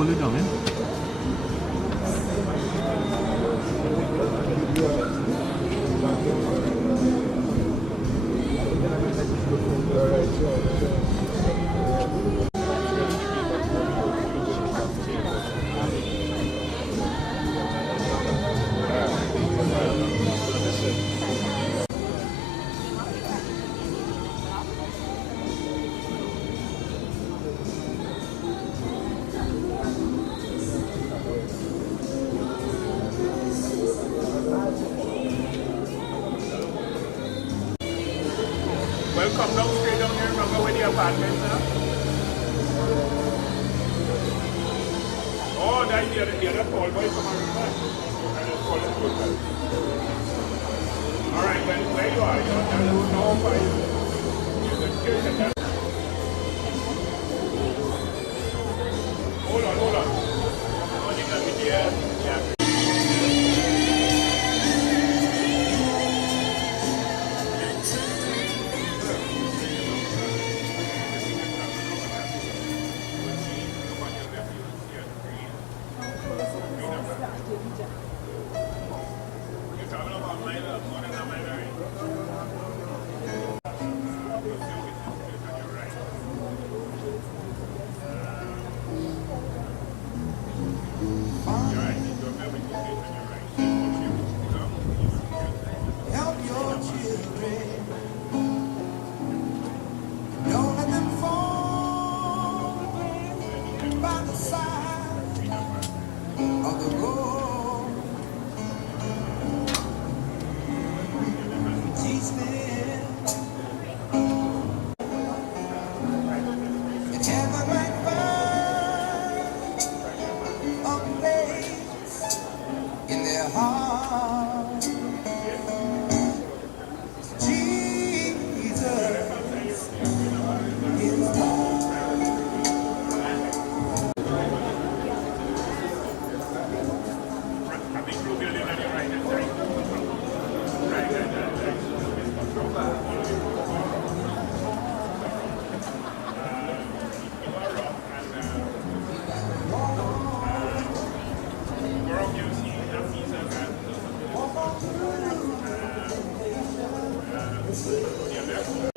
pull it down, eh? Welcome down, stay down here, remember where the apartment is? Oh, that's the other tall boy from Aruba. And it's called a hotel. Alright, well, where you are, you don't know for you. You're the church and that. Hold on. Oh, you can be there. Yeah.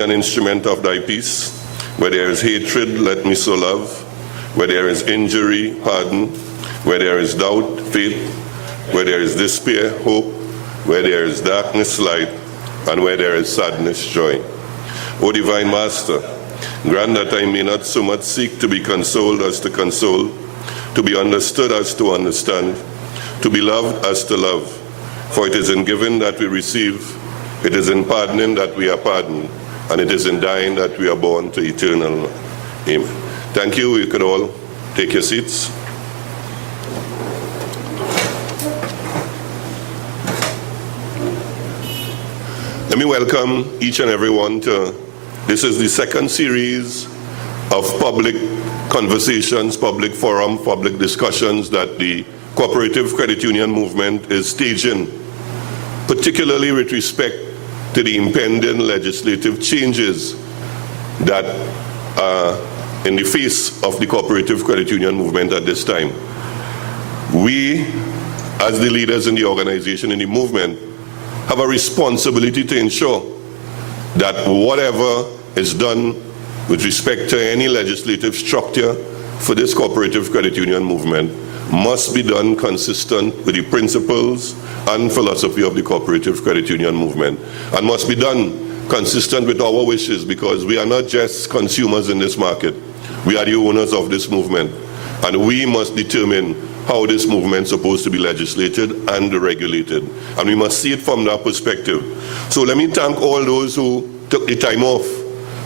An instrument of thy peace. Where there is hatred, let me sow love. Where there is injury, pardon. Where there is doubt, faith. Where there is despair, hope. Where there is darkness, light. And where there is sadness, joy. O divine Master, grant that I may not so much seek to be consoled as to console, to be understood as to understand, to be loved as to love. For it is in giving that we receive, it is in pardoning that we are pardoned, and it is in dying that we are born to eternal life. Amen. Thank you. You could all take your seats. Let me welcome each and everyone to, this is the second series of public conversations, public forum, public discussions that the cooperative credit union movement is staging, particularly with respect to the impending legislative changes that are in the face of the cooperative credit union movement at this time. We, as the leaders in the organization, in the movement, have a responsibility to ensure that whatever is done with respect to any legislative structure for this cooperative credit union movement must be done consistent with the principles and philosophy of the cooperative credit union movement, and must be done consistent with our wishes, because we are not just consumers in this market, we are the owners of this movement, and we must determine how this movement is supposed to be legislated and regulated, and we must see it from that perspective. So let me thank all those who took the time off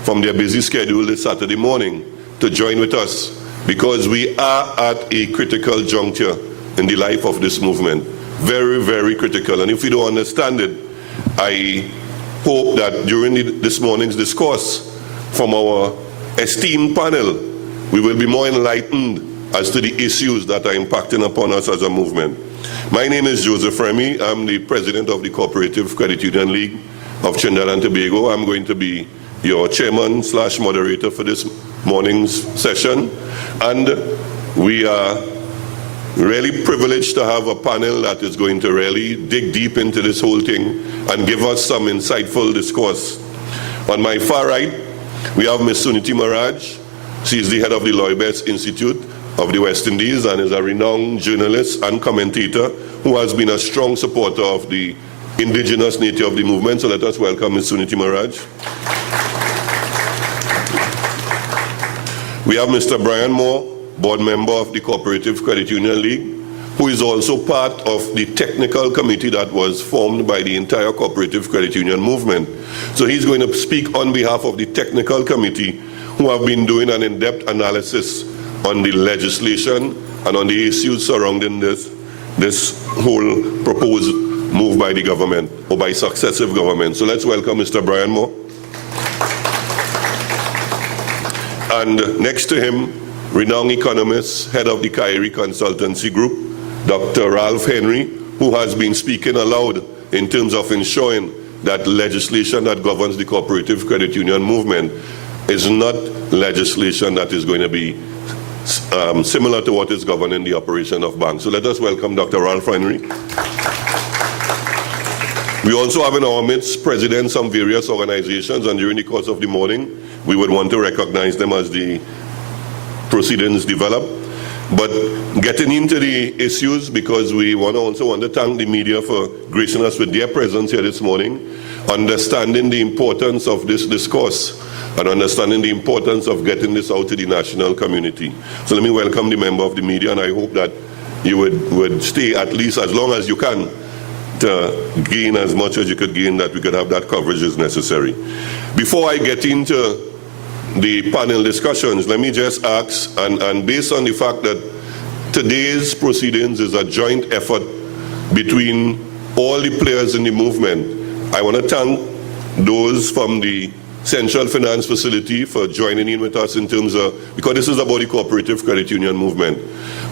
from their busy schedule this Saturday morning to join with us, because we are at a critical juncture in the life of this movement. Very, very critical. And if we don't understand it, I hope that during this morning's discourse from our esteemed panel, we will be more enlightened as to the issues that are impacting upon us as a movement. My name is Joseph Remy. I'm the president of the Cooperative Credit Union League of Trinidad and Tobago. I'm going to be your chairman / moderator for this morning's session. And We are really privileged to have a panel that is going to really dig deep into this whole thing and give us some insightful discourse. On my far right, we have Ms. Suniti Maraj. She is the head of the Loibes Institute of the West Indies and is a renowned journalist and commentator who has been a strong supporter of the indigenous nature of the movement. So let us welcome Ms. Suniti Maraj. We have Mr. Brian Moore, board member of the Co-operative Credit Union League, who is also part of the technical committee that was formed by the entire cooperative credit union movement. So he's going to speak on behalf of the technical committee who have been doing an in-depth analysis on the legislation and on the issues surrounding this whole proposed move by the government or by successive governments. So let's welcome Mr. Brian Moore. And next to him, renowned economist, head of the Kyrie Consultancy Group, Dr. Ralph Henry, who has been speaking aloud in terms of ensuring that legislation that governs the cooperative credit union movement is not legislation that is going to be similar to what is governing the operation of banks. So let us welcome Dr. Ralph Henry. We also have in our midst presidents of various organizations, and during the course of the morning, we would want to recognize them as the proceedings develop. But getting into the issues, because we also want to thank the media for gracing us with their presence here this morning, understanding the importance of this discourse and understanding the importance of getting this out to the national community. So let me welcome the member of the media, and I hope that you would stay at least as long as you can to gain as much as you could gain, that we could have that coverage as necessary. Before I get into the panel discussions, let me just ask, and based on the fact that today's proceedings is a joint effort between all the players in the movement, I want to thank those from the Central Finance Facility for joining in with us in terms of, because this is about the cooperative credit union movement.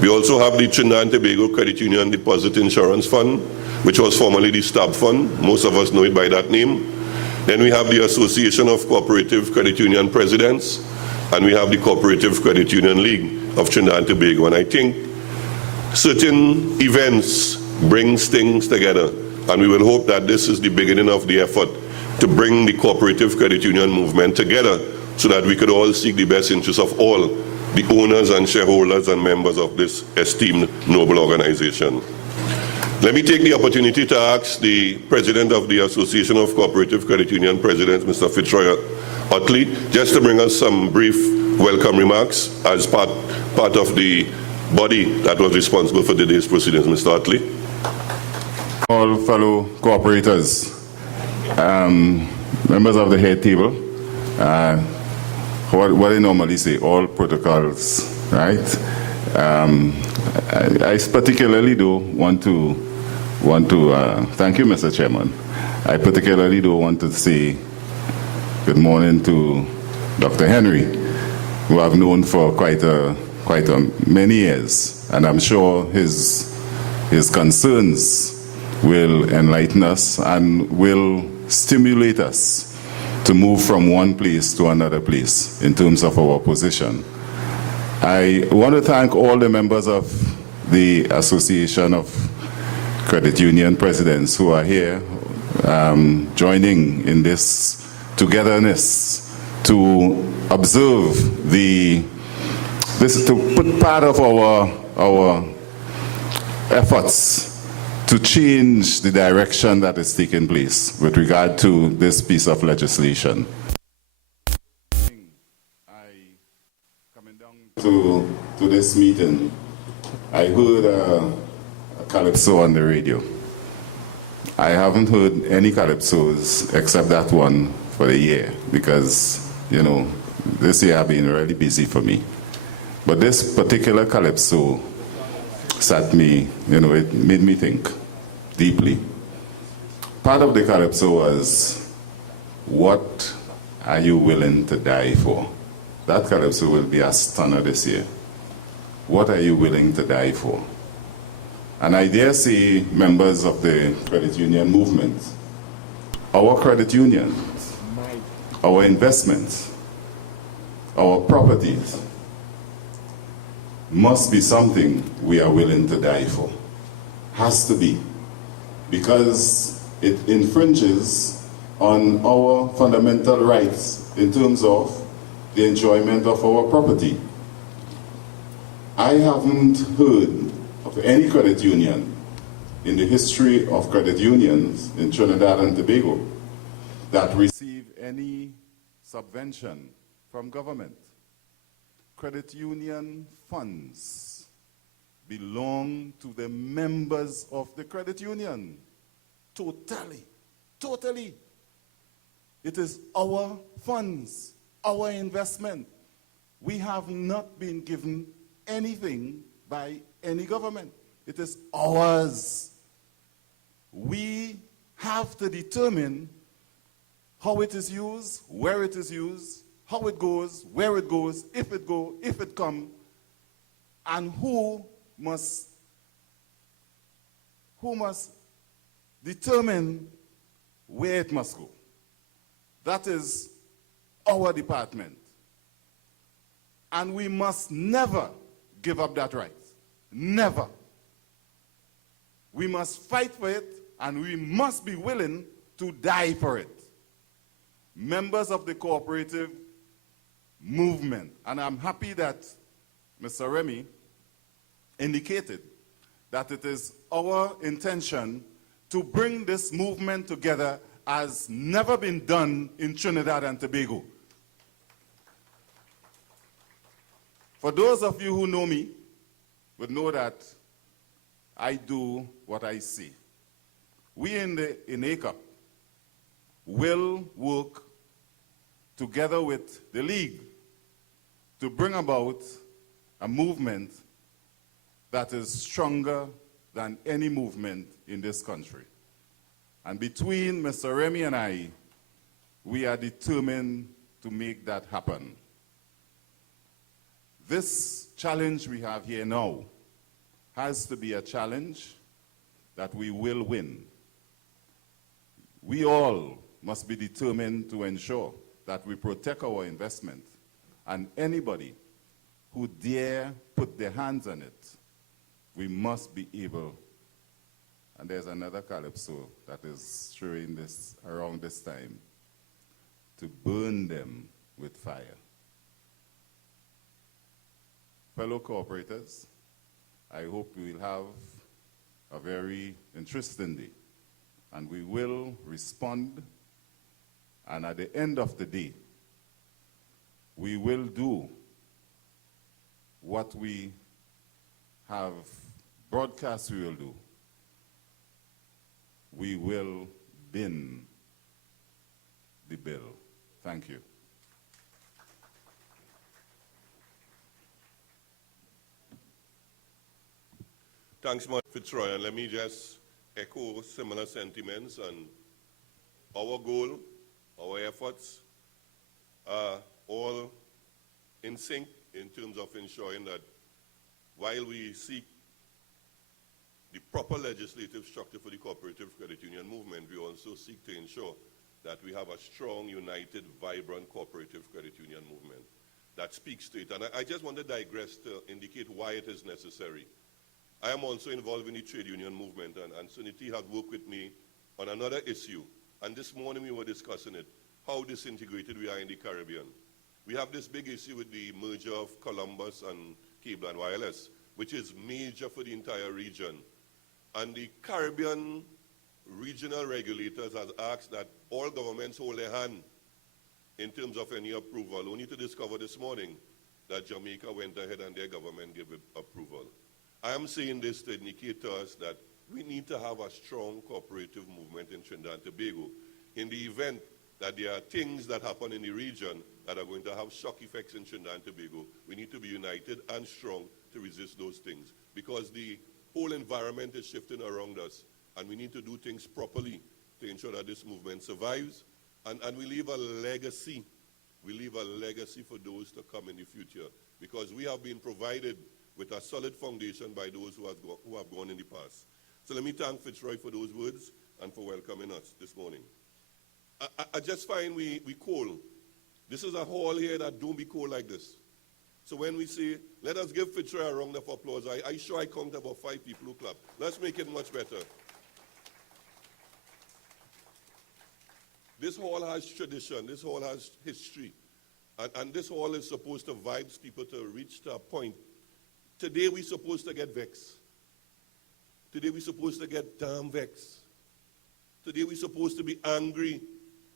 We also have the Trinidad and Tobago Credit Union Deposit Insurance Fund, which was formerly the STAB Fund. Most of us know it by that name. Then we have the Association of Cooperative Credit Union Presidents, and we have the Cooperative Credit Union League of Trinidad and Tobago. And I think certain events bring things together, and we will hope that this is the beginning of the effort to bring the cooperative credit union movement together so that we could all seek the best interests of all the owners and shareholders and members of this esteemed noble organization. Let me take the opportunity to ask the President of the Association of Cooperative Credit Union Presidents, Mr. Fitzroy Utley, just to bring us some brief welcome remarks as part of the body that was responsible for today's proceedings. Mr. Utley. All fellow cooperators, members of the head table, what I normally say, all protocols, right? I particularly do want to thank you, Mr. Chairman. I particularly do want to say good morning to Dr. Henry, who I've known for quite many years, and I'm sure his concerns will enlighten us and will stimulate us to move from one place to another place in terms of our position. I want to thank all the members of the Association of Credit Union Presidents who are here joining in this togetherness to observe to put part of our efforts to change the direction that is taking place with regard to this piece of legislation. Coming down to this meeting, I heard a calypso on the radio. I haven't heard any calypsos except that one for the year because, you know, this year I've been really busy for me. But this particular calypso sat me, you know, it made me think deeply. Part of the calypso was, what are you willing to die for? That calypso will be a stunner this year. What are you willing to die for? And I dare say, members of the credit union movement, our credit unions, our investments, our properties, must be something we are willing to die for. Has to be. Because it infringes on our fundamental rights in terms of the enjoyment of our property. I haven't heard of any credit union in the history of credit unions in Trinidad and Tobago that receive any subvention from government. Credit union funds belong to the members of the credit union. Totally. It is our funds, our investment. We have not been given anything by any government. It is ours. We have to determine how it is used, where it is used, how it goes, where it goes, if it come, and who must determine where it must go. That is our department. And we must never give up that right. Never. We must fight for it, and we must be willing to die for it. Members of the cooperative movement, and I'm happy that Mr. Remy indicated that it is our intention to bring this movement together as never been done in Trinidad and Tobago. For those of you who know me would know that I do what I say. We in ACAP will work together with the League to bring about a movement that is stronger than any movement in this country. And between Mr. Remy and I, we are determined to make that happen. This challenge we have here now has to be a challenge that we will win. We all must be determined to ensure that we protect our investment, and anybody who dare put their hands on it, we must be able. And there's another calypso that is showing this around this time, to burn them with fire. Fellow cooperators, I hope we will have a very interesting day, and we will respond, and at the end of the day, we will do what we have broadcast we will do. We will bin the bill. Thank you. Thanks much, Fitzroy, and let me just echo similar sentiments. And our goal, our efforts are all in sync in terms of ensuring that while we seek the proper legislative structure for the cooperative credit union movement, we also seek to ensure that we have a strong, united, vibrant cooperative credit union movement that speaks to it. And I just want to digress to indicate why it is necessary. I am also involved in the trade union movement, and Suniti had worked with me on another issue. And this morning we were discussing it, how disintegrated we are in the Caribbean. We have this big issue with the merger of Columbus and Cable and Wireless, which is major for the entire region. And the Caribbean regional regulators has asked that all governments hold their hand in terms of any approval, only to discover this morning that Jamaica went ahead and their government gave approval. I am saying this to indicate to us that we need to have a strong cooperative movement in Trinidad and Tobago. In the event that there are things that happen in the region that are going to have shock effects in Trinidad and Tobago, we need to be united and strong to resist those things, because the whole environment is shifting around us, and we need to do things properly to ensure that this movement survives, and we leave a legacy. We leave a legacy for those to come in the future, because we have been provided with a solid foundation by those who have gone in the past. So let me thank Fitzroy for those words and for welcoming us this morning. I just find we cold. This is a hall here that don't be cold like this. So when we say, let us give Fitzroy a round of applause, I sure I count about 5 people who clap. Let's make it much better. This hall has tradition, this hall has history, and this hall is supposed to vibes people to reach to a point. Today we're supposed to get vexed. Today we're supposed to get damn vexed. Today we're supposed to be angry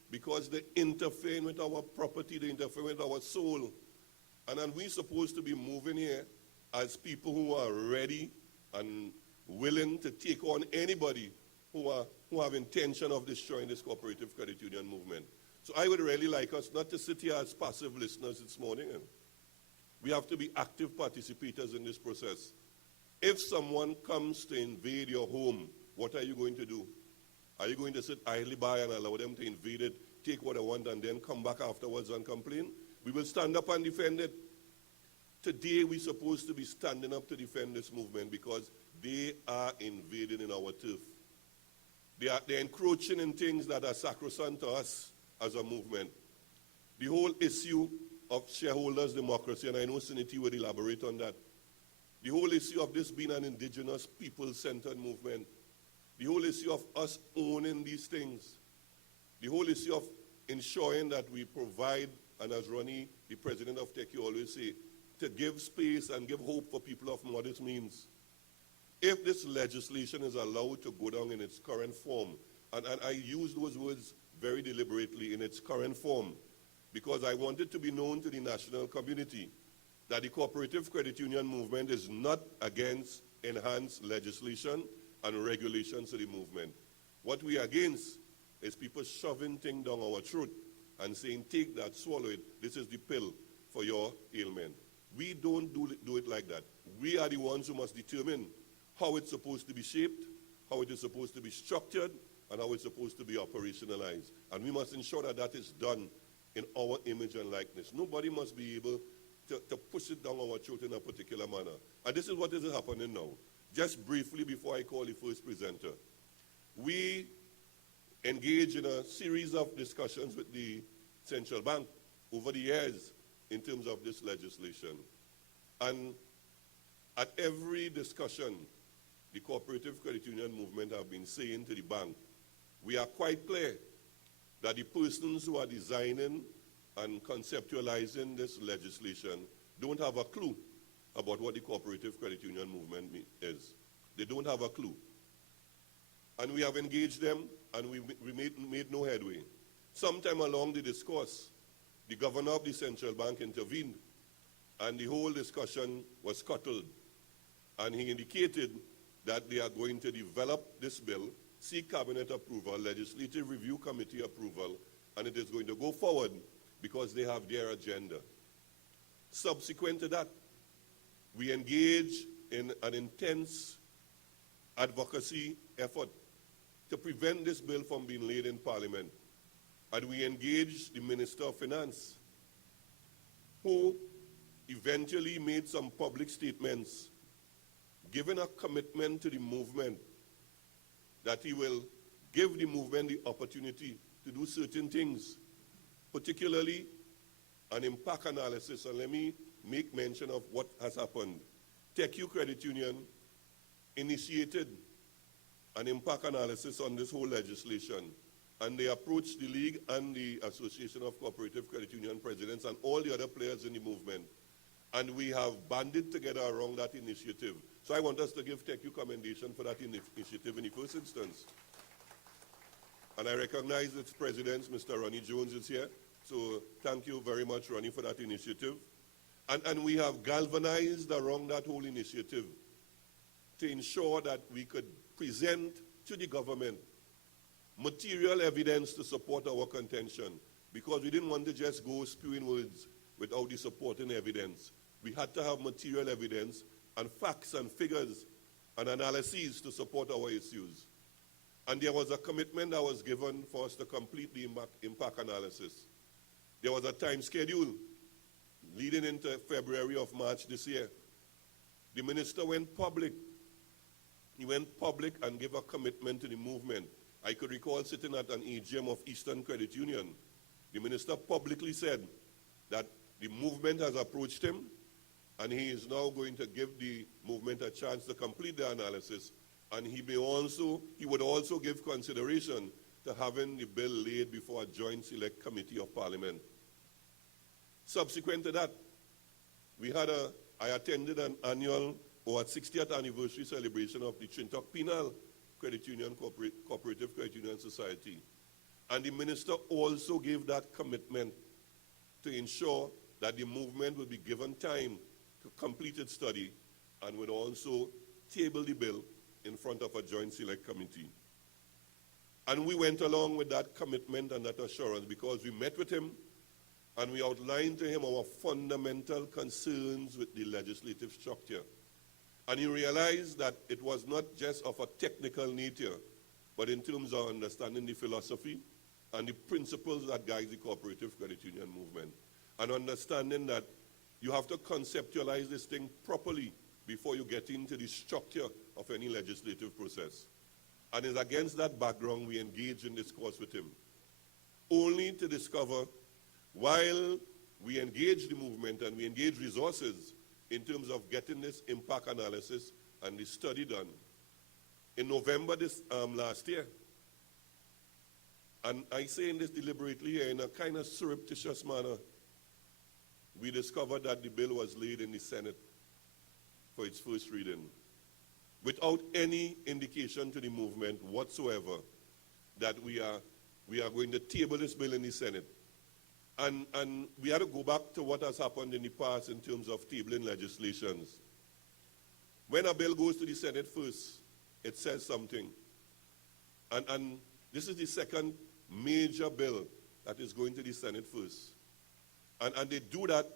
because they're interfering with our property, they're interfering with our soul. And then we're supposed to be moving here as people who are ready and willing to take on anybody who have intention of destroying this cooperative credit union movement. So I would really like us not to sit here as passive listeners this morning. We have to be active participators in this process. If someone comes to invade your home, what are you going to do? Are you going to sit idly by and allow them to invade it, take what they want, and then come back afterwards and complain? We will stand up and defend it. Today we're supposed to be standing up to defend this movement because they are invading in our turf. They're encroaching in things that are sacrosanct to us as a movement. The whole issue of shareholders' democracy, and I know Siniti would elaborate on that. The whole issue of this being an indigenous, people-centered movement. The whole issue of us owning these things. The whole issue of ensuring that we provide, and as Ronnie, the president of TECU, always say, to give space and give hope for people of modest means. If this legislation is allowed to go down in its current form, and I use those words very deliberately, in its current form, because I want it to be known to the national community that the cooperative credit union movement is not against enhanced legislation and regulations to the movement. What we are against is people shoving things down our throat and saying, take that, swallow it, this is the pill for your ailment. We don't do it like that. We are the ones who must determine how it's supposed to be shaped, how it is supposed to be structured, and how it's supposed to be operationalized. And we must ensure that that is done in our image and likeness. Nobody must be able to push it down our throat in a particular manner. And this is what is happening now. Just briefly before I call the first presenter, we engage in a series of discussions with the central bank over the years in terms of this legislation. And at every discussion, the cooperative credit union movement have been saying to the bank, we are quite clear that the persons who are designing and conceptualizing this legislation don't have a clue about what the cooperative credit union movement is. They don't have a clue. And we have engaged them, and we made no headway. Sometime along the discourse, the governor of the central bank intervened, and the whole discussion was scuttled. And he indicated that they are going to develop this bill, seek cabinet approval, legislative review committee approval, and it is going to go forward because they have their agenda. Subsequent to that, we engage in an intense advocacy effort to prevent this bill from being laid in Parliament. And we engaged the Minister of Finance, who eventually made some public statements, giving a commitment to the movement that he will give the movement the opportunity to do certain things, particularly an impact analysis. And let me make mention of what has happened. TECU Credit Union initiated an impact analysis on this whole legislation, and they approached the League and the Association of Cooperative Credit Union Presidents and all the other players in the movement, and we have banded together around that initiative. So I want us to give TECU commendation for that initiative in the first instance. And I recognize its president, Mr. Ronnie Jones, is here. So thank you very much, Ronnie, for that initiative. And we have galvanized around that whole initiative to ensure that we could present to the government material evidence to support our contention, because we didn't want to just go spewing words without the supporting evidence. We had to have material evidence and facts and figures and analyses to support our issues. And there was a commitment that was given for us to complete the impact analysis. There was a time schedule leading into February of March this year. The minister went public. He went public and gave a commitment to the movement. I could recall sitting at an AGM of Eastern Credit Union. The minister publicly said that the movement has approached him and he is now going to give the movement a chance to complete the analysis, and he would also give consideration to having the bill laid before a joint select committee of Parliament. Subsequent to that, I attended an annual or 60th anniversary celebration of the Trinidad Penal Credit Union Cooperative Credit Union Society. And the minister also gave that commitment to ensure that the movement would be given time to complete its study and would also table the bill in front of a joint select committee. And we went along with that commitment and that assurance because we met with him and we outlined to him our fundamental concerns with the legislative structure. And he realized that it was not just of a technical nature, but in terms of understanding the philosophy and the principles that guide the cooperative credit union movement. And understanding that you have to conceptualize this thing properly before you get into the structure of any legislative process. And it's against that background we engaged in discourse with him, only to discover while we engaged the movement and we engaged resources in terms of getting this impact analysis and the study done, in November last year, and I say this deliberately here in a kind of surreptitious manner, we discovered that the bill was laid in the Senate for its first reading, without any indication to the movement whatsoever that we are going to table this bill in the Senate. And we had to go back to what has happened in the past in terms of tabling legislations. When a bill goes to the Senate first, it says something. And this is the second major bill that is going to the Senate first. And they do that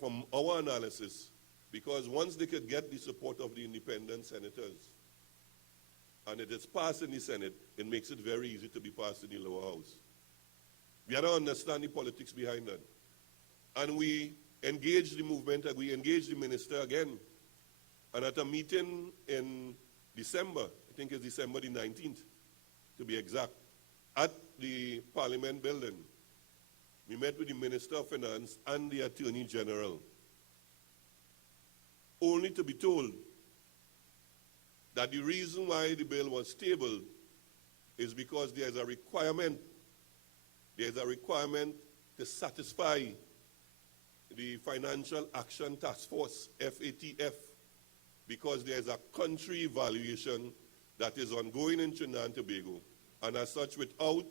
from our analysis, because once they could get the support of the independent senators, and it is passed in the Senate, it makes it very easy to be passed in the lower house. We had to understand the politics behind that. And we engaged the movement, and we engaged the minister again. And at a meeting in December, I think it's December the 19th, to be exact, at the Parliament building, we met with the Minister of Finance and the Attorney General, only to be told that the reason why the bill was tabled is because there's a requirement to satisfy the Financial Action Task Force, FATF, because there's a country evaluation that is ongoing in Trinidad and Tobago. And as such, without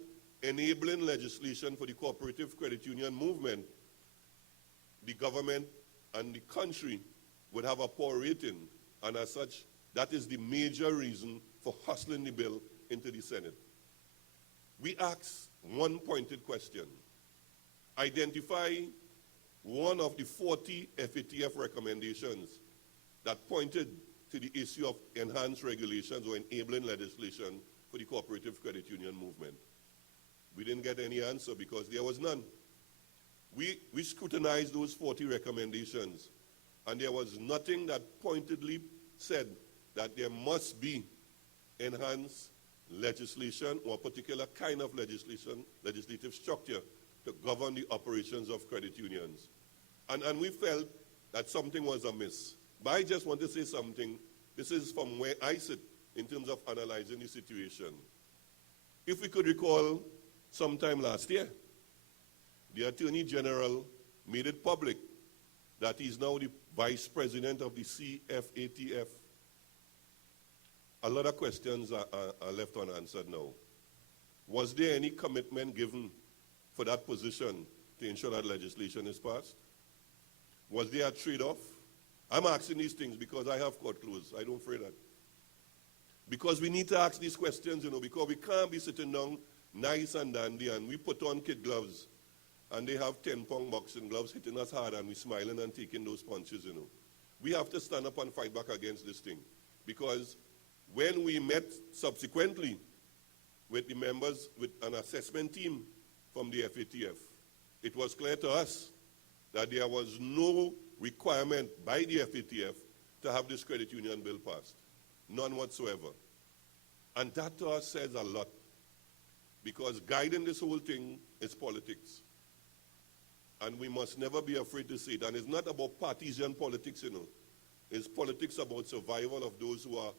enabling legislation for the cooperative credit union movement, the government and the country would have a poor rating. And as such, that is the major reason for hustling the bill into the Senate. We asked one pointed question. Identify one of the 40 FATF recommendations that pointed to the issue of enhanced regulations or enabling legislation for the cooperative credit union movement. We didn't get any answer because there was none. We scrutinized those 40 recommendations, and there was nothing that pointedly said that there must be enhanced legislation or a particular kind of legislative structure to govern the operations of credit unions. And we felt that something was amiss. But I just want to say something. This is from where I sit in terms of analyzing the situation. If we could recall, sometime last year, the Attorney General made it public that he's now the Vice President of the CFATF. A lot of questions are left unanswered now. Was there any commitment given for that position to ensure that legislation is passed? Was there a trade-off? I'm asking these things because I have court clothes. I don't afraid that. Because we need to ask these questions, because we can't be sitting down nice and dandy and we put on kid gloves and they have 10-pound boxing gloves hitting us hard and we smiling and taking those punches, We have to stand up and fight back against this thing. Because when we met subsequently with the members, with an assessment team from the FATF, it was clear to us that there was no requirement by the FATF to have this credit union bill passed. None whatsoever. And that to us says a lot, because guiding this whole thing is politics. And we must never be afraid to say it. And it's not about partisan politics, you know. It's politics about survival of those who are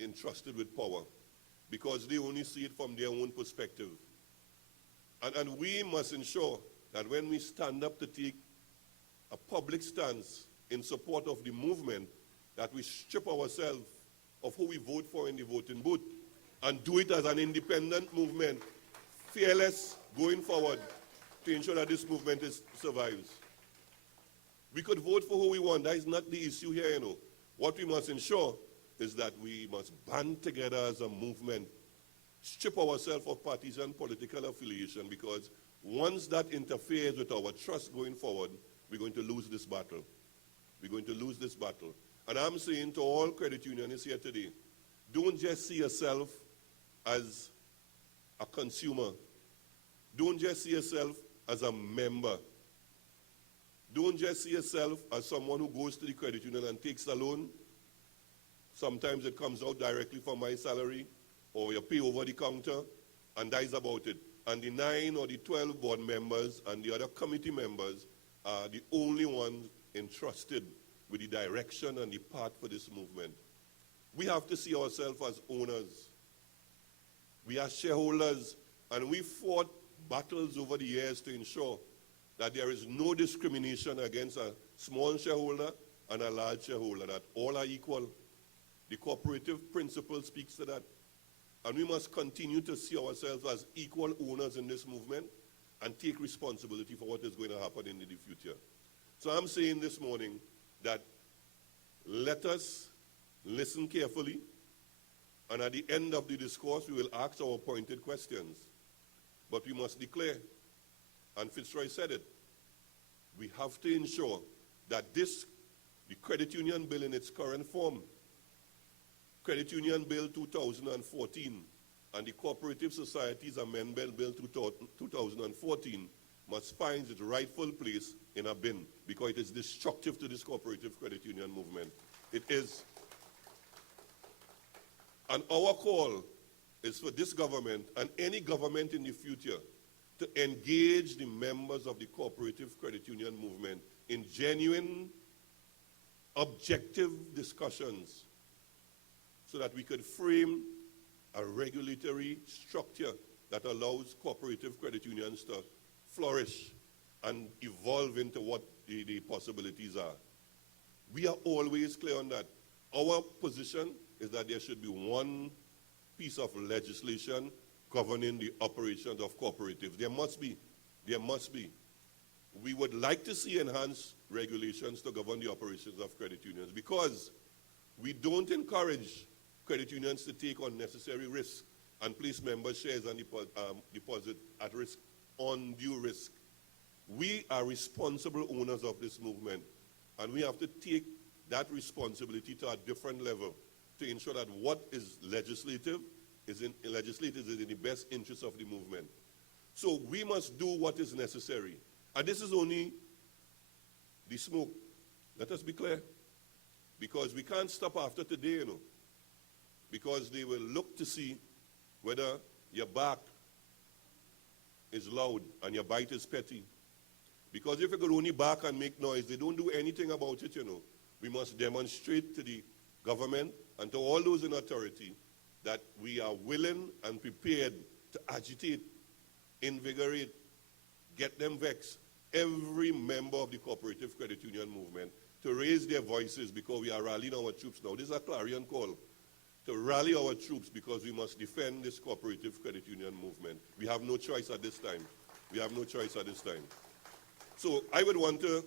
entrusted with power, because they only see it from their own perspective. And we must ensure that when we stand up to take a public stance in support of the movement, that we strip ourselves of who we vote for in the voting booth and do it as an independent movement, fearless going forward to ensure that this movement survives. We could vote for who we want. That is not the issue here, you know. What we must ensure is that we must band together as a movement, strip ourselves of partisan political affiliation, because once that interferes with our trust going forward, we're going to lose this battle. We're going to lose this battle. And I'm saying to all credit unionists here today, don't just see yourself as a consumer. Don't just see yourself as a member. Don't just see yourself as someone who goes to the credit union and takes a loan. Sometimes it comes out directly from my salary, or you pay over the counter, and that is about it. And the 9 or the 12 board members and the other committee members are the only ones entrusted with the direction and the path for this movement. We have to see ourselves as owners. We are shareholders, and we fought battles over the years to ensure that there is no discrimination against a small shareholder and a large shareholder, that all are equal. The cooperative principle speaks to that. And we must continue to see ourselves as equal owners in this movement and take responsibility for what is going to happen in the future. So I'm saying this morning that let us listen carefully, and at the end of the discourse we will ask our pointed questions. But we must declare, and Fitzroy said it, we have to ensure that the Credit Union Bill in its current form, Credit Union Bill 2014, and the Cooperative Societies Amendment Bill 2014 must find its rightful place in a bin, because it is destructive to this cooperative credit union movement. It is. And our call is for this government and any government in the future to engage the members of the cooperative credit union movement in genuine, objective discussions, so that we could frame a regulatory structure that allows cooperative credit unions to flourish and evolve into what the possibilities are. We are always clear on that. Our position is that there should be one piece of legislation governing the operations of cooperatives. There must be. There must be. We would like to see enhanced regulations to govern the operations of credit unions, because we don't encourage credit unions to take unnecessary risk and place member shares and deposit at risk, undue risk. We are responsible owners of this movement, and we have to take that responsibility to a different level to ensure that what is legislated is in the best interest of the movement. So we must do what is necessary. And this is only the smoke. Let us be clear. Because we can't stop after today, you know. Because they will look to see whether your back is loud and your bite is petty. Because if you could only bark and make noise, they don't do anything about it, you know. We must demonstrate to the government and to all those in authority that we are willing and prepared to agitate, invigorate, get them vexed, every member of the cooperative credit union movement, to raise their voices, because we are rallying our troops now. This is a clarion call to rally our troops, because we must defend this cooperative credit union movement. We have no choice at this time. We have no choice at this time. So I would want to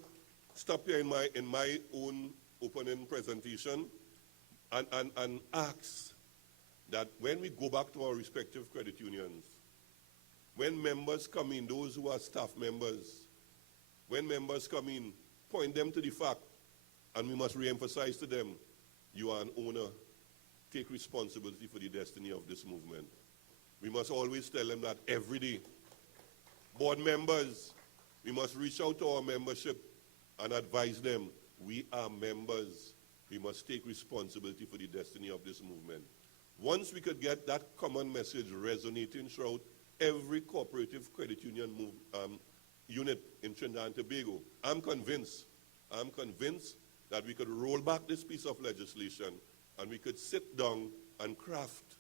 stop here in my own opening presentation and ask that when we go back to our respective credit unions, when members come in, those who are staff members, when members come in, point them to the fact, and we must re-emphasize to them, you are an owner. Take responsibility for the destiny of this movement. We must always tell them that every day. Board members, we must reach out to our membership and advise them, we are members. We must take responsibility for the destiny of this movement. Once we could get that common message resonating throughout every cooperative credit union unit in Trinidad and Tobago. I'm convinced that we could roll back this piece of legislation and we could sit down and craft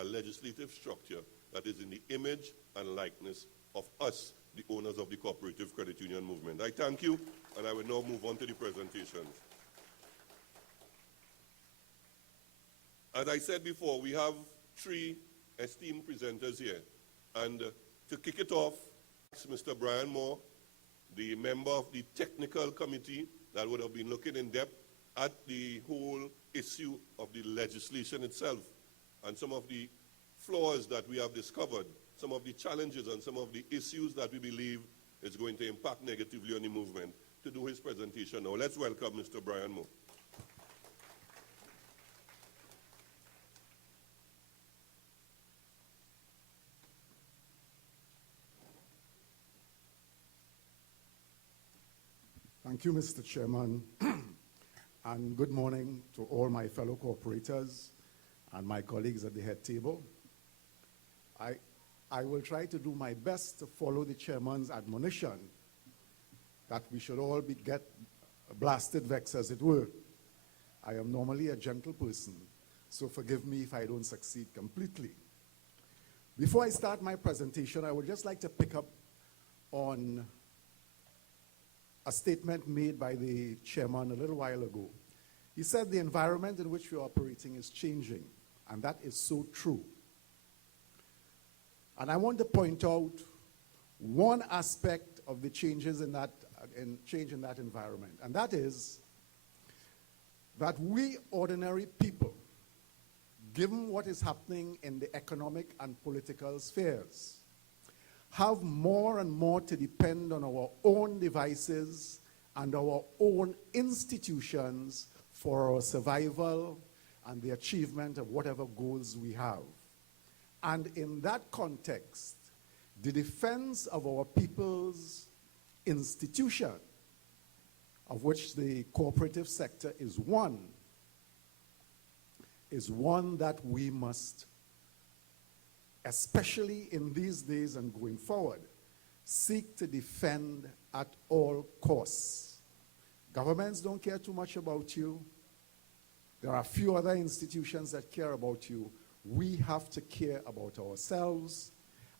a legislative structure that is in the image and likeness of us, the owners of the cooperative credit union movement. I thank you, and I will now move on to the presentation. As I said before, we have three esteemed presenters here. And to kick it off, Mr. Brian Moore, the member of the technical committee that would have been looking in depth at the whole issue of the legislation itself and some of the flaws that we have discovered, some of the challenges and some of the issues that we believe is going to impact negatively on the movement, to do his presentation now. Let's welcome Mr. Brian Moore. Thank you, Mr. Chairman, and good morning to all my fellow cooperators and my colleagues at the head table. I will try to do my best to follow the chairman's admonition that we should all get blasted vexed, as it were. I am normally a gentle person, so forgive me if I don't succeed completely. Before I start my presentation, I would just like to pick up on a statement made by the chairman a little while ago. He said the environment in which we're operating is changing, and that is so true. And I want to point out one aspect of the changes in that environment, and that is that we ordinary people, given what is happening in the economic and political spheres, have more and more to depend on our own devices and our own institutions for our survival and the achievement of whatever goals we have. And in that context, the defense of our people's institution, of which the cooperative sector is one that we must, especially in these days and going forward, seek to defend at all costs. Governments don't care too much about you. There are a few other institutions that care about you. We have to care about ourselves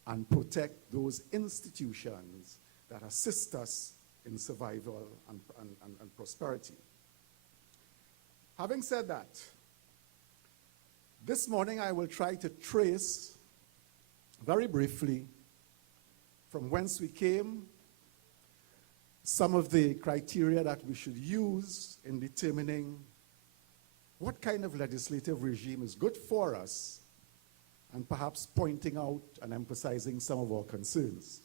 and protect those institutions that assist us in survival and prosperity. Having said that, this morning I will try to trace very briefly from whence we came, some of the criteria that we should use in determining what kind of legislative regime is good for us, and perhaps pointing out and emphasizing some of our concerns.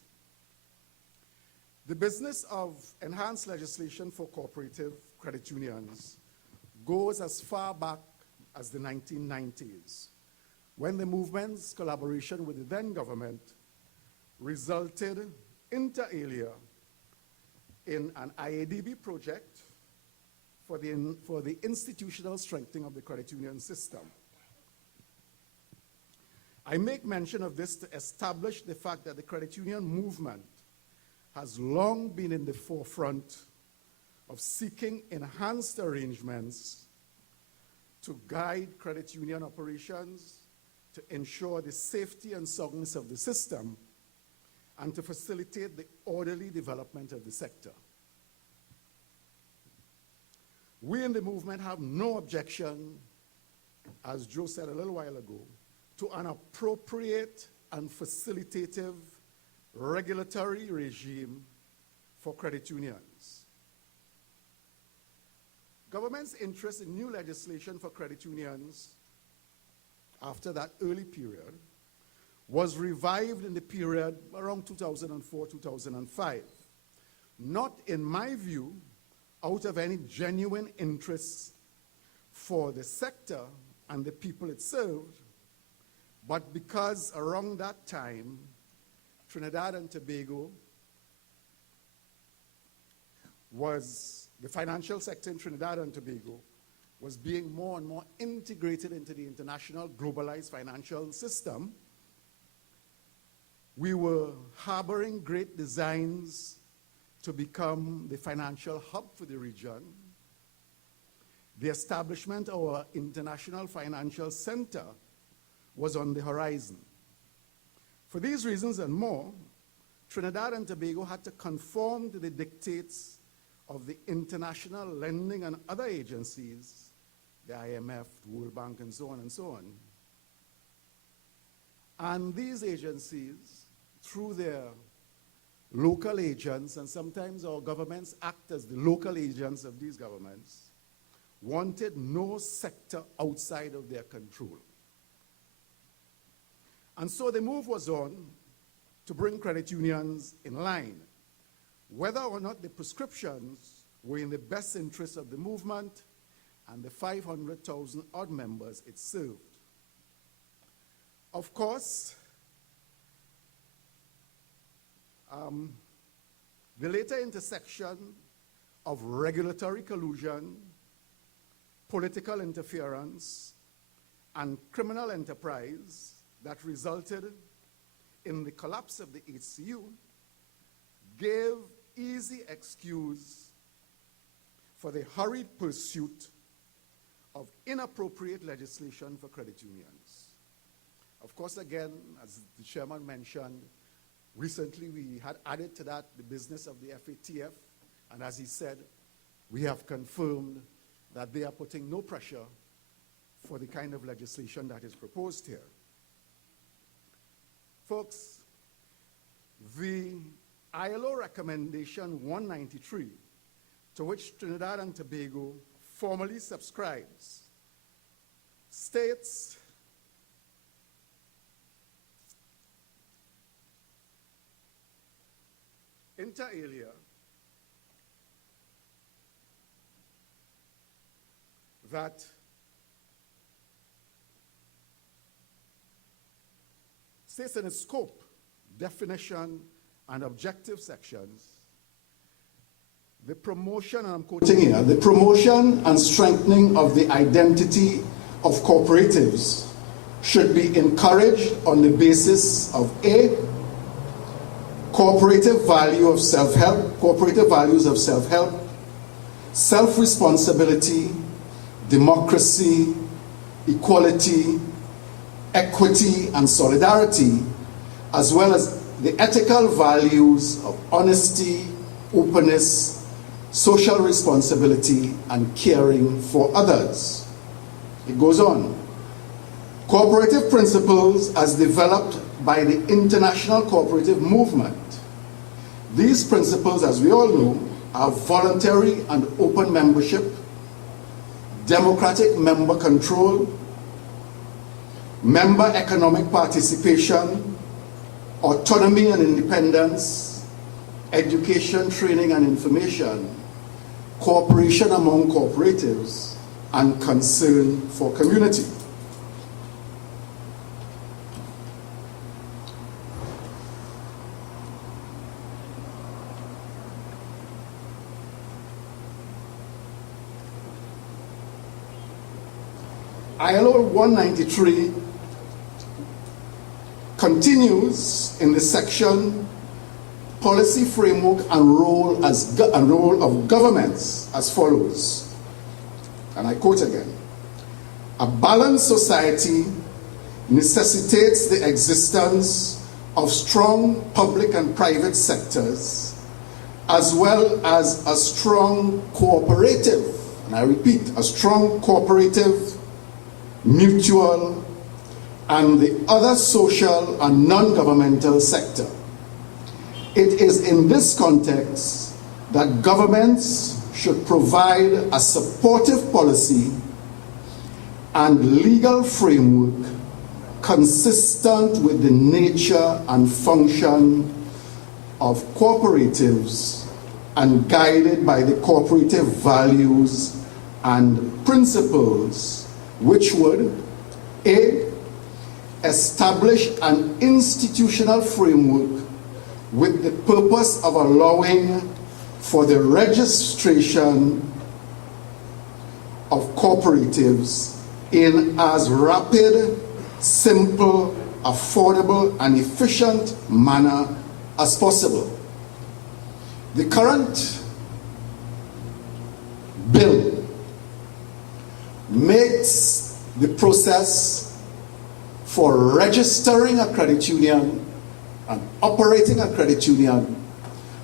The business of enhanced legislation for cooperative credit unions goes as far back as the 1990s, when the movement's collaboration with the then government resulted inter alia in an IADB project for the institutional strengthening of the credit union system. I make mention of this to establish the fact that the credit union movement has long been in the forefront of seeking enhanced arrangements to guide credit union operations, to ensure the safety and soundness of the system, and to facilitate the orderly development of the sector. We in the movement have no objection, as Joe said a little while ago, to an appropriate and facilitative regulatory regime for credit unions. Government's interest in new legislation for credit unions after that early period was revived in the period around 2004-2005. Not, in my view, out of any genuine interest for the sector and the people it served, but because around that time, Trinidad and Tobago the financial sector in Trinidad and Tobago was being more and more integrated into the international globalized financial system. We were harboring great designs to become the financial hub for the region, the establishment of our international financial center was on the horizon. For these reasons and more, Trinidad and Tobago had to conform to the dictates of the international lending and other agencies, the IMF, the World Bank, and so on and so on. And these agencies, through their local agents, and sometimes our governments act as the local agents of these governments, wanted no sector outside of their control. And so the move was on to bring credit unions in line, whether or not the prescriptions were in the best interest of the movement and the 500,000 odd members it served. Of course, the later intersection of regulatory collusion, political interference, and criminal enterprise that resulted in the collapse of the HCU gave easy excuse for the hurried pursuit of inappropriate legislation for credit unions. Of course, again, as the chairman mentioned, recently we had added to that the business of the FATF, and as he said, we have confirmed that they are putting no pressure for the kind of legislation that is proposed here. Folks, the ILO recommendation 193, to which Trinidad and Tobago formally subscribes, states inter alia that states in its scope, definition, and objective sections, the promotion, and I'm quoting here, the promotion and strengthening of the identity of cooperatives should be encouraged on the basis of A, cooperative values of self-help, self-responsibility, democracy, equality, equity, and solidarity, as well as the ethical values of honesty, openness, social responsibility, and caring for others. It goes on. Cooperative principles as developed by the international cooperative movement. These principles, as we all know, are voluntary and open membership, democratic member control, member economic participation, autonomy and independence, education, training and information, cooperation among cooperatives, and concern for community. ILO 193 continues in the section policy framework and role of governments as follows, and I quote again: a balanced society necessitates the existence of strong public and private sectors as well as a strong cooperative, and I repeat, a strong cooperative, mutual, and the other social and non-governmental sector. It is in this context that governments should provide a supportive policy and legal framework consistent with the nature and function of cooperatives and guided by the cooperative values and principles, which would A, establish an institutional framework with the purpose of allowing for the registration of cooperatives in as rapid, simple, affordable, and efficient manner as possible. The current bill makes the process for registering a credit union and operating a credit union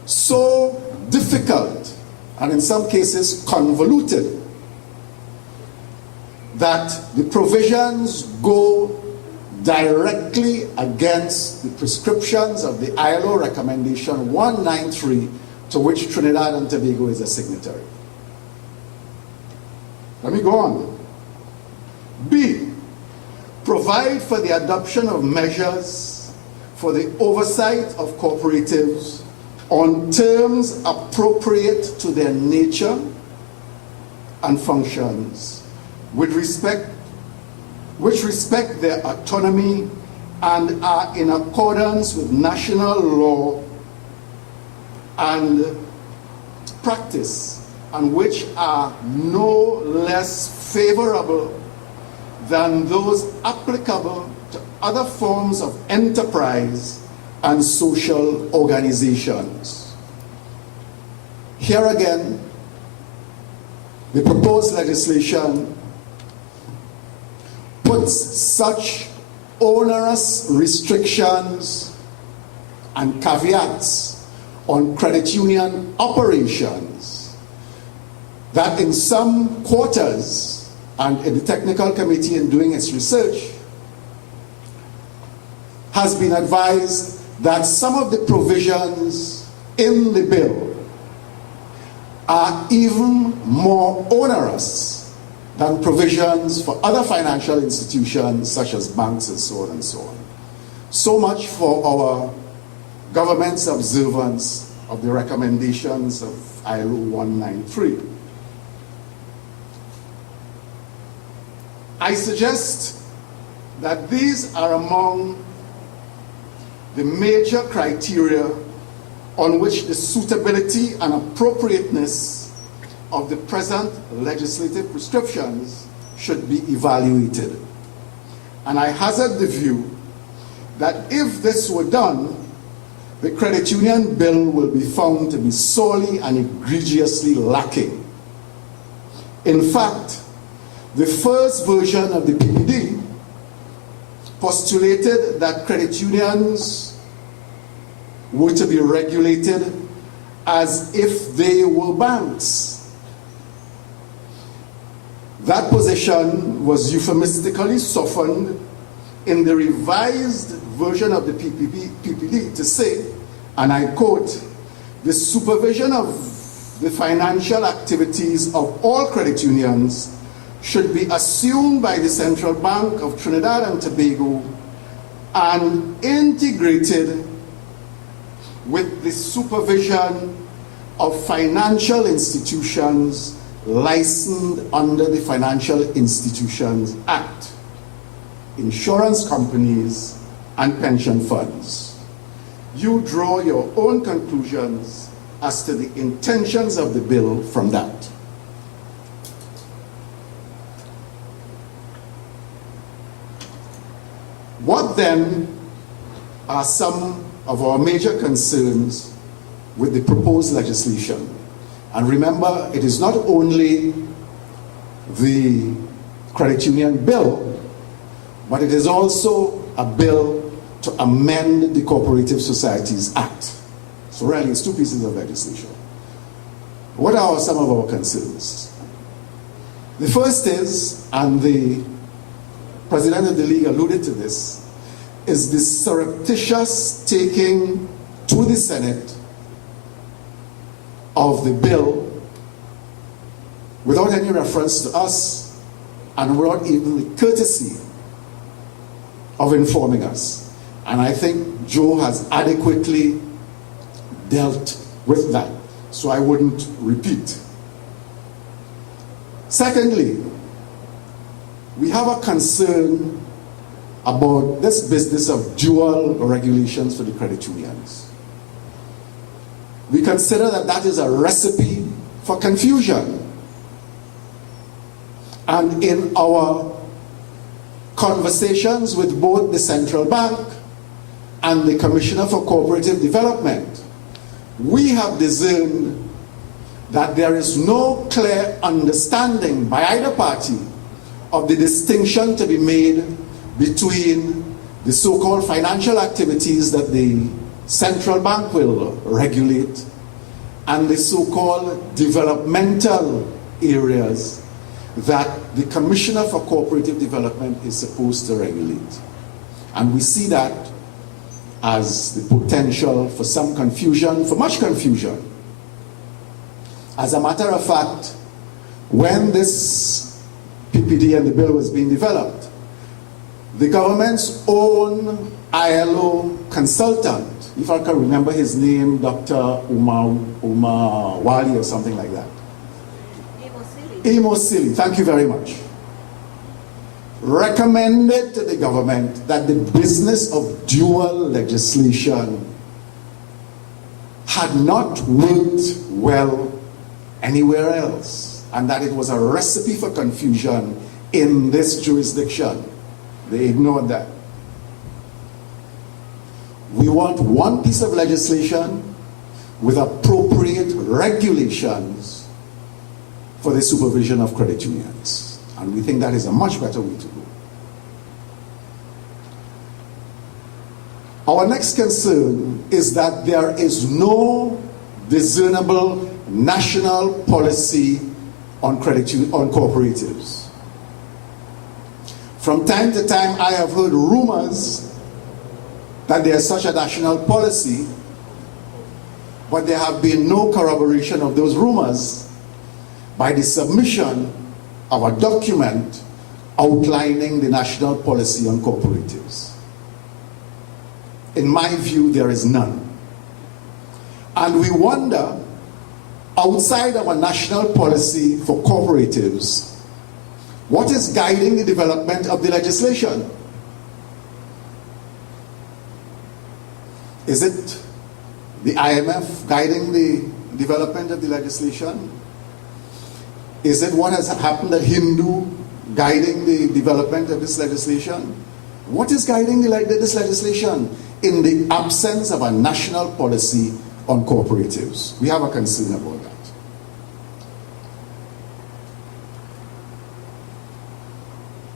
so difficult and in some cases convoluted that the provisions go directly against the prescriptions of the ILO recommendation 193, to which Trinidad and Tobago is a signatory. Let me go on. B, provide for the adoption of measures for the oversight of cooperatives on terms appropriate to their nature and functions, which respect their autonomy and are in accordance with national law and practice, and which are no less favorable than those applicable to other forms of enterprise and social organizations. Here again, the proposed legislation puts such onerous restrictions and caveats on credit union operations that in some quarters, and in the technical committee in doing its research, has been advised that some of the provisions in the bill are even more onerous than provisions for other financial institutions such as banks and so on and so on. So much for our government's observance of the recommendations of ILO 193. I suggest that these are among the major criteria on which the suitability and appropriateness of the present legislative prescriptions should be evaluated. And I hazard the view that if this were done, the credit union bill will be found to be sorely and egregiously lacking. In fact, the first version of the PPD postulated that credit unions were to be regulated as if they were banks. That position was euphemistically softened in the revised version of the PPD to say, and I quote, "The supervision of the financial activities of all credit unions should be assumed by the Central Bank of Trinidad and Tobago and integrated with the supervision of financial institutions licensed under the Financial Institutions Act, insurance companies, and pension funds." You draw your own conclusions as to the intentions of the bill from that. What then are some of our major concerns with the proposed legislation? And remember, it is not only the credit union bill, but it is also a bill to amend the Cooperative Societies Act. So really, it's two pieces of legislation. What are some of our concerns? The first is, and the President of the League alluded to this, is the surreptitious taking to the Senate of the bill without any reference to us and without even the courtesy of informing us. And I think Joe has adequately dealt with that, so I wouldn't repeat. Secondly, we have a concern about this business of dual regulations for the credit unions. We consider that that is a recipe for confusion. And in our conversations with both the Central Bank and the Commissioner for Cooperative Development, we have discerned that there is no clear understanding by either party of the distinction to be made between the so-called financial activities that the central bank will regulate and the so-called developmental areas that the Commissioner for Cooperative Development is supposed to regulate. And we see that as the potential for some confusion, for much confusion. As a matter of fact, when this PPD and the bill was being developed, the government's own ILO consultant, if I can remember his name, Dr. Umar Wali or something like that. Amos Silly, thank you very much. Recommended to the government that the business of dual legislation had not worked well anywhere else, and that it was a recipe for confusion in this jurisdiction. They ignored that. We want one piece of legislation with appropriate regulations for the supervision of credit unions. And we think that is a much better way to go. Our next concern is that there is no discernible national policy on cooperatives. From time to time, I have heard rumors that there is such a national policy, but there have been no corroboration of those rumors by the submission of a document outlining the national policy on cooperatives. In my view, there is none. And we wonder, outside of a national policy for cooperatives, what is guiding the development of the legislation? Is it the IMF guiding the development of the legislation? Is it what has happened at Hindu guiding the development of this legislation? What is guiding this legislation in the absence of a national policy on cooperatives? We have a concern about that.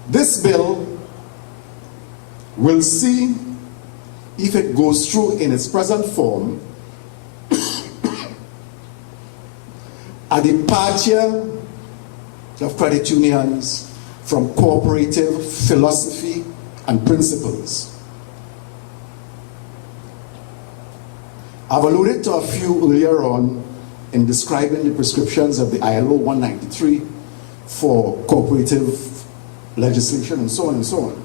This bill will see, if it goes through in its present form, a departure of credit unions from cooperative philosophy and principles. I've alluded to a few earlier on in describing the prescriptions of the ILO 193 for cooperative legislation and so on and so on.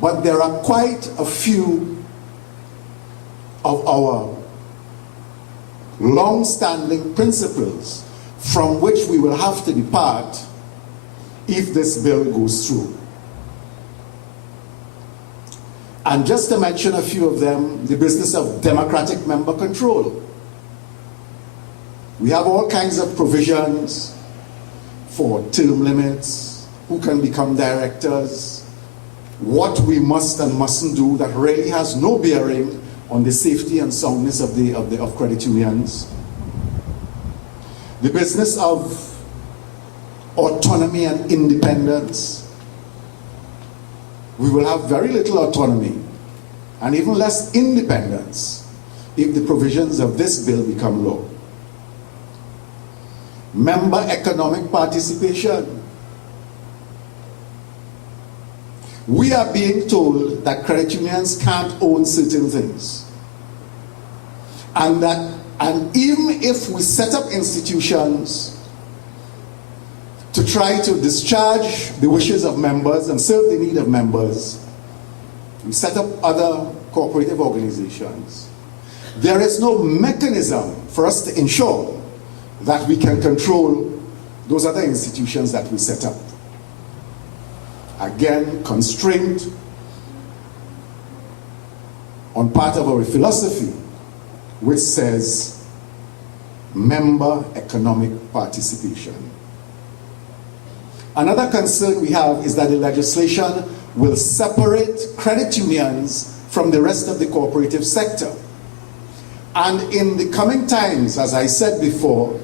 But there are quite a few of our long-standing principles from which we will have to depart if this bill goes through. And just to mention a few of them, the business of democratic member control. We have all kinds of provisions for term limits, who can become directors, what we must and mustn't do that really has no bearing on the safety and soundness of credit unions. The business of autonomy and independence. We will have very little autonomy and even less independence if the provisions of this bill become law. Member economic participation. We are being told that credit unions can't own certain things. And even if we set up institutions to try to discharge the wishes of members and serve the need of members, we set up other cooperative organizations. There is no mechanism for us to ensure that we can control those other institutions that we set up. Again, constraint on part of our philosophy, which says member economic participation. Another concern we have is that the legislation will separate credit unions from the rest of the cooperative sector. And in the coming times, as I said before,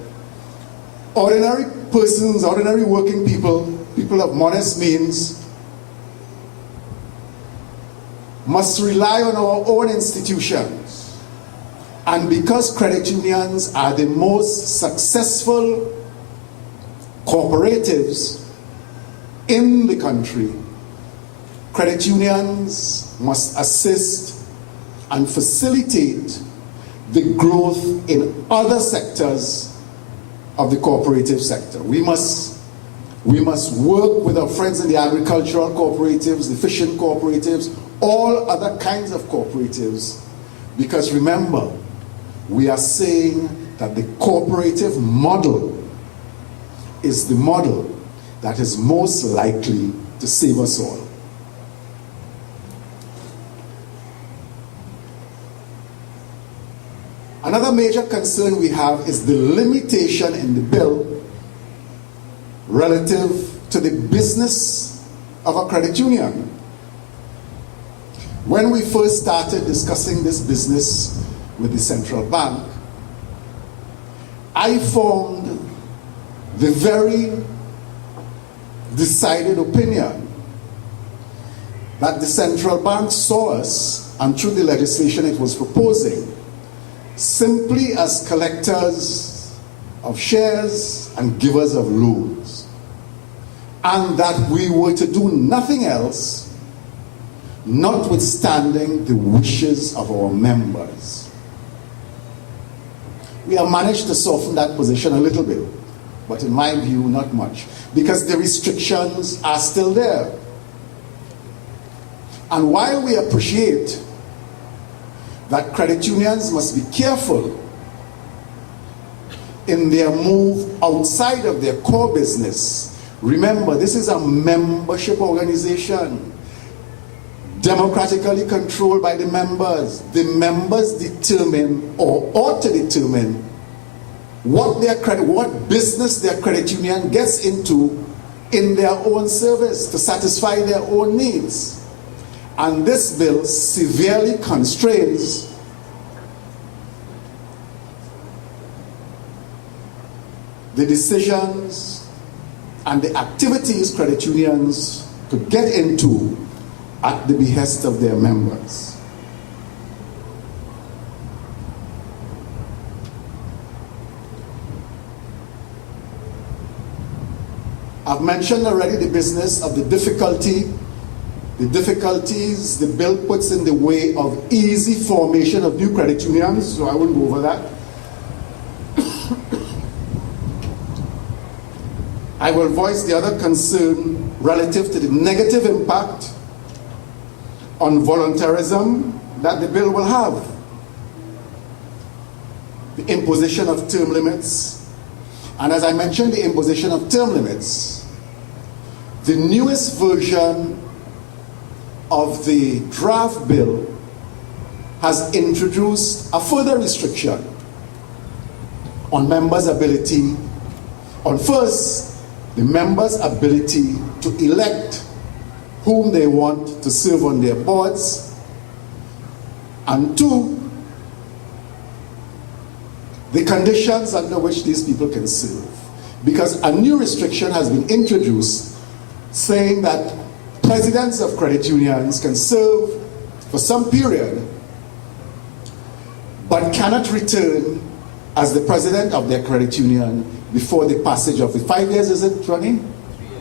ordinary persons, ordinary working people, people of modest means, must rely on our own institutions. And because credit unions are the most successful cooperatives in the country, credit unions must assist and facilitate the growth in other sectors of the cooperative sector. We must work with our friends in the agricultural cooperatives, the fishing cooperatives, all other kinds of cooperatives, because remember, we are saying that the cooperative model is the model that is most likely to save us all. Another major concern we have is the limitation in the bill relative to the business of a credit union. When we first started discussing this business with the central bank, I formed the very decided opinion that the central bank saw us, and through the legislation it was proposing, simply as collectors of shares and givers of loans, and that we were to do nothing else notwithstanding the wishes of our members. We have managed to soften that position a little bit, but in my view, not much, because the restrictions are still there. And while we appreciate that credit unions must be careful in their move outside of their core business, remember, this is a membership organization, democratically controlled by the members. The members determine, or ought to determine, what business their credit union gets into in their own service to satisfy their own needs. And this bill severely constrains the decisions and the activities credit unions could get into at the behest of their members. I've mentioned already the business of the difficulties the bill puts in the way of easy formation of new credit unions, so I won't go over that. I will voice the other concern relative to the negative impact on voluntarism that the bill will have. The imposition of term limits. And as I mentioned, the imposition of term limits, the newest version of the draft bill has introduced a further restriction on members' ability, on first, the members' ability to elect whom they want to serve on their boards, and two, the conditions under which these people can serve. Because a new restriction has been introduced saying that presidents of credit unions can serve for some period but cannot return as the president of their credit union before the passage of the 5 years, is it, Ronnie?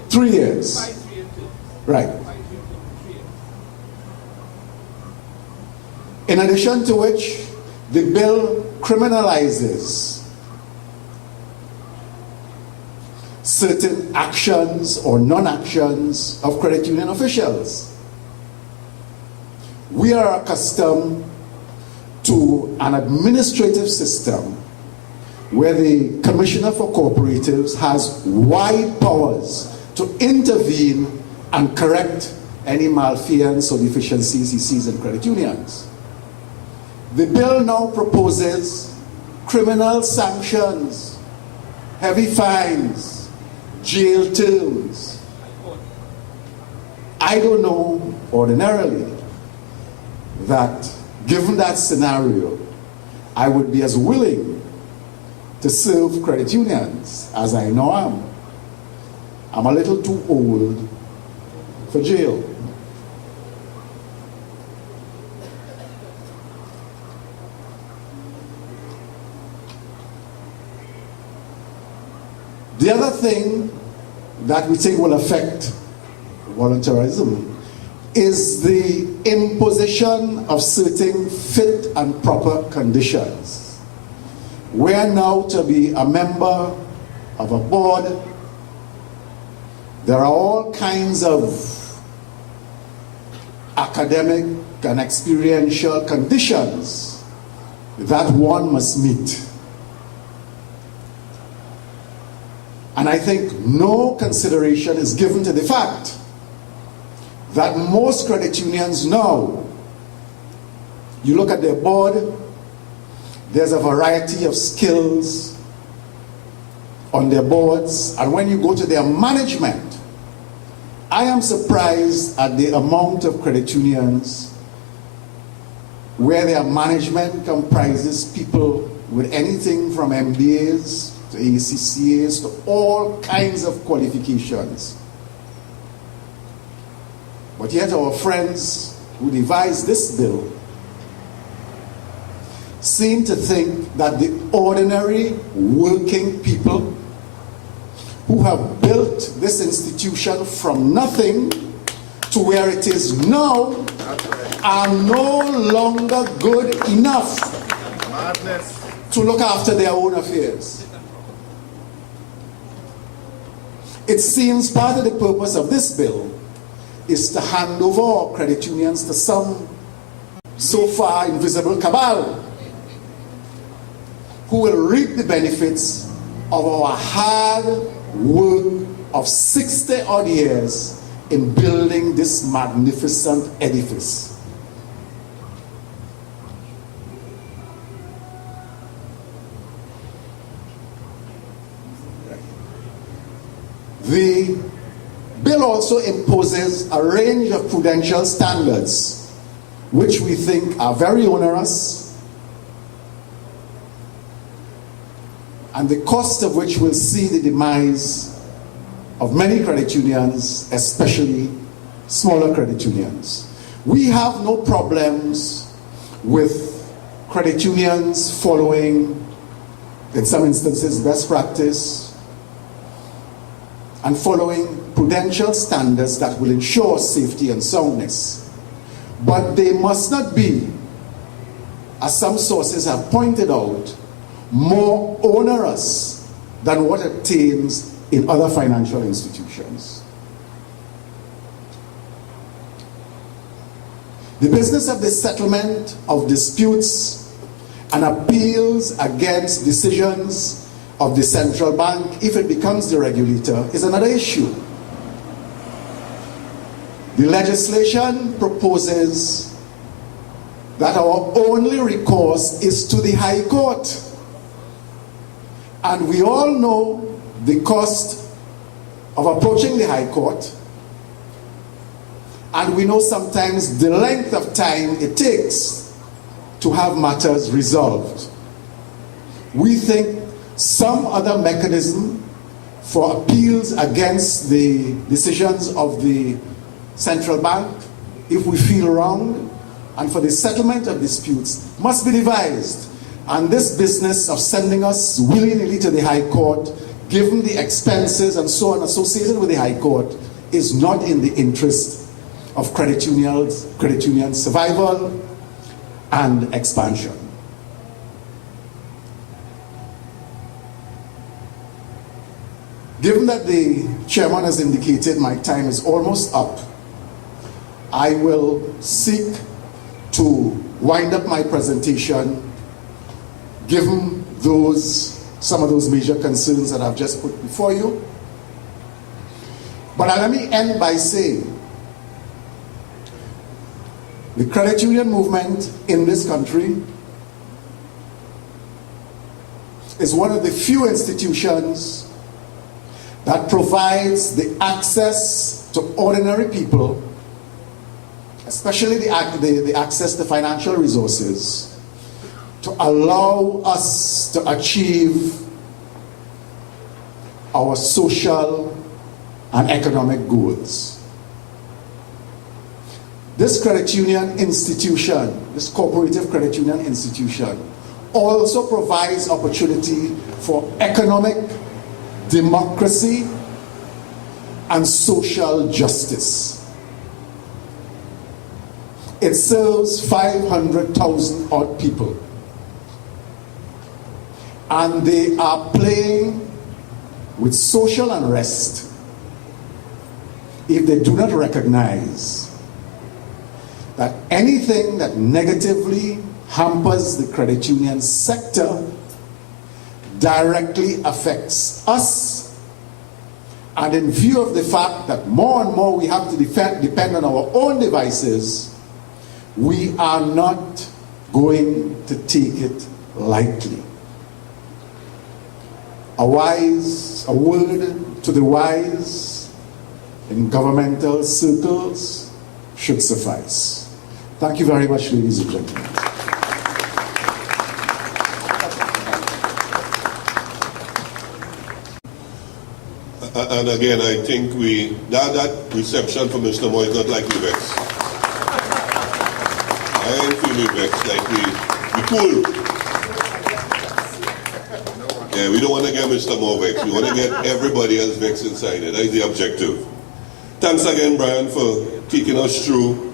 3 years. Right. In addition to which, the bill criminalizes certain actions or non-actions of credit union officials. We are accustomed to an administrative system where the Commissioner for Cooperatives has wide powers to intervene and correct any malfeasance or deficiencies he sees in credit unions. The bill now proposes criminal sanctions, heavy fines, jail terms. I don't know ordinarily that, given that scenario, I would be as willing to serve credit unions as I now am. I'm a little too old for jail. The other thing that we think will affect voluntarism is the imposition of certain fit and proper conditions. We are now to be a member of a board. There are all kinds of academic and experiential conditions that one must meet. And I think no consideration is given to the fact that most credit unions now, you look at their board, there's a variety of skills on their boards, and when you go to their management, I am surprised at the amount of credit unions where their management comprises people with anything from MBAs to ACCAs to all kinds of qualifications. But yet our friends who devised this bill seem to think that the ordinary working people who have built this institution from nothing to where it is now are no longer good enough to look after their own affairs. It seems part of the purpose of this bill is to hand over our credit unions to some so far invisible cabal who will reap the benefits of our hard work of 60 odd years in building this magnificent edifice. The bill also imposes a range of prudential standards which we think are very onerous and the cost of which will see the demise of many credit unions, especially smaller credit unions. We have no problems with credit unions following, in some instances, best practice and following prudential standards that will ensure safety and soundness. But they must not be, as some sources have pointed out, more onerous than what obtains in other financial institutions. The business of the settlement of disputes and appeals against decisions of the central bank, if it becomes the regulator, is another issue. The legislation proposes that our only recourse is to the High Court. And we all know the cost of approaching the High Court, and we know sometimes the length of time it takes to have matters resolved. We think some other mechanism for appeals against the decisions of the central bank, if we feel wronged, and for the settlement of disputes must be devised. And this business of sending us willy-nilly to the High Court, given the expenses and so on associated with the High Court, is not in the interest of credit unions' survival and expansion. Given that the chairman has indicated my time is almost up, I will seek to wind up my presentation given some of those major concerns that I've just put before you. But let me end by saying the credit union movement in this country is one of the few institutions that provides the access to ordinary people, especially the access to financial resources, to allow us to achieve our social and economic goals. This credit union institution, this cooperative credit union institution, also provides opportunity for economic democracy and social justice. It serves 500,000 odd people, and they are playing with social unrest if they do not recognize that anything that negatively hampers the credit union sector directly affects us. And in view of the fact that more and more we have to depend on our own devices, we are not going to take it lightly. A word to the wise in governmental circles should suffice. Thank you very much, ladies and gentlemen. And again, I think that reception from Mr. Moore is not like we vex. I ain't feeling vexed, like we cool. Yeah, we don't want to get Mr. Moore vexed. We want to get everybody else vexed inside it. That is the objective. Thanks again, Brian, for taking us through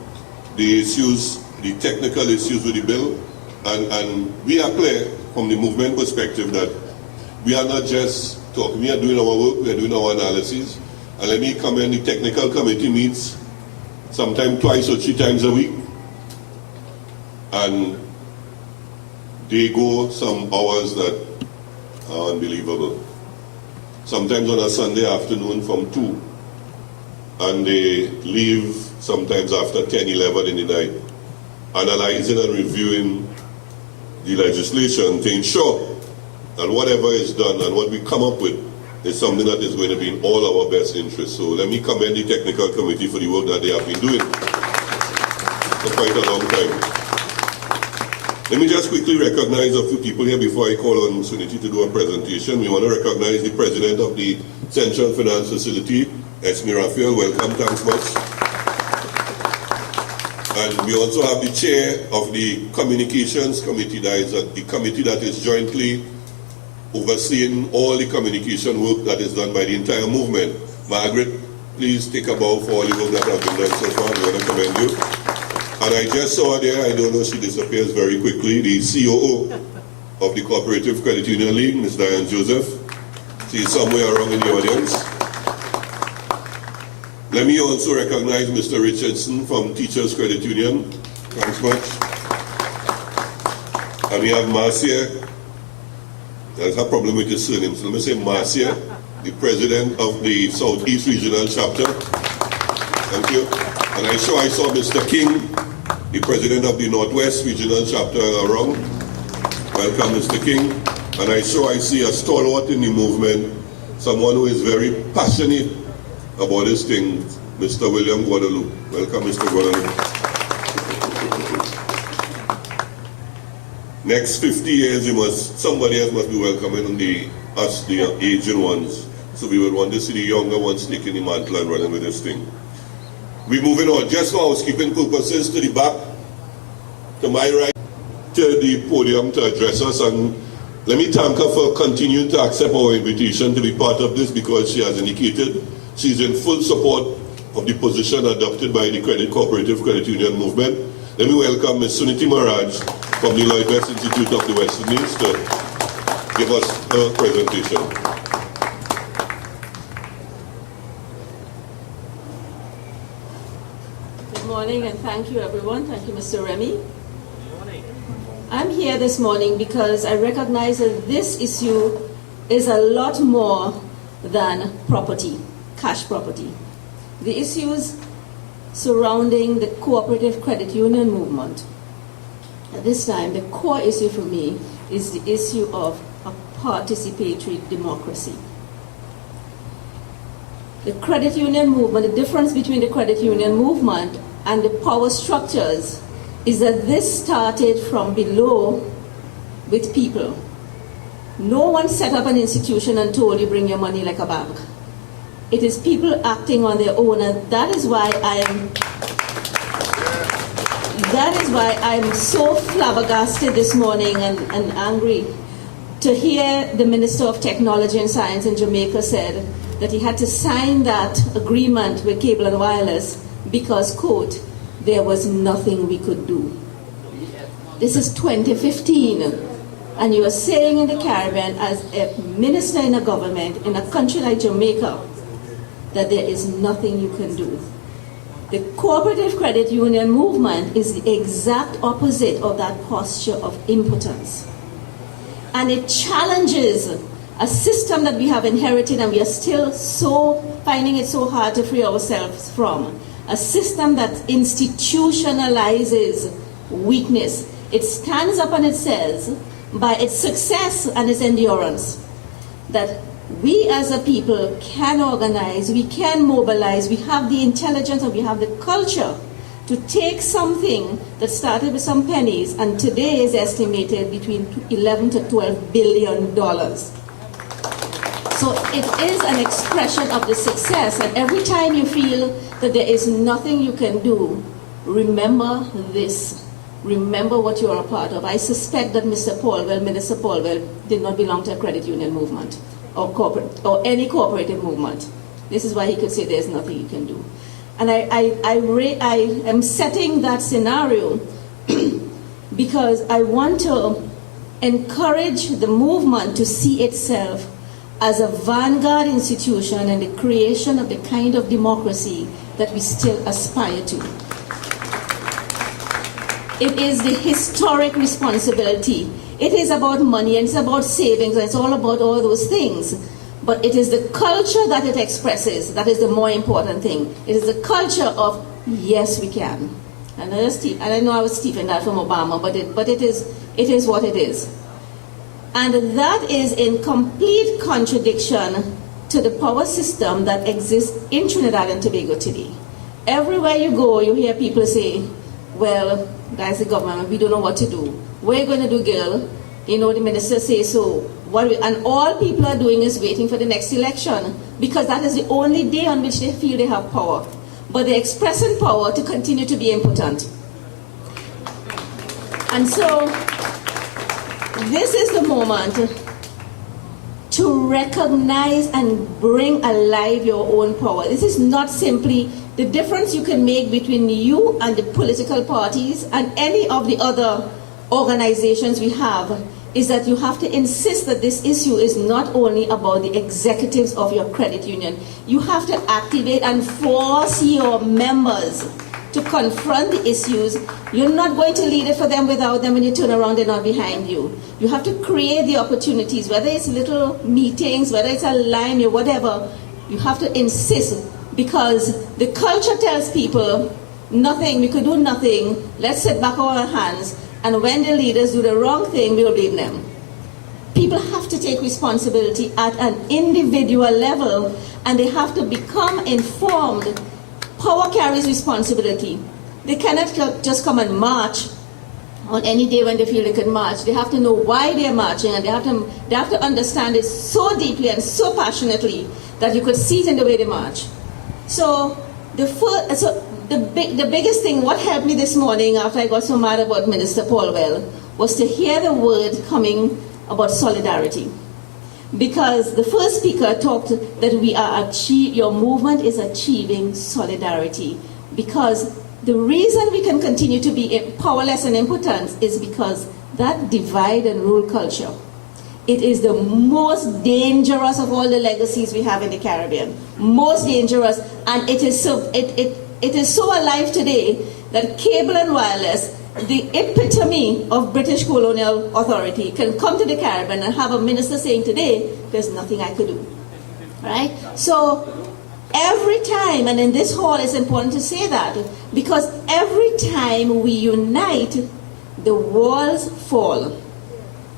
the issues, the technical issues with the bill. And we are clear from the movement perspective that we are not just talking, we are doing our work, we are doing our analysis. And let me commend the technical committee meets sometime twice or 3 times a week. And they go some hours that are unbelievable. Sometimes on a Sunday afternoon from 2. And they leave sometimes after 10, 11 in the night, analyzing and reviewing the legislation to ensure that whatever is done and what we come up with is something that is going to be in all our best interests. So let me commend the technical committee for the work that they have been doing for quite a long time. Let me just quickly recognize a few people here before I call on Suniti to do a presentation. We want to recognize the president of the Central Finance Facility, Esme Raphael. Welcome, thanks much. And we also have the chair of the Communications Committee, that is the committee that is jointly overseeing all the communication work that is done by the entire movement. Margaret, please take a bow for all the work that has been done so far. We want to commend you. And I just saw there, I don't know, she disappears very quickly, the COO of the Cooperative Credit Union League, Ms. Diane Joseph. She's somewhere around in the audience. Let me also recognize Mr. Richardson from Teachers Credit Union. Thanks much. And we have Marcia. There's a problem with his surname, so let me say Marcia, the president of the Southeast Regional Chapter. Thank you. And I saw Mr. King, the president of the Northwest Regional Chapter around. Welcome, Mr. King. And I see a stalwart in the movement, someone who is very passionate about this thing, Mr. William Guadalupe. Welcome, Mr. Guadalupe. Next 50 years, somebody else must be welcoming the aging ones. So we would want to see the younger ones taking the mantle and running with this thing. We're moving on, just for housekeeping purposes, to the back, to my right, to the podium to address us. And let me thank her for continuing to accept our invitation to be part of this, because she has indicated she's in full support of the position adopted by the Cooperative Credit Union movement. Let me welcome Ms. Suniti Maharaj from the Lloyd West Institute of the West Indies to give us her presentation. Good morning, and thank you, everyone. Thank you, Mr. Remy. I'm here this morning because I recognize that this issue is a lot more than property, cash property. The issues surrounding the cooperative credit union movement, at this time, the core issue for me is the issue of a participatory democracy. The credit union movement, the difference between the credit union movement and the power structures is that this started from below with people. No one set up an institution and told you bring your money like a bank. It is people acting on their own, and that is why I'm so flabbergasted this morning and angry to hear the Minister of Technology and Science in Jamaica said that he had to sign that agreement with Cable and Wireless because, quote, there was nothing we could do. This is 2015, and you are saying in the Caribbean, as a minister in a government in a country like Jamaica, that there is nothing you can do. The cooperative credit union movement is the exact opposite of that posture of impotence. And it challenges a system that we have inherited and we are still finding it so hard to free ourselves from. A system that institutionalizes weakness. It stands up and it says, by its success and its endurance, that we as a people can organize, we can mobilize, we have the intelligence and we have the culture to take something that started with some pennies and today is estimated between $11 to $12 billion. So it is an expression of the success, and every time you feel that there is nothing you can do, remember this. Remember what you are a part of. I suspect that Minister Paulwell did not belong to a credit union movement or any cooperative movement. This is why he could say there's nothing you can do. And I am setting that scenario because I want to encourage the movement to see itself as a vanguard institution in the creation of the kind of democracy that we still aspire to. It is the historic responsibility. It is about money and it's about savings and it's all about all those things. But it is the culture that it expresses that is the more important thing. It is the culture of yes, we can. And I know I was stealing that from Obama, but it is what it is. And that is in complete contradiction to the power system that exists in Trinidad and Tobago today. Everywhere you go, you hear people say, well, guys, the government, we don't know what to do. What are you going to do, girl? You know, the minister says so. And all people are doing is waiting for the next election because that is the only day on which they feel they have power. But they're expressing power to continue to be impotent. And so, this is the moment to recognize and bring alive your own power. This is not simply the difference you can make between you and the political parties and any of the other organizations we have is that you have to insist that this issue is not only about the executives of your credit union. You have to activate and force your members to confront the issues. You're not going to lead it for them without them when you turn around, they're not behind you. You have to create the opportunities, whether it's little meetings, whether it's a line or whatever, you have to insist because the culture tells people nothing, we could do nothing, let's sit back on our hands, and when the leaders do the wrong thing, we'll blame them. People have to take responsibility at an individual level, and they have to become informed. Power carries responsibility. They cannot just come and march on any day when they feel they can march. They have to know why they're marching, and they have to understand it so deeply and so passionately that you could see it in the way they march. So the biggest thing, what helped me this morning after I got so mad about Minister Paulwell, was to hear the word coming about solidarity. Because the first speaker talked that your movement is achieving solidarity. Because the reason we can continue to be powerless and impotent is because that divide and rule culture. It is the most dangerous of all the legacies we have in the Caribbean. Most dangerous, and it is so alive today that cable and wireless, the epitome of British colonial authority, can come to the Caribbean and have a minister saying today, there's nothing I could do. Right? So every time, and in this hall it's important to say that, because every time we unite, the walls fall.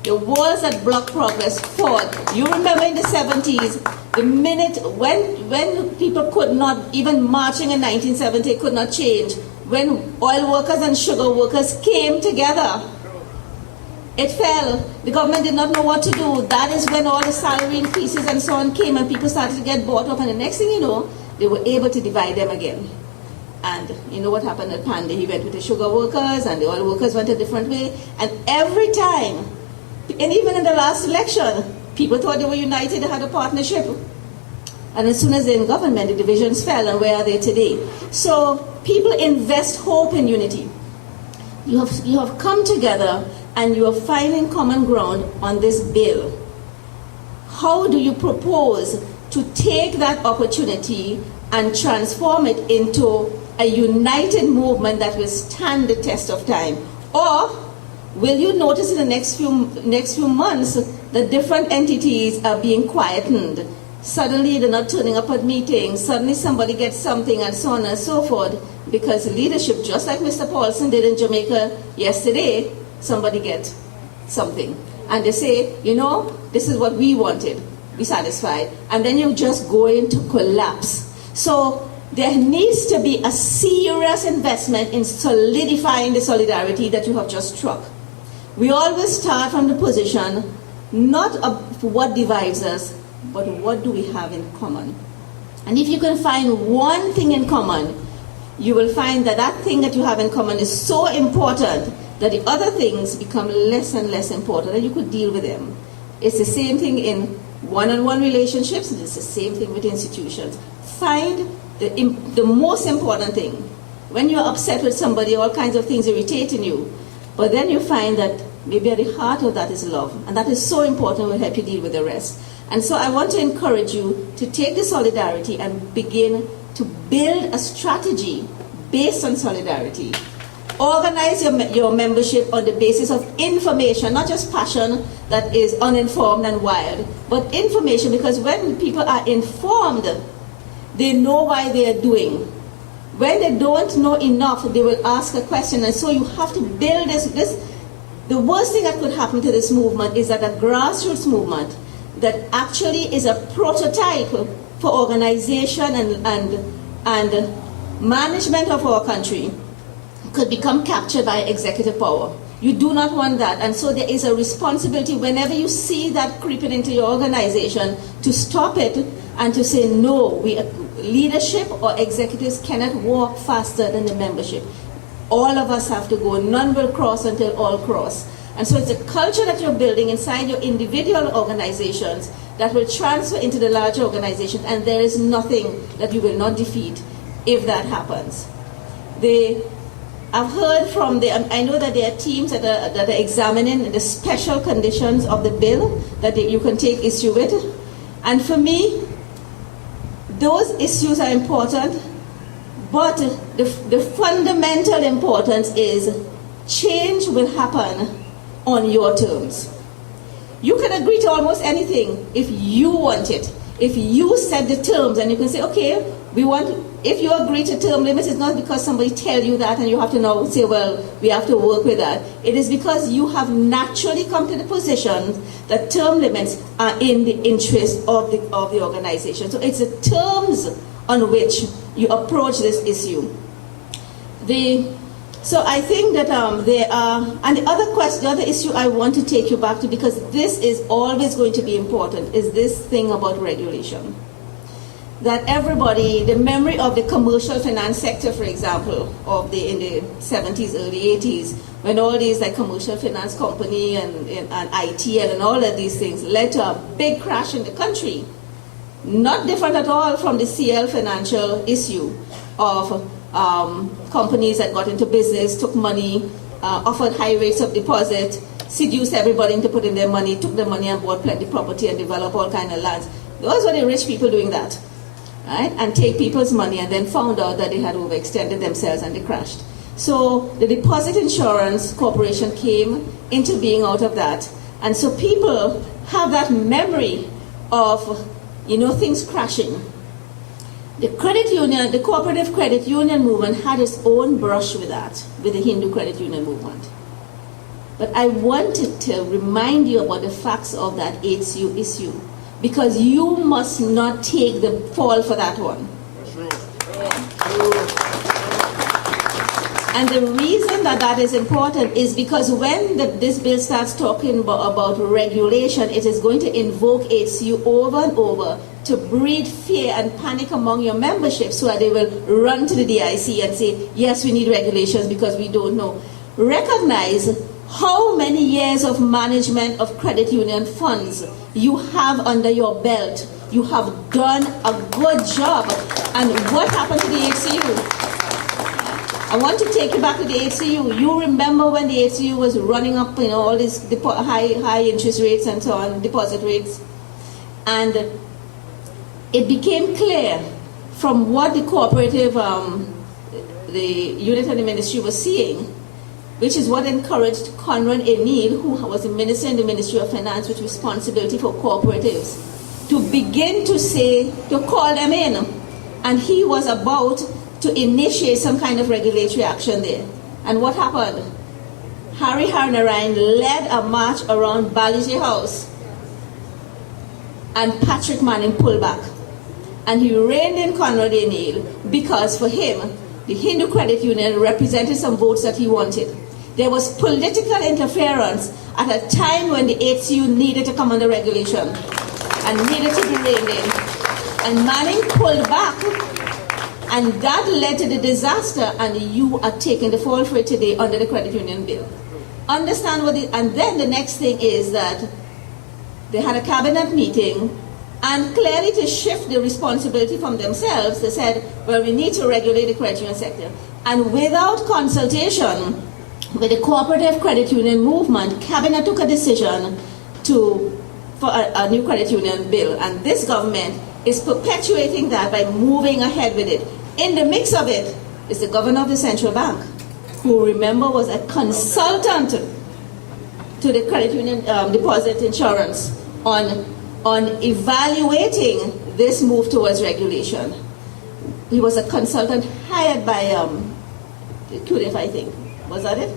The walls that block progress fall. You remember in the 70s, the minute when people could not, even marching in 1970 could not change, when oil workers and sugar workers came together It fell. The government did not know what to do. That is when all the salary increases and so on came, and people started to get bought up, and the next thing you know, they were able to divide them again. And you know what happened at Panda? He went with the sugar workers, and the oil workers went a different way. And every time, and even in the last election, people thought they were united, they had a partnership. And as soon as they're in government, the divisions fell, and where are they today? So people invest hope in unity. You have come together, and you are finding common ground on this bill. How do you propose to take that opportunity and transform it into a united movement that will stand the test of time? Or will you notice in the next few months that different entities are being quietened? Suddenly they're not turning up at meetings, suddenly somebody gets something, and so on and so forth, because leadership, just like Mr. Paulson did in Jamaica yesterday, somebody gets something. And they say, you know, this is what we wanted, be satisfied. And then you just go into collapse. So there needs to be a serious investment in solidifying the solidarity that you have just struck. We always start from the position, not of what divides us, but what do we have in common? And if you can find one thing in common, you will find that that thing that you have in common is so important that the other things become less and less important, and you could deal with them. It's the same thing in one-on-one relationships, and it's the same thing with institutions. Find the most important thing. When you're upset with somebody, all kinds of things irritating you, but then you find that maybe at the heart of that is love, and that is so important, will help you deal with the rest. And so I want to encourage you to take the solidarity and begin to build a strategy based on solidarity. Organize your membership on the basis of information, not just passion that is uninformed and wild, but information, because when people are informed, they know why they are doing. When they don't know enough, they will ask a question, and so you have to build this. The worst thing that could happen to this movement is that a grassroots movement that actually is a prototype for organization and management of our country could become captured by executive power. You do not want that, and so there is a responsibility whenever you see that creeping into your organization to stop it and to say no. Leadership or executives cannot walk faster than the membership. All of us have to go. None will cross until all cross. And so it's a culture that you're building inside your individual organizations that will transfer into the larger organization, and there is nothing that you will not defeat if that happens. I've heard from I know that there are teams that are examining the special conditions of the bill that you can take issue with. And for me, those issues are important, but the fundamental importance is change will happen on your terms. You can agree to almost anything if you want it. If you set the terms and you can say, okay, if you agree to term limits, it's not because somebody tell you that and you have to now say, well, we have to work with that. It is because you have naturally come to the position that term limits are in the interest of the organization. So it's the terms on which you approach this issue. So I think that there are, and the other issue I want to take you back to, because this is always going to be important, is this thing about regulation. That everybody, the memory of the commercial finance sector, for example, in the 70s, early 80s, when all these like commercial finance company and ITL and all of these things led to a big crash in the country. Not different at all from the CL financial issue of companies that got into business, took money, offered high rates of deposit, seduced everybody into putting their money, took the money and bought plenty property and developed all kind of lands. Those were the rich people doing that, right? And take people's money and then found out that they had overextended themselves and they crashed. So the Deposit Insurance Corporation came into being out of that. And so people have that memory of, things crashing. The credit union, the cooperative credit union movement had its own brush with that, with the Hindu credit union movement. But I wanted to remind you about the facts of that OWTU issue, because you must not take the fall for that one. And the reason that that is important is because when this bill starts talking about regulation, it is going to invoke HCU over and over to breed fear and panic among your membership so that they will run to the DIC and say, yes, we need regulations because we don't know. Recognize how many years of management of credit union funds you have under your belt. You have done a good job. And what happened to the HCU? I want to take you back to the HCU. You remember when the HCU was running up, all these high interest rates and so on, deposit rates, and it became clear from what the cooperative, the unit and the ministry was seeing, which is what encouraged Conrad Emil, who was the minister in the Ministry of Finance with responsibility for cooperatives, to begin to say, to call them in, and he was about to initiate some kind of regulatory action there. And what happened? Harry Harnarain led a march around Balije House, and Patrick Manning pulled back. And he reined in Conrad Emil because for him, the Hindu Credit Union represented some votes that he wanted. There was political interference at a time when the HCU needed to come under regulation and needed to be reined in. And Manning pulled back, and that led to the disaster, and you are taking the fall for it today under the credit union bill. Understand what and then the next thing is that they had a cabinet meeting, and clearly to shift the responsibility from themselves, they said, well, we need to regulate the credit union sector. And without consultation with the cooperative credit union movement, cabinet took a decision for a new credit union bill, and this government is perpetuating that by moving ahead with it. In the mix of it is the governor of the central bank, who, remember, was a consultant to the credit union deposit insurance on evaluating this move towards regulation. He was a consultant hired by QDF, I think. Was that it?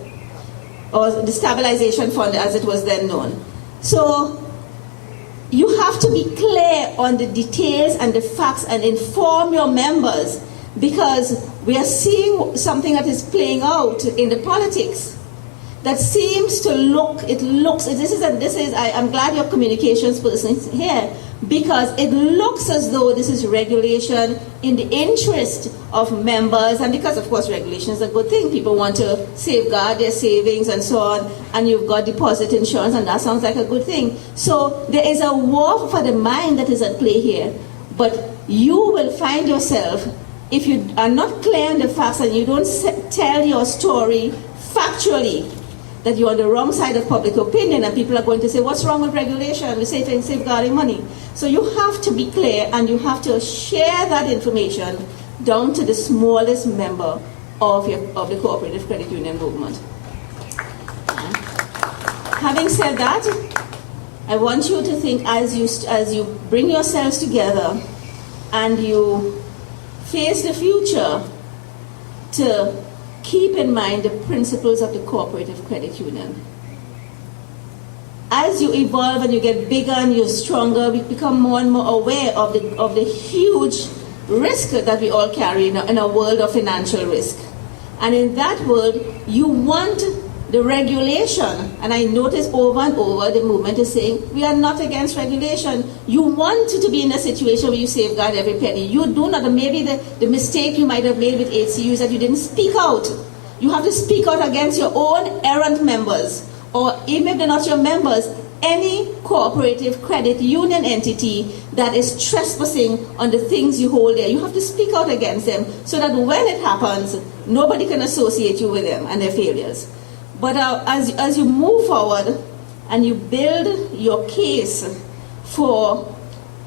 Or the Stabilization Fund, as it was then known. So you have to be clear on the details and the facts and inform your members, because we are seeing something that is playing out in the politics that seems to I'm glad your communications person is here, because it looks as though this is regulation in the interest of members, and because of course regulation is a good thing. People want to safeguard their savings and so on, and you've got deposit insurance, and that sounds like a good thing. So there is a war for the mind that is at play here, but you will find yourself, if you are not clear on the facts and you don't tell your story factually, that you're on the wrong side of public opinion, and people are going to say, what's wrong with regulation? We say things safeguarding money. So you have to be clear, and you have to share that information down to the smallest member of the cooperative credit union movement. Having said that, I want you to think, as you bring yourselves together and you face the future, to keep in mind the principles of the cooperative credit union. As you evolve and you get bigger and you're stronger, we become more and more aware of the huge risk that we all carry in a world of financial risk. And in that world, you want the regulation. And I notice over and over the movement is saying, we are not against regulation. You want to be in a situation where you safeguard every penny. You do not. Maybe the mistake you might have made with HCU is that you didn't speak out. You have to speak out against your own errant members, or even if they're not your members, any cooperative credit union entity that is trespassing on the things you hold there. You have to speak out against them so that when it happens, nobody can associate you with them and their failures. But as you move forward and you build your case for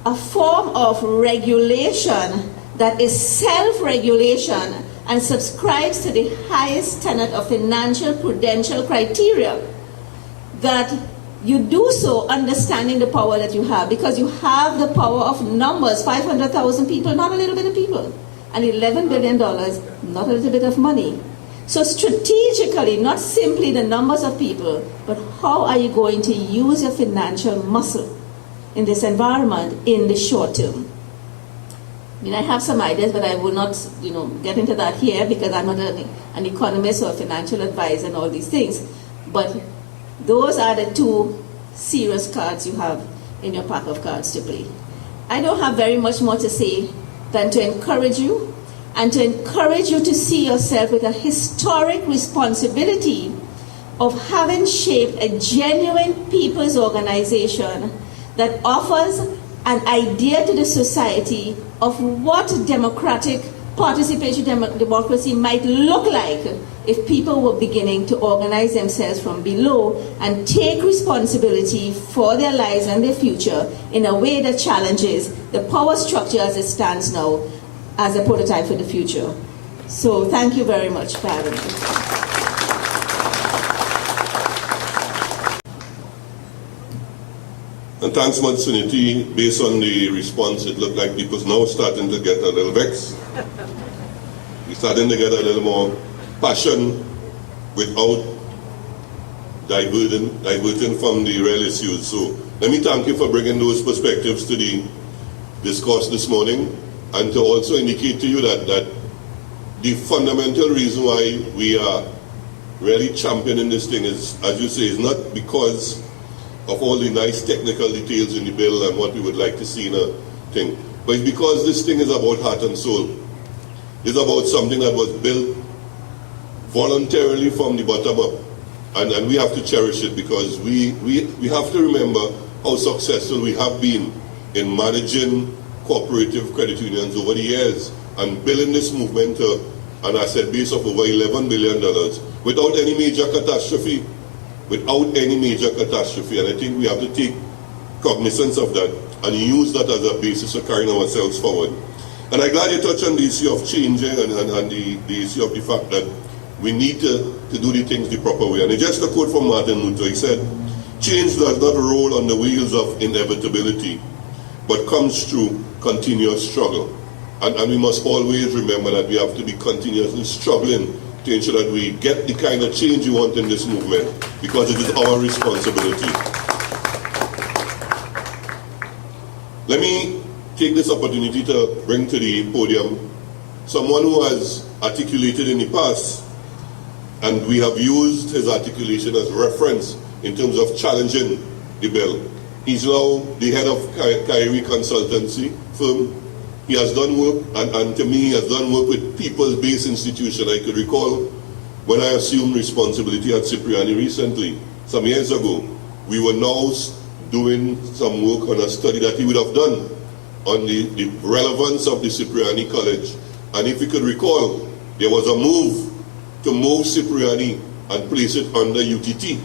a form of regulation that is self-regulation and subscribes to the highest tenet of financial prudential criteria, that you do so understanding the power that you have, because you have the power of numbers. 500,000 people, not a little bit of people, and $11 billion, not a little bit of money. So strategically, not simply the numbers of people, but how are you going to use your financial muscle in this environment in the short term? I mean, I have some ideas, but I will not, get into that here because I'm not an economist or a financial advisor and all these things. But those are the two serious cards you have in your pack of cards to play. I don't have very much more to say than to encourage you and to encourage you to see yourself with a historic responsibility of having shaped a genuine people's organization that offers an idea to the society of what democratic participation democracy might look like if people were beginning to organize themselves from below and take responsibility for their lives and their future in a way that challenges the power structure as it stands now as a prototype for the future. So thank you very much for having me. And thanks much, Suniti. Based on the response, it looked like people's now starting to get a little vexed. We're starting to get a little more passion without diverting from the real issues. So let me thank you for bringing those perspectives to the discourse this morning, and to also indicate to you that the fundamental reason why we are really championing this thing is, as you say, is not because of all the nice technical details in the bill and what we would like to see in a thing, but it's because this thing is about heart and soul. It's about something that was built voluntarily from the bottom up, and we have to cherish it, because we have to remember how successful we have been in managing cooperative credit unions over the years and building this movement to an asset base of over $11 billion without any major catastrophe. Without any major catastrophe, and I think we have to take cognizance of that and use that as a basis of carrying ourselves forward. And I'm glad you touched on the issue of changing and the issue of the fact that we need to do the things the proper way. And just a quote from Martin Luther, he said, "Change does not roll on the wheels of inevitability, but comes through continuous struggle." And we must always remember that we have to be continuously struggling to ensure that we get the kind of change we want in this movement, because it is our responsibility. Let me take this opportunity to bring to the podium someone who has articulated in the past, and we have used his articulation as reference in terms of challenging the bill. He's now the head of Kyrie consultancy firm. He has done work, and to me, he has done work with peoples-based institutions. I could recall when I assumed responsibility at Cipriani recently, some years ago, we were now doing some work on a study that he would have done on the relevance of the Cipriani College. And if you could recall, there was a move to move Cipriani and place it under UTT.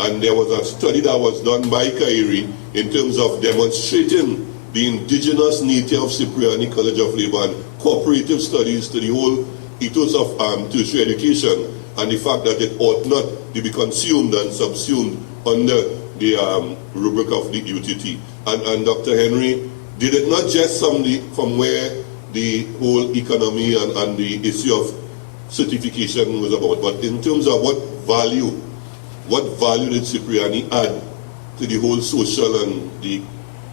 And there was a study that was done by Kyrie in terms of demonstrating the indigenous nature of Cipriani College of Labour and cooperative studies to the whole ethos of tertiary education, and the fact that it ought not to be consumed and subsumed under the rubric of the UTT. And Dr. Henry did it not just from where the whole economy and the issue of certification was about, but in terms of what value did Cipriani add to the whole social and the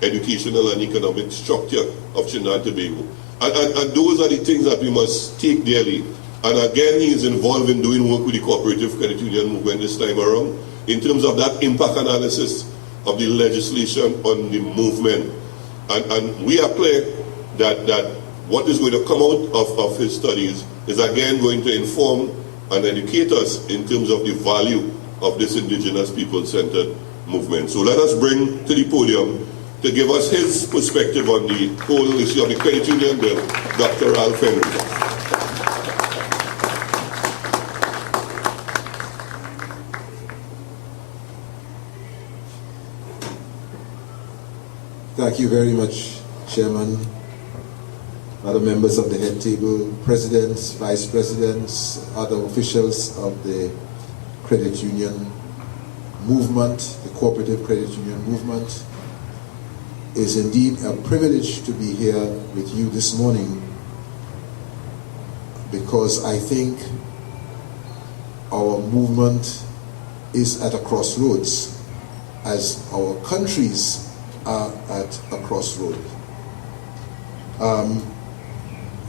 educational and economic structure of Trinidad and Tobago. And those are the things that we must take dearly. And again, he is involved in doing work with the cooperative credit union movement this time around in terms of that impact analysis of the legislation on the movement. And we are clear that what is going to come out of his studies is again going to inform and educate us in terms of the value of this indigenous people-centered movement. So let us bring to the podium to give us his perspective on the whole issue of the credit union bill, Dr. Ralph Henry. Thank you very much, Chairman, other members of the head table, presidents, vice presidents, other officials of the credit union movement, the cooperative credit union movement. It is indeed a privilege to be here with you this morning, because I think our movement is at a crossroads, as our countries are at a crossroad.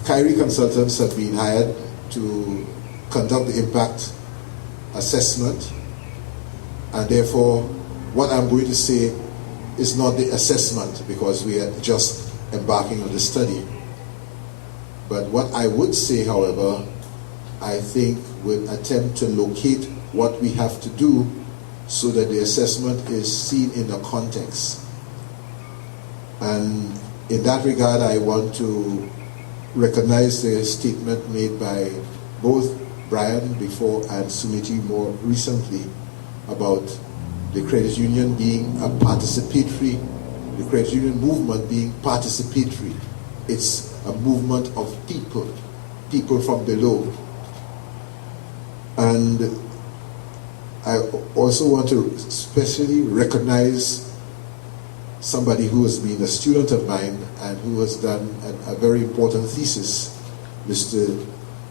Kyrie consultants have been hired to conduct the impact assessment, and therefore what I'm going to say is not the assessment, because we are just embarking on the study. But what I would say, however, I think would attempt to locate what we have to do so that the assessment is seen in a context. And in that regard, I want to recognize the statement made by both Brian before and Sumiti more recently about the credit union being a participatory, the credit union movement being participatory. It's a movement of people, people from below. And I also want to especially recognize somebody who has been a student of mine and who has done a very important thesis, Mr.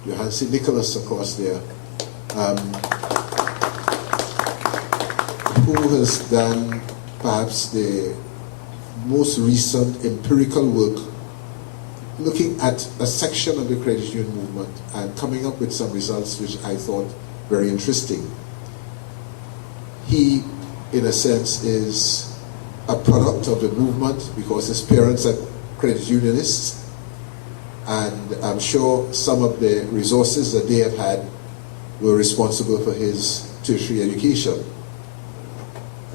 Johansi Nicholas, of course, there, who has done perhaps the most recent empirical work looking at a section of the credit union movement and coming up with some results which I thought very interesting. He, in a sense, is a product of the movement because his parents are credit unionists, and I'm sure some of the resources that they have had were responsible for his tertiary education.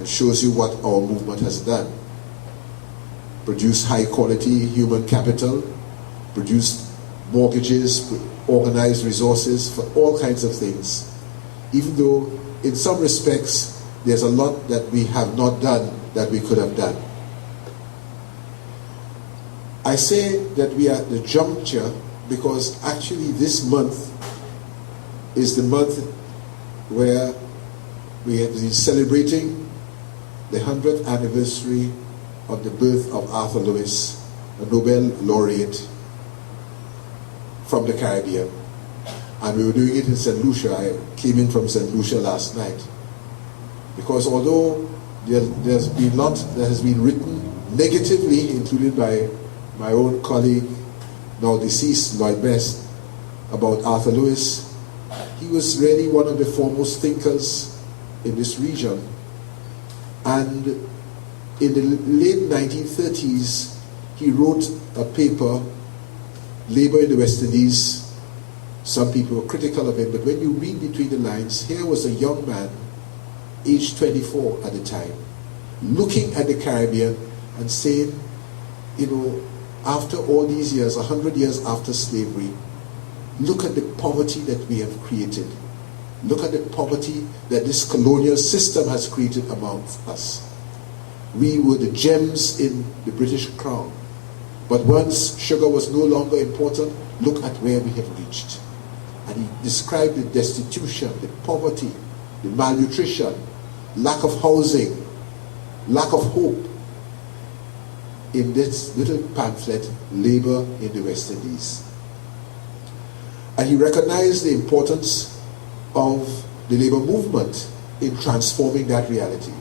It shows you what our movement has done. Produced high quality human capital, produced mortgages, organized resources for all kinds of things. Even though in some respects there's a lot that we have not done that we could have done. I say that we are at the juncture because actually this month is the month where we have been celebrating the 100th anniversary of the birth of Arthur Lewis, a Nobel laureate from the Caribbean. And we were doing it in St. Lucia. I came in from St. Lucia last night. Because although there's been a lot that has been written negatively, including by my own colleague, now deceased, Lloyd Best, about Arthur Lewis, he was really one of the foremost thinkers in this region. And in the late 1930s, he wrote a paper, Labor in the West Indies. Some people were critical of it, but when you read between the lines, here was a young man, aged 24 at the time, looking at the Caribbean and saying, you know, after all these years, 100 years after slavery, look at the poverty that we have created. Look at the poverty that this colonial system has created amongst us. We were the gems in the British crown. But once sugar was no longer important, look at where we have reached. And he described the destitution, the poverty, the malnutrition, lack of housing, lack of hope in this little pamphlet, Labor in the West Indies. And he recognized the importance of the labor movement in transforming that reality.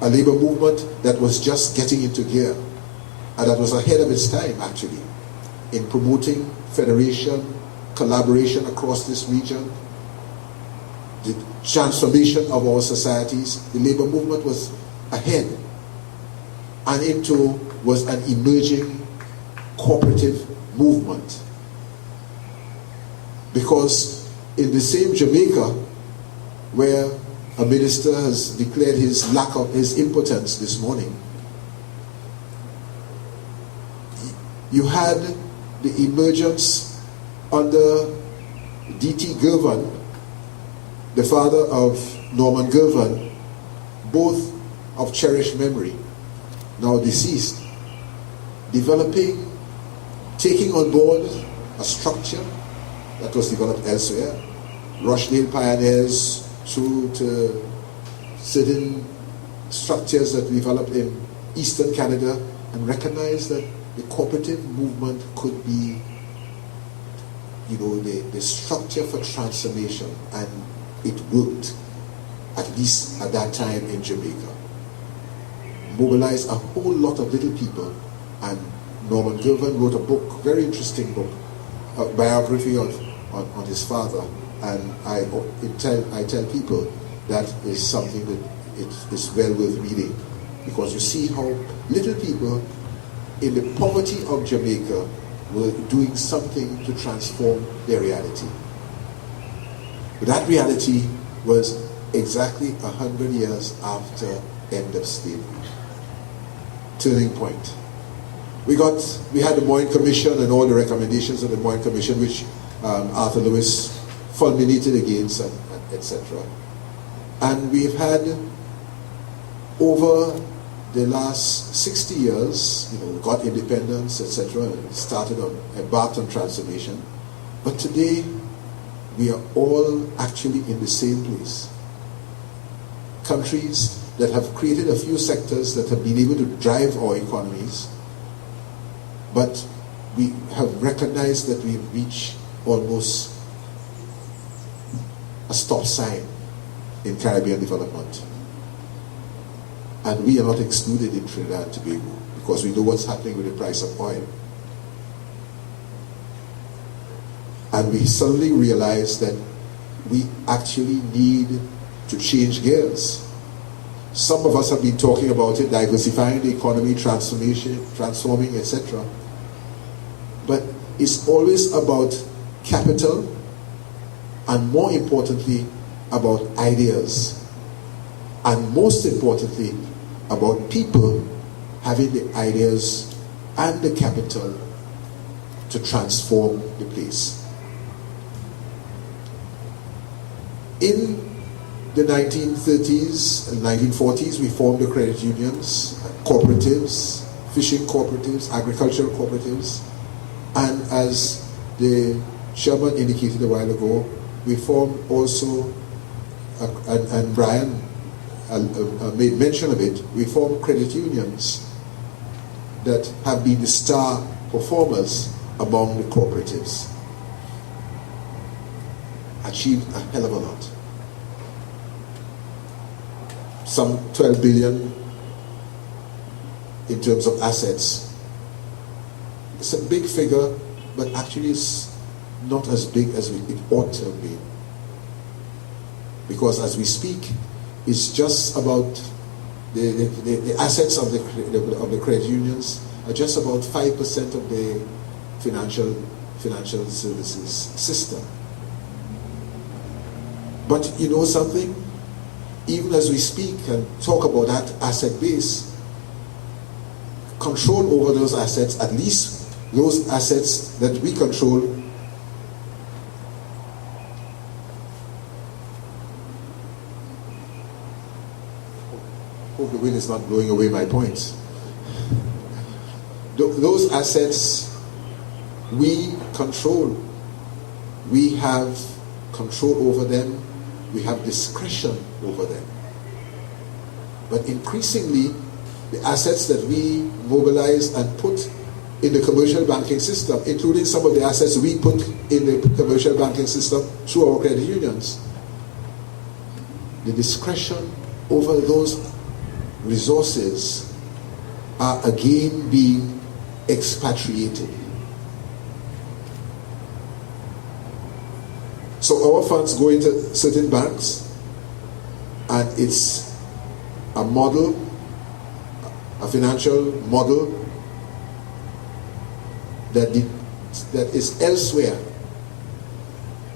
A labor movement that was just getting into gear and that was ahead of its time, actually, in promoting federation, collaboration across this region, the transformation of our societies. The labor movement was ahead, and into was an emerging cooperative movement. Because in the same Jamaica, where a minister has declared his impotence this morning, you had the emergence under D.T. Girvan, the father of Norman Girvan, both of cherished memory, now deceased, developing, taking on board a structure that was developed elsewhere, Rochdale pioneers through to certain structures that developed in Eastern Canada, and recognized that the cooperative movement could be, you know, the structure for transformation, and it worked, at least at that time in Jamaica. Mobilized a whole lot of little people and Norman Gilvan wrote a book, very interesting book, a biography on his father, and I tell people that is something that it is well worth reading, because you see how little people in the poverty of Jamaica were doing something to transform their reality. But that reality was exactly 100 years after end of slavery. Turning point. We had the Moyne Commission and all the recommendations of the Moyne Commission, which Arthur Lewis fulminated against, and etc. And we've had, over the last 60 years, got independence, etc., embarked on transformation. But today, we are all actually in the same place. Countries that have created a few sectors that have been able to drive our economies, but we have recognized that we've reached almost a stop sign in Caribbean development. And we are not excluded in Trinidad and Tobago, because we know what's happening with the price of oil. And we suddenly realize that we actually need to change gears. Some of us have been talking about it, diversifying the economy, transforming, etc. But it's always about capital, and more importantly, about ideas. And most importantly, about people having the ideas and the capital to transform the place. In the 1930s and 1940s, we formed the credit unions, cooperatives, fishing cooperatives, agricultural cooperatives, and as the chairman indicated a while ago, we formed also, and Brian made mention of it, we formed credit unions that have been the star performers among the cooperatives. Achieved a hell of a lot. Some 12 billion in terms of assets. It's a big figure, but actually it's not as big as it ought to be. Because as we speak, it's just about the assets of the credit unions are just about 5% of the financial services system. But you know something? Even as we speak and talk about that asset base, control over those assets, at least those assets that we control, hope the wind is not blowing away my points. Those assets we control. We have control over them. We have discretion over them. But increasingly, the assets that we mobilize and put in the commercial banking system, including some of the assets we put in the commercial banking system through our credit unions, the discretion over those resources are again being expatriated. So our funds go into certain banks, and it's a model, a financial model that is elsewhere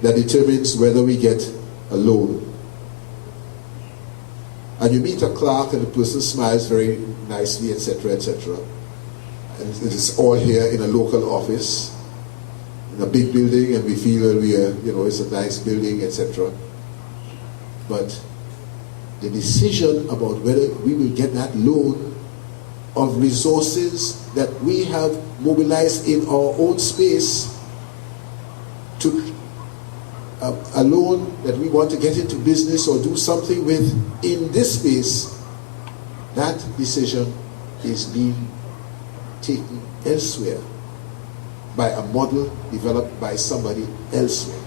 that determines whether we get a loan. And you meet a clerk and the person smiles very nicely, etc., etc. And it is all here in a local office, in a big building, and we feel that we are, it's a nice building, etc. But the decision about whether we will get that loan of resources that we have mobilized in our own space to a loan that we want to get into business or do something with in this space, that decision is being taken elsewhere by a model developed by somebody elsewhere.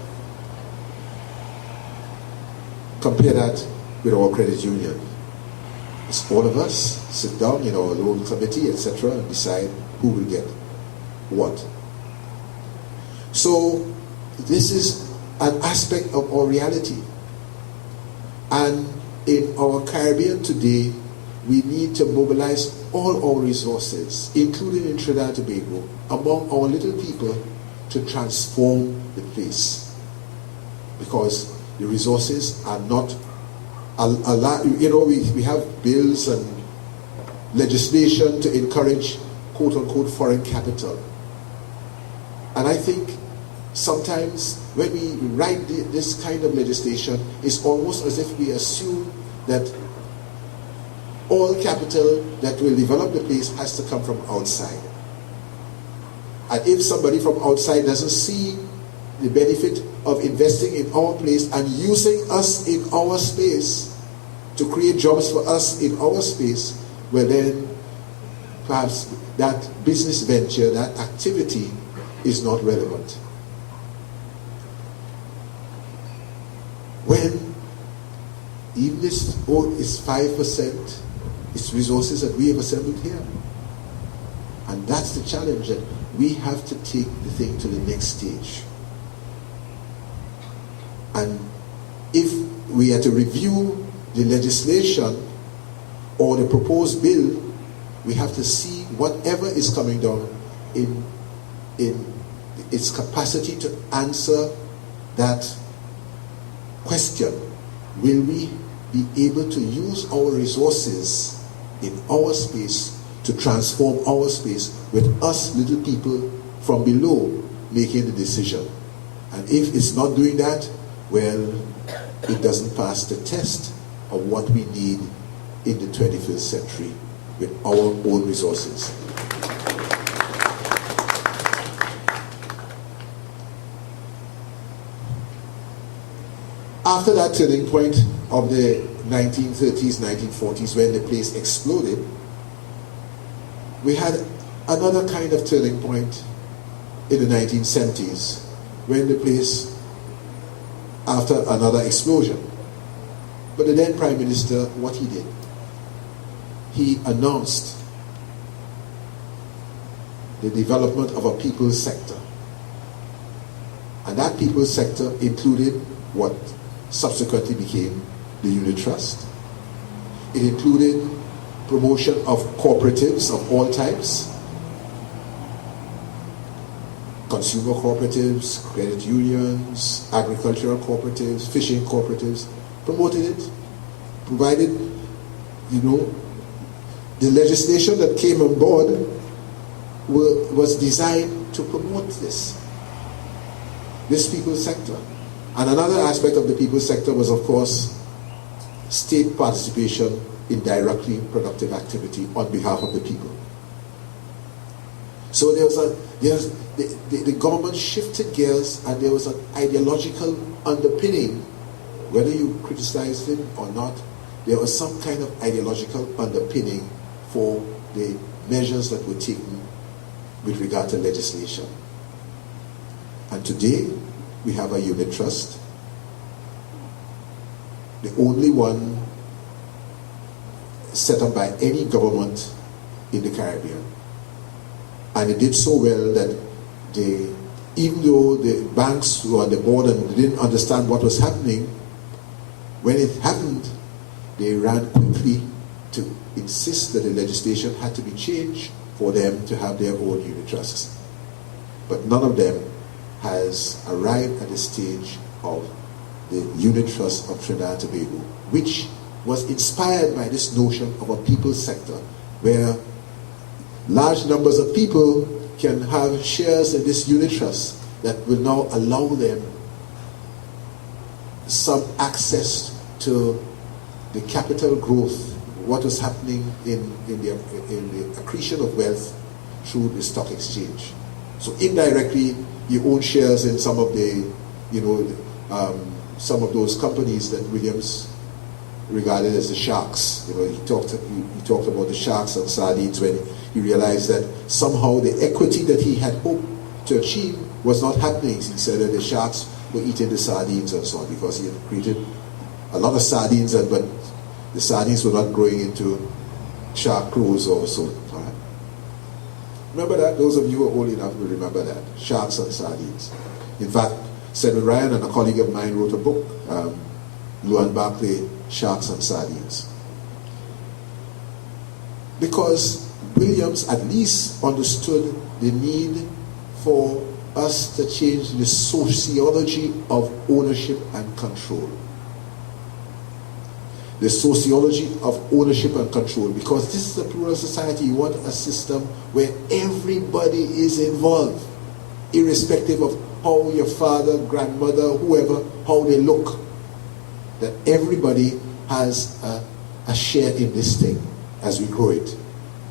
Compare that with our credit union. It's all of us sit down in our loan committee, etc., and decide who will get what. So this is an aspect of our reality. And in our Caribbean today, we need to mobilize all our resources, including in Trinidad and Tobago, among our little people to transform the place. Because the resources are not a lot. You know, we have bills and legislation to encourage quote-unquote foreign capital. And I think sometimes when we write this kind of legislation, it's almost as if we assume that all capital that will develop the place has to come from outside. And if somebody from outside doesn't see the benefit of investing in our place and using us in our space to create jobs for us in our space, well then perhaps that business venture, that activity is not relevant. When even this vote is 5%, it's resources that we have assembled here. And that's the challenge, that we have to take the thing to the next stage. And if we are to review the legislation or the proposed bill, we have to see whatever is coming down in its capacity to answer that question. Will we be able to use our resources in our space to transform our space with us little people from below making the decision? And if it's not doing that, well, it doesn't pass the test of what we need in the 21st century with our own resources. After that turning point of the 1930s, 1940s, when the place exploded, we had another kind of turning point in the 1970s, when the place, after another explosion. But the then Prime Minister, what he did, he announced the development of a people's sector. And that people's sector included what subsequently became the unit trust. It included promotion of cooperatives of all types, consumer cooperatives, credit unions, agricultural cooperatives, fishing cooperatives, promoted it, provided, the legislation that came on board was designed to promote this people's sector. And another aspect of the people's sector was, of course, state participation in directly productive activity on behalf of the people. So the government shifted gears, and there was an ideological underpinning. Whether you criticized it or not, there was some kind of ideological underpinning for the measures that were taken with regard to legislation. And today, we have a unit trust, the only one set up by any government in the Caribbean. And it did so well that even though the banks were on the board and didn't understand what was happening, when it happened, they ran quickly to insist that the legislation had to be changed for them to have their own unit trusts. But none of them has arrived at the stage of the unit trust of Trinidad and Tobago, which was inspired by this notion of a people's sector, where large numbers of people can have shares in this unit trust that will now allow them some access to the capital growth, what was happening in the accretion of wealth through the stock exchange. So indirectly, you own shares in some of the, some of those companies that Williams regarded as the sharks. He talked about the sharks and sardines when he realized that somehow the equity that he had hoped to achieve was not happening. He said that the sharks were eating the sardines and so on, because he had created a lot of sardines, but the sardines were not growing into shark clothes or so. Remember that? Those of you who are old enough will remember that. Sharks and sardines. In fact, Sedgwick Ryan and a colleague of mine wrote a book, Luan Barclay, Sharks and Sardines. Because Williams at least understood the need for us to change the sociology of ownership and control. The sociology of ownership and control, because this is a plural society. You want a system where everybody is involved, irrespective of how your father, grandmother, whoever, how they look, that everybody has a share in this thing as we grow it.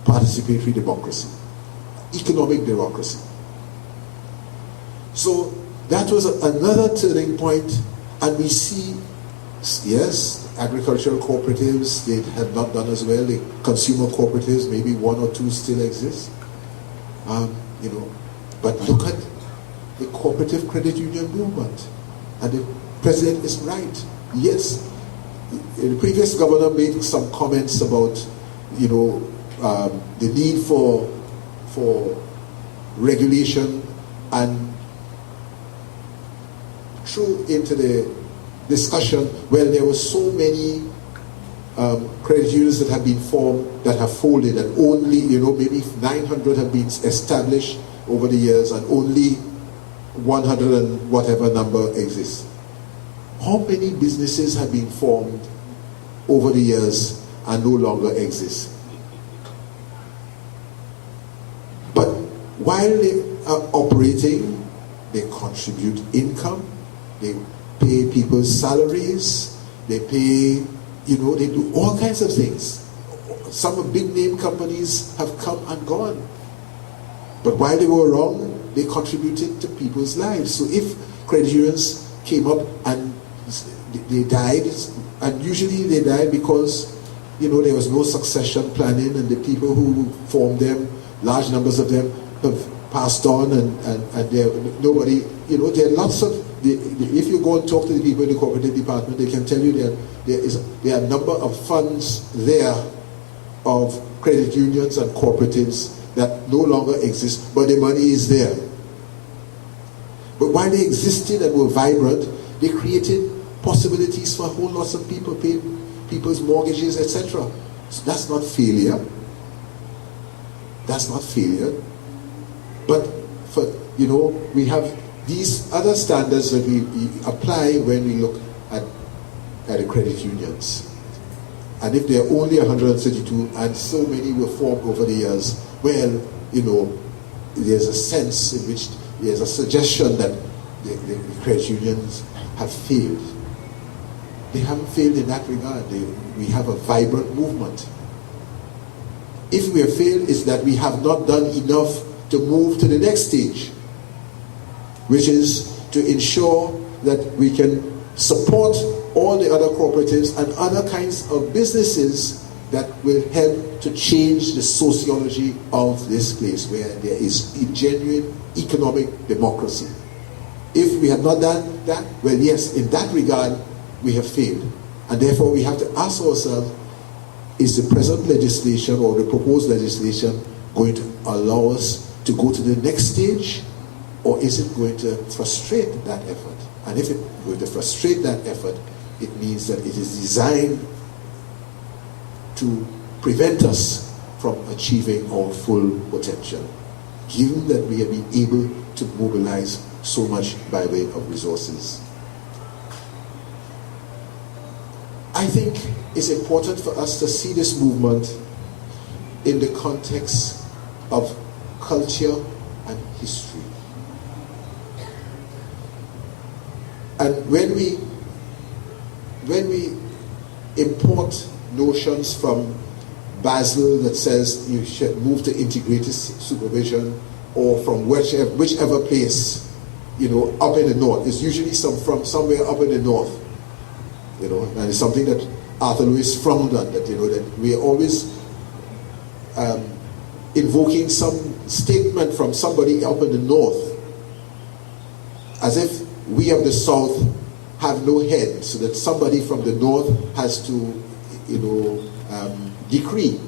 Participatory democracy, economic democracy. So that was another turning point, and we see, yes, agricultural cooperatives, they had not done as well. The consumer cooperatives, maybe one or two still exist. But look at the cooperative credit union movement. And the president is right. Yes, the previous governor made some comments about, the need for regulation, and through into the discussion, well, there were so many credit unions that have been formed that have folded, and only, maybe 900 have been established over the years, and only 100 and whatever number exists. How many businesses have been formed over the years and no longer exist? But while they are operating, they contribute income, they pay people's salaries, they pay, they do all kinds of things. Some big name companies have come and gone. But while they were around, they contributed to people's lives. So if credit unions came up and they died, and usually they died because, there was no succession planning, and the people who formed them, large numbers of them, have passed on, and nobody, there are lots of, if you go and talk to the people in the cooperative department, they can tell you that there are a number of funds there of credit unions and cooperatives that no longer exist, but the money is there. But while they existed and were vibrant, they created possibilities for a whole lot of people, paid people's mortgages, etc. So that's not failure. That's not failure. But we have these other standards that we apply when we look at the credit unions. And if there are only 132 and so many were formed over the years, well, there's a sense in which there's a suggestion that the credit unions have failed. They haven't failed in that regard. We have a vibrant movement. If we have failed, it's that we have not done enough to move to the next stage, which is to ensure that we can support all the other cooperatives and other kinds of businesses that will help to change the sociology of this place where there is a genuine economic democracy. If we have not done that, well, yes, in that regard, we have failed. And therefore, we have to ask ourselves, is the present legislation or the proposed legislation going to allow us to go to the next stage, or is it going to frustrate that effort? And if it's going to frustrate that effort, it means that it is designed to prevent us from achieving our full potential, given that we have been able to mobilize so much by way of resources. I think it's important for us to see this movement in the context of culture and history. And when we import notions from Basel that says you should move to integrated supervision, or from whichever place, up in the north, it's usually from somewhere up in the north, and it's something that Arthur Lewis frowned on, that we are always invoking some statement from somebody up in the north, as if we of the south have no head, so that somebody from the north has to, decree,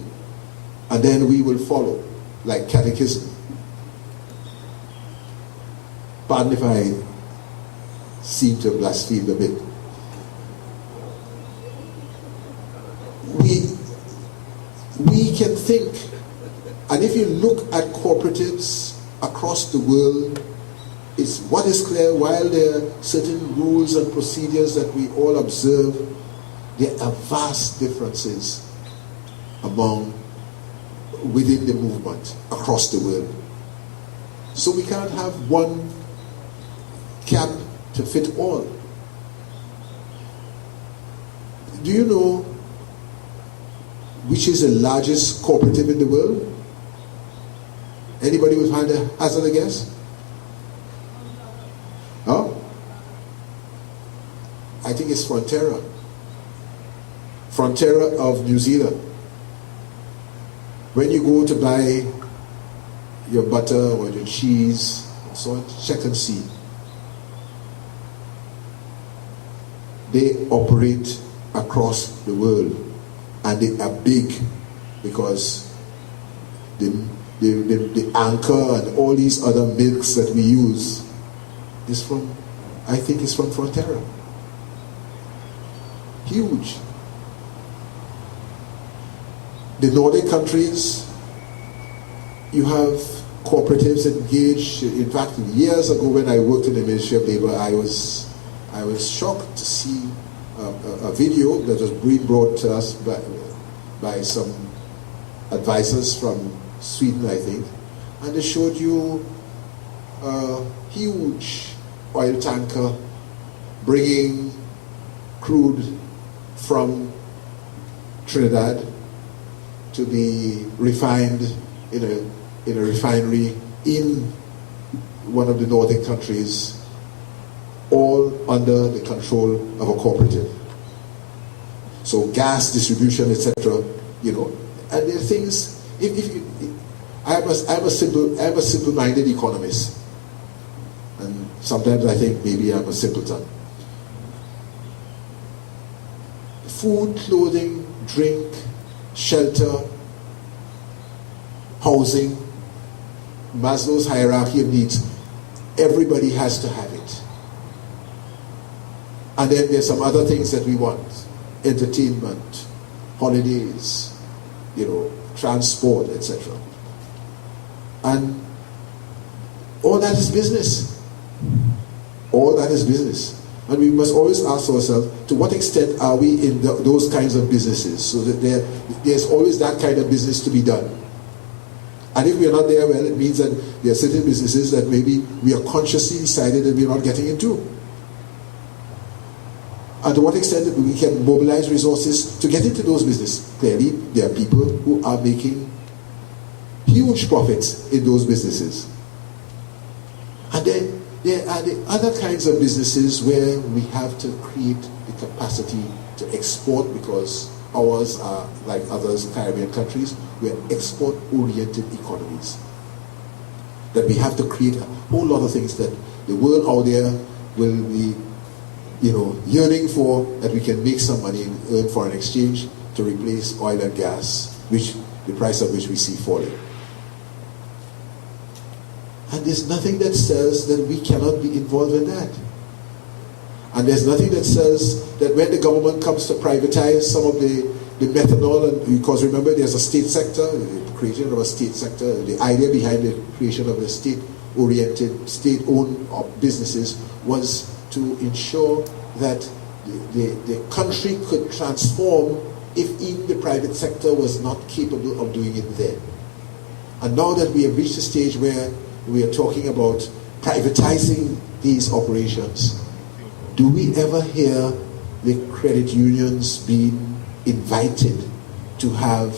and then we will follow, like catechism. pardon if I seem to have blasphemed a bit. We can think, and if you look at cooperatives across the world, what is clear, while there are certain rules and procedures that we all observe, there are vast differences within the movement across the world. So we can't have one cap to fit all. Do you know which is the largest cooperative in the world? Anybody with hazard a guess? Oh? I think it's Fronterra. Fronterra of New Zealand. When you go to buy your butter or your cheese and so on, check and see. They operate across the world, and they are big because the anchor and all these other milks that we use is from, I think it's from Fronterra. Huge. The Nordic countries, you have cooperatives engaged. In fact, years ago when I worked in the Ministry of Labor, I was shocked to see a video that was being brought to us by some advisors from Sweden, I think, and they showed you a huge oil tanker bringing crude from Trinidad to be refined in a refinery in one of the Nordic countries, all under the control of a cooperative. So gas distribution, etc. You know, and there are things. I'm a simple-minded economist, and sometimes I think maybe I'm a simpleton. Food, clothing, drink, shelter, housing, Maslow's hierarchy of needs. Everybody has to have it. And then there's some other things that we want. Entertainment, holidays, you know, transport, etc. And all that is business. All that is business. And we must always ask ourselves, to what extent are we in those kinds of businesses? So that there's always that kind of business to be done. And if we are not there, well, it means that there are certain businesses that maybe we are consciously decided that we are not getting into. And to what extent that we can mobilize resources to get into those businesses. Clearly, there are people who are making huge profits in those businesses. And then there are the other kinds of businesses where we have to create the capacity to export, because ours are, like others Caribbean countries, we're export-oriented economies. That we have to create a whole lot of things that the world out there will be, you know, yearning for, that we can make some money and earn foreign exchange to replace oil and gas, which the price of which we see falling. And there's nothing that says that we cannot be involved in that. And there's nothing that says that when the government comes to privatize some of the methanol, and because remember there's a state sector, the creation of a state sector, the idea behind the creation of the state-oriented, state-owned businesses was to ensure that the country could transform if even the private sector was not capable of doing it then. And now that we have reached a stage where we are talking about privatizing these operations, do we ever hear the credit unions being invited to have,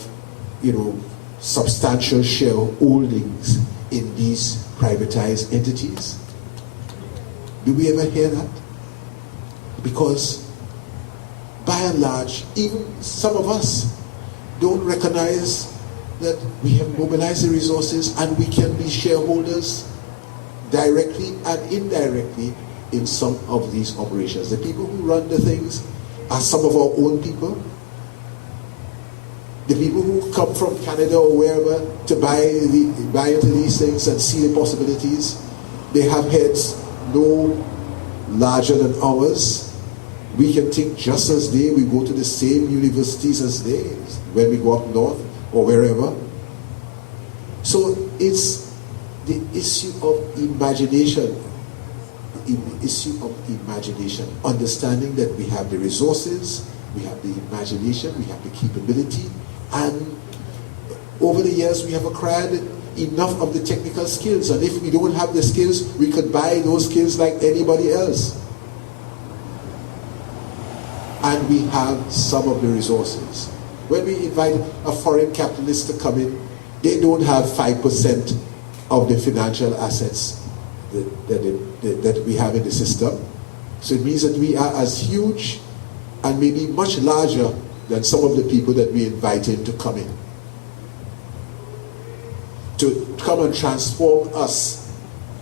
you know, substantial shareholdings in these privatized entities? Do we ever hear that? Because by and large, even some of us don't recognize that we have mobilized the resources and we can be shareholders directly and indirectly in some of these operations. The people who run the things are some of our own people. The people who come from Canada or wherever to buy into these things and see the possibilities, They have heads no larger than ours. We can think just as they. We go to the same universities as they when we go up north or wherever. So it's the issue of imagination. The issue of imagination. Understanding that we have the resources, we have the imagination, we have the capability, and over the years we have acquired enough of the technical skills, and if we don't have the skills, we could buy those skills like anybody else. And we have some of the resources. When we invite a foreign capitalist to come in, they don't have 5% of the financial assets that we have in the system. So it means that we are as huge and maybe much larger than some of the people that we invite in to come in. To come and transform us.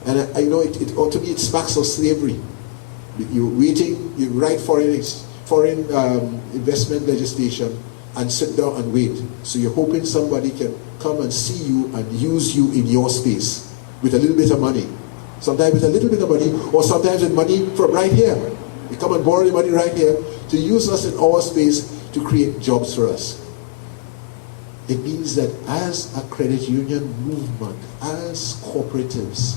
And I know it to me it smacks of slavery. You're waiting, you write foreign investment legislation and sit down and wait. So you're hoping somebody can come and see you and use you in your space with a little bit of money. Sometimes with a little bit of money, or sometimes with money from right here. You come and borrow the money right here to use us in our space to create jobs for us. It means that as a credit union movement, as cooperatives,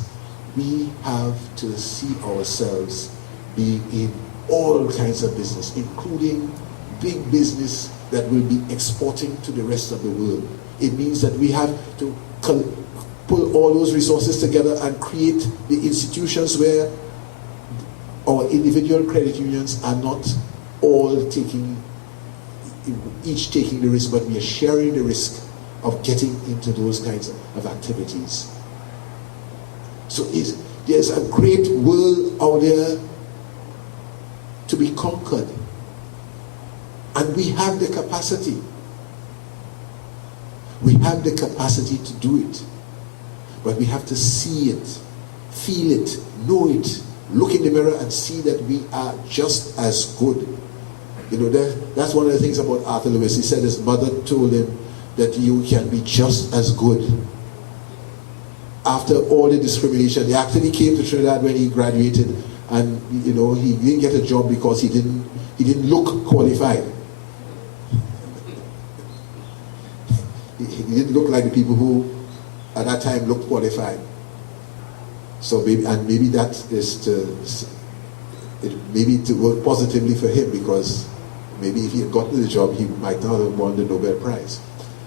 we have to see ourselves being in all kinds of business, including big business that will be exporting to the rest of the world. It means that we have to pull all those resources together and create the institutions where our individual credit unions are not all each taking the risk, but we are sharing the risk of getting into those kinds of activities. So there's a great world out there to be conquered. And we have the capacity. We have the capacity to do it. But we have to see it, feel it, know it, look in the mirror and see that we are just as good. You know, that's one of the things about Arthur Lewis. He said his mother told him that you can be just as good. After all the discrimination, he actually came to Trinidad when he graduated, and you know, he didn't get a job because he didn't look qualified. He didn't look like the people who at that time looked qualified. So maybe that is maybe to work positively for him, because maybe if he had gotten the job, he might not have won the Nobel Prize.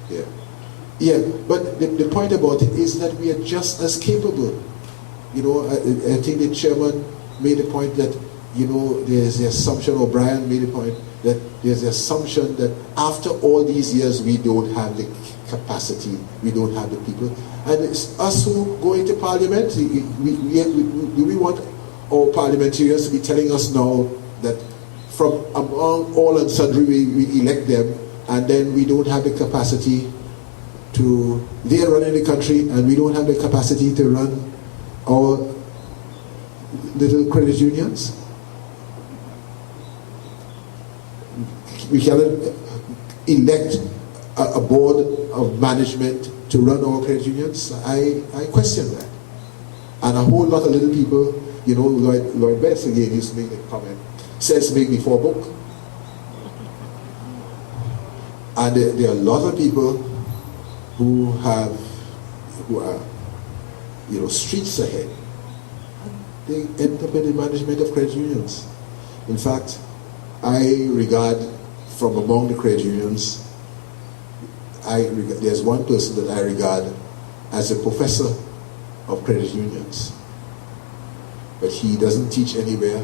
Yeah. But the point about it is that we are just as capable. You know, I think the chairman made the point that, you know, there's the assumption, or Brian made the point that there's the assumption that after all these years we don't have the capacity, we don't have the people. And it's us who go into parliament. Do we want our parliamentarians to be telling us now that from among all and sundry we elect them, and then we don't have the capacity to, they're running the country and we don't have the capacity to run our little credit unions? We cannot elect a board of management to run our credit unions. I question that. And a whole lot of little people, you know, Lloyd Best again used to make the comment, says make me for a book. And there are a lot of people who are, you know, streets ahead. They end up in the management of credit unions. In fact, I regard from among the credit unions, there's one person that I regard as a professor of credit unions. But he doesn't teach anywhere.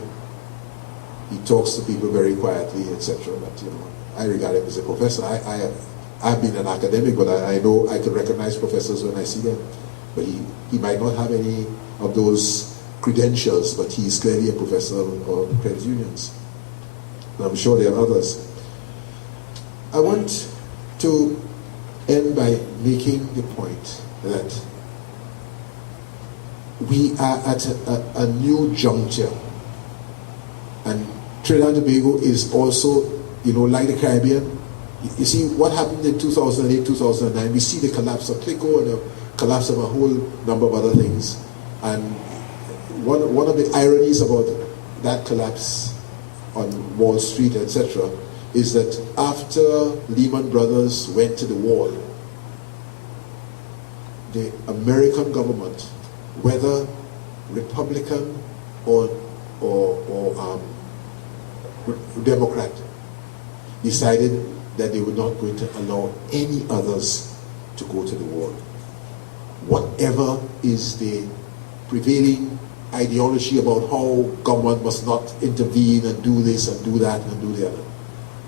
He talks to people very quietly, etc. But you know, I regard him as a professor. I've been an academic, but I know I can recognize professors when I see them. But he might not have any of those credentials, but he's clearly a professor of credit unions. And I'm sure there are others. I want to end by making the point that we are at a new juncture. And Trinidad and Tobago is also, you know, like the Caribbean. You see what happened in 2008, 2009. We see the collapse of Clico and the collapse of a whole number of other things. And one of the ironies about that collapse on Wall Street, etc., is that after Lehman Brothers went to the wall, the American government, whether Republican or Democrat, decided that they were not going to allow any others to go to the wall. Whatever is the prevailing ideology about how government must not intervene and do this and do that and do the other.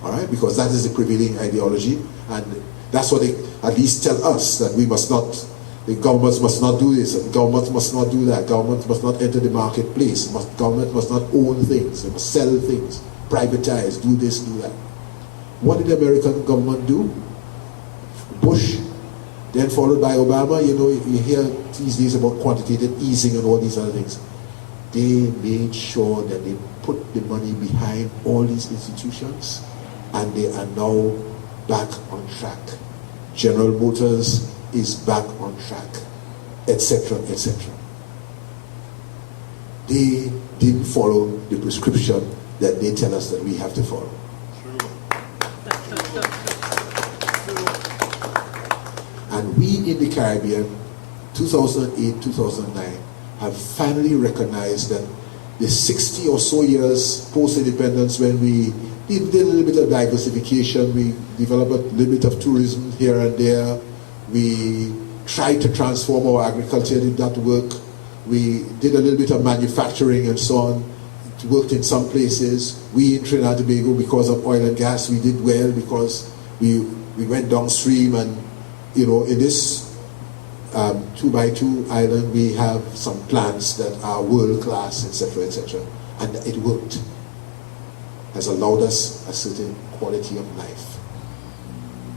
All right? Because that is the prevailing ideology, and that's what they at least tell us, that we must not, the governments must not do this, and governments must not do that, governments must not enter the marketplace, government must not own things, they must sell things, privatize, do this, do that. What did the American government do? Bush, then followed by Obama. You know, you hear these days about quantitative easing and all these other things. They made sure that they put the money behind all these institutions, and they are now back on track. General Motors is back on track, etc., etc. They didn't follow the prescription that they tell us that we have to follow. And we in the Caribbean, 2008, 2009, have finally recognized that the 60 or so years post-independence, when we did a little bit of diversification, we developed a little bit of tourism here and there, we tried to transform our agriculture, it did not work, we did a little bit of manufacturing and so on, it worked in some places. We in Trinidad and Tobago, because of oil and gas, we did well because we went downstream, and you know, in this 2x2 island, we have some plants that are world class, etc., etc., and it worked. Has allowed us a certain quality of life.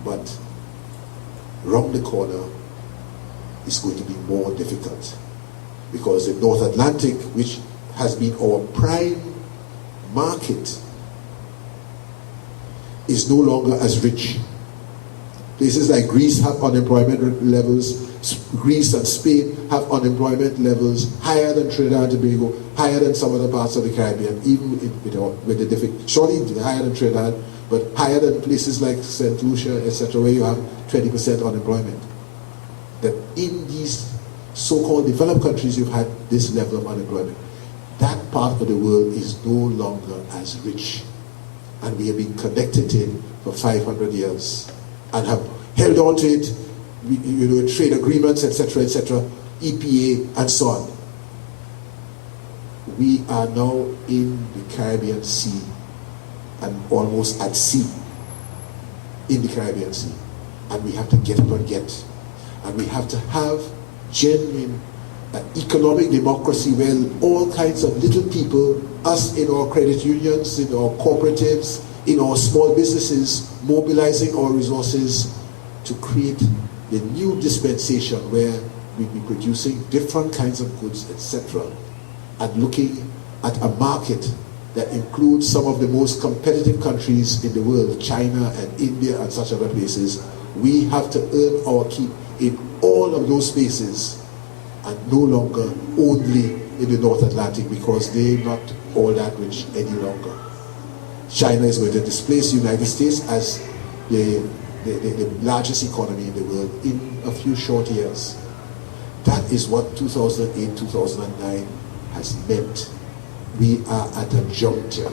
But round the corner is going to be more difficult, because the North Atlantic, which has been our prime market, is no longer as rich. Places like Greece have unemployment levels. Greece and Spain have unemployment levels higher than Trinidad and Tobago, higher than some other parts of the Caribbean, even with the different, surely higher than Trinidad, but higher than places like St. Lucia, etc., where you have 20% unemployment. That in these so-called developed countries, you've had this level of unemployment. That part of the world is no longer as rich, and we have been connected to it for 500 years and have held on to it, you know, trade agreements, etc., etc., EPA, and so on. We are now in the Caribbean Sea, and almost at sea in the Caribbean Sea, and we have to get up and get, and we have to have genuine economic democracy where all kinds of little people, us in our credit unions, in our cooperatives, in our small businesses, mobilizing our resources to create the new dispensation where we'll be producing different kinds of goods, etc., and looking at a market that includes some of the most competitive countries in the world, China and India and such other places. We have to earn our keep in all of those spaces, and no longer only in the North Atlantic, because they're not all that rich any longer. China is going to displace the United States as the largest economy in the world in a few short years. That is what 2008, 2009 has meant. We are at a juncture.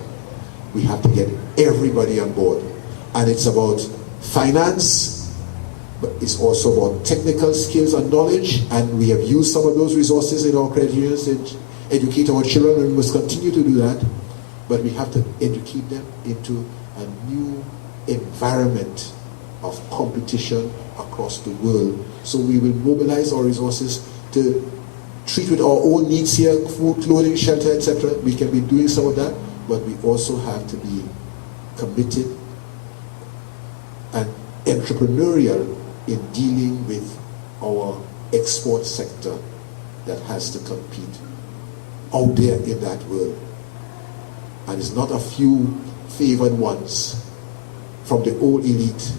We have to get everybody on board. And it's about finance, but it's also about technical skills and knowledge, and we have used some of those resources in our credit unions to educate our children, and we must continue to do that. But we have to educate them into a new environment of competition across the world. So we will mobilize our resources to treat with our own needs here, food, clothing, shelter, etc. We can be doing some of that, but we also have to be committed and entrepreneurial in dealing with our export sector that has to compete out there in that world. And it's not a few favored ones from the old elite.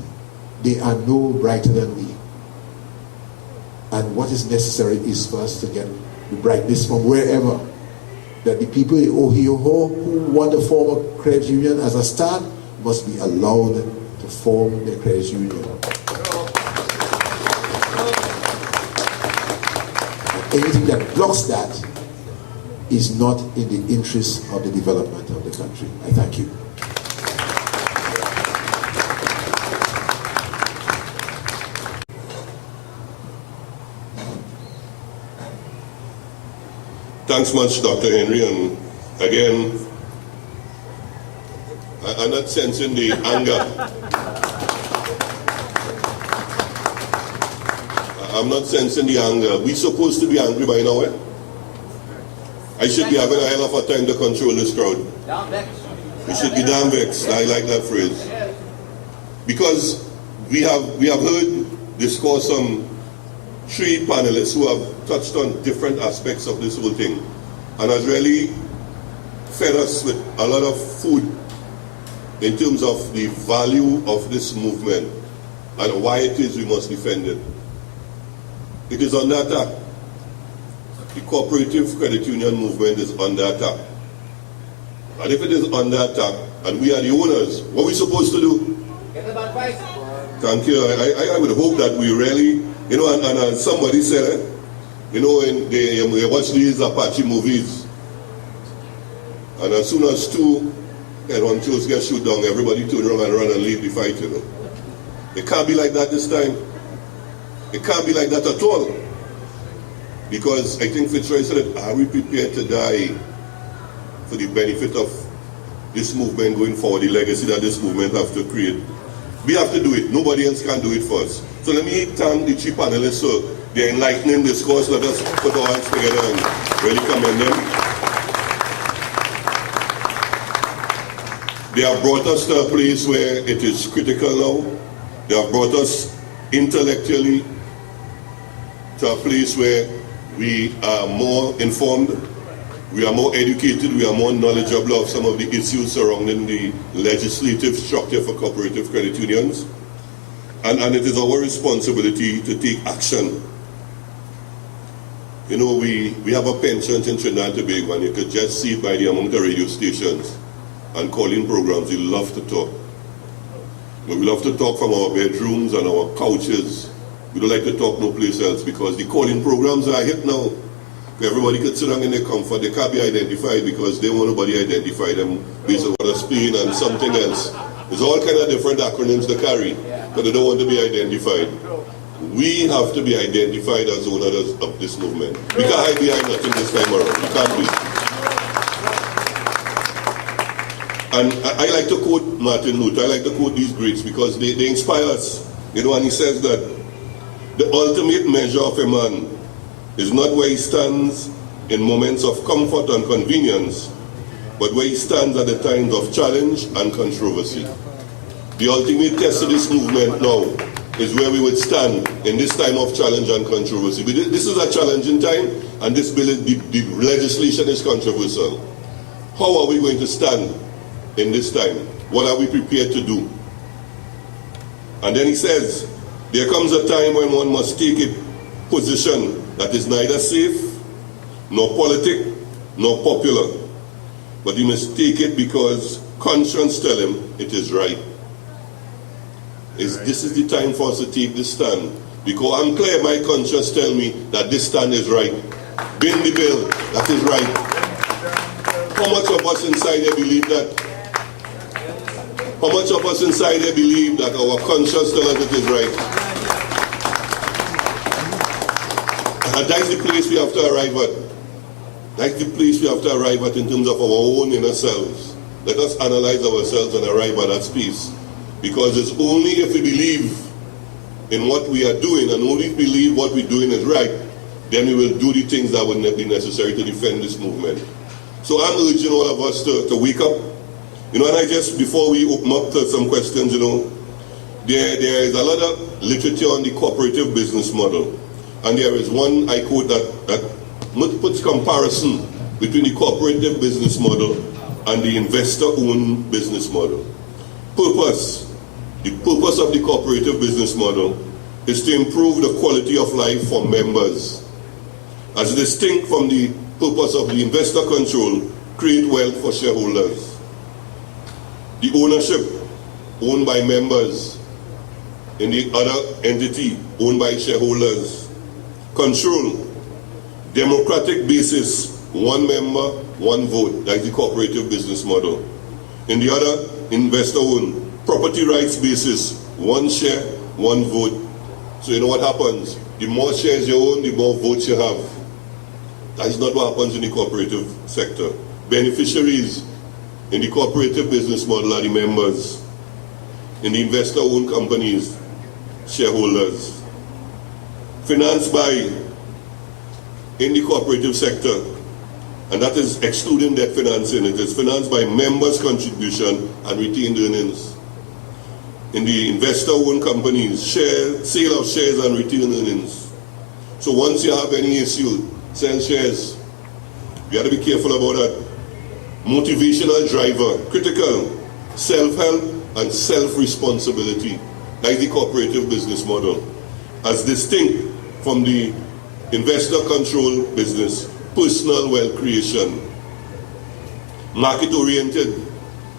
They are no brighter than we. And what is necessary is for us to get the brightness from wherever that the people in OWTU who want to form a credit union as a start must be allowed to form their credit union. Anything that blocks that is not in the interest of the development of the country. I thank you. Thanks much, Dr. Henry, and again, I'm not sensing the anger. I'm not sensing the anger. We're supposed to be angry by now, eh? I should be having a hell of a time to control this crowd. We should be damn vexed. I like that phrase. Because we have heard discourse from 3 panelists who have touched on different aspects of this whole thing and has really fed us with a lot of food in terms of the value of this movement and why it is we must defend it. It is under attack. The cooperative credit union movement is under attack. And if it is under attack and we are the owners, what are we supposed to do? Get the bad fight. Thank you. I would hope that we really, and somebody said, when they watch these Apache movies, and as soon as 2 head-on-chos get shoot down, everybody turn around and run and leave the fight, It can't be like that this time. It can't be like that at all. Because I think Fitzroy said, are we prepared to die for the benefit of this movement going forward, the legacy that this movement has to create? We have to do it. Nobody else can do it for us. So let me thank the 3 panelists for their enlightening discourse. Let us put our hands together and really commend them. They have brought us to a place where it is critical now. They have brought us intellectually to a place where we are more informed, we are more educated, we are more knowledgeable of some of the issues surrounding the legislative structure for cooperative credit unions. And it is our responsibility to take action. We have a penchant in Trinidad and Tobago, and you could just see it by the amount of radio stations and call-in programs. We love to talk. We love to talk from our bedrooms and our couches. We don't like to talk no place else because the call-in programs are hit now. Everybody could sit down in their comfort. They can't be identified because they want nobody identify them based on what a Spain and something else. There's all kind of different acronyms they carry, but they don't want to be identified. We have to be identified as owners of this movement. We can't hide behind nothing this time around. We can't be. And I like to quote Martin Luther. I like to quote these greats because they inspire us. And he says that the ultimate measure of a man is not where he stands in moments of comfort and convenience, but where he stands at the times of challenge and controversy. The ultimate test of this movement now is where we would stand in this time of challenge and controversy. This is a challenging time, and this bill, the legislation is controversial. How are we going to stand in this time? What are we prepared to do? And then he says, there comes a time when one must take a position that is neither safe, nor politic, nor popular. But he must take it because conscience tells him it is right. This is the time for us to take this stand. Because I'm clear, my conscience tells me that this stand is right. Bring the bill, that is right. How much of us inside here believe that? How much of us inside here believe that our conscience tells us it is right? And that's the place we have to arrive at. That's the place we have to arrive at in terms of our own inner selves. Let us analyze ourselves and arrive at that space. Because it's only if we believe in what we are doing and only believe what we're doing is right, then we will do the things that will be necessary to defend this movement. So I'm urging all of us to wake up. And I just, before we open up to some questions, there is a lot of literature on the cooperative business model. And there is one, I quote, that puts comparison between the cooperative business model and the investor-owned business model. The purpose of the cooperative business model is to improve the quality of life for members, as distinct from the purpose of the investor control, create wealth for shareholders. The ownership owned by members in the other entity owned by shareholders. Control, democratic basis, one member, one vote. That's the cooperative business model. In the other, investor owned. Property rights basis, one share, one vote. So you know what happens? The more shares you own, the more votes you have. That is not what happens in the cooperative sector. Beneficiaries in the cooperative business model are the members. In the investor-owned companies, shareholders. Financed by, in the cooperative sector, and that is excluding debt financing, it is financed by members' contribution and retained earnings. In the investor-owned companies, sale of shares and retained earnings. So once you have any issue, sell shares. You got to be careful about that. Motivational driver, critical, self-help and self-responsibility, like the cooperative business model, as distinct from the investor control business, personal wealth creation, market-oriented,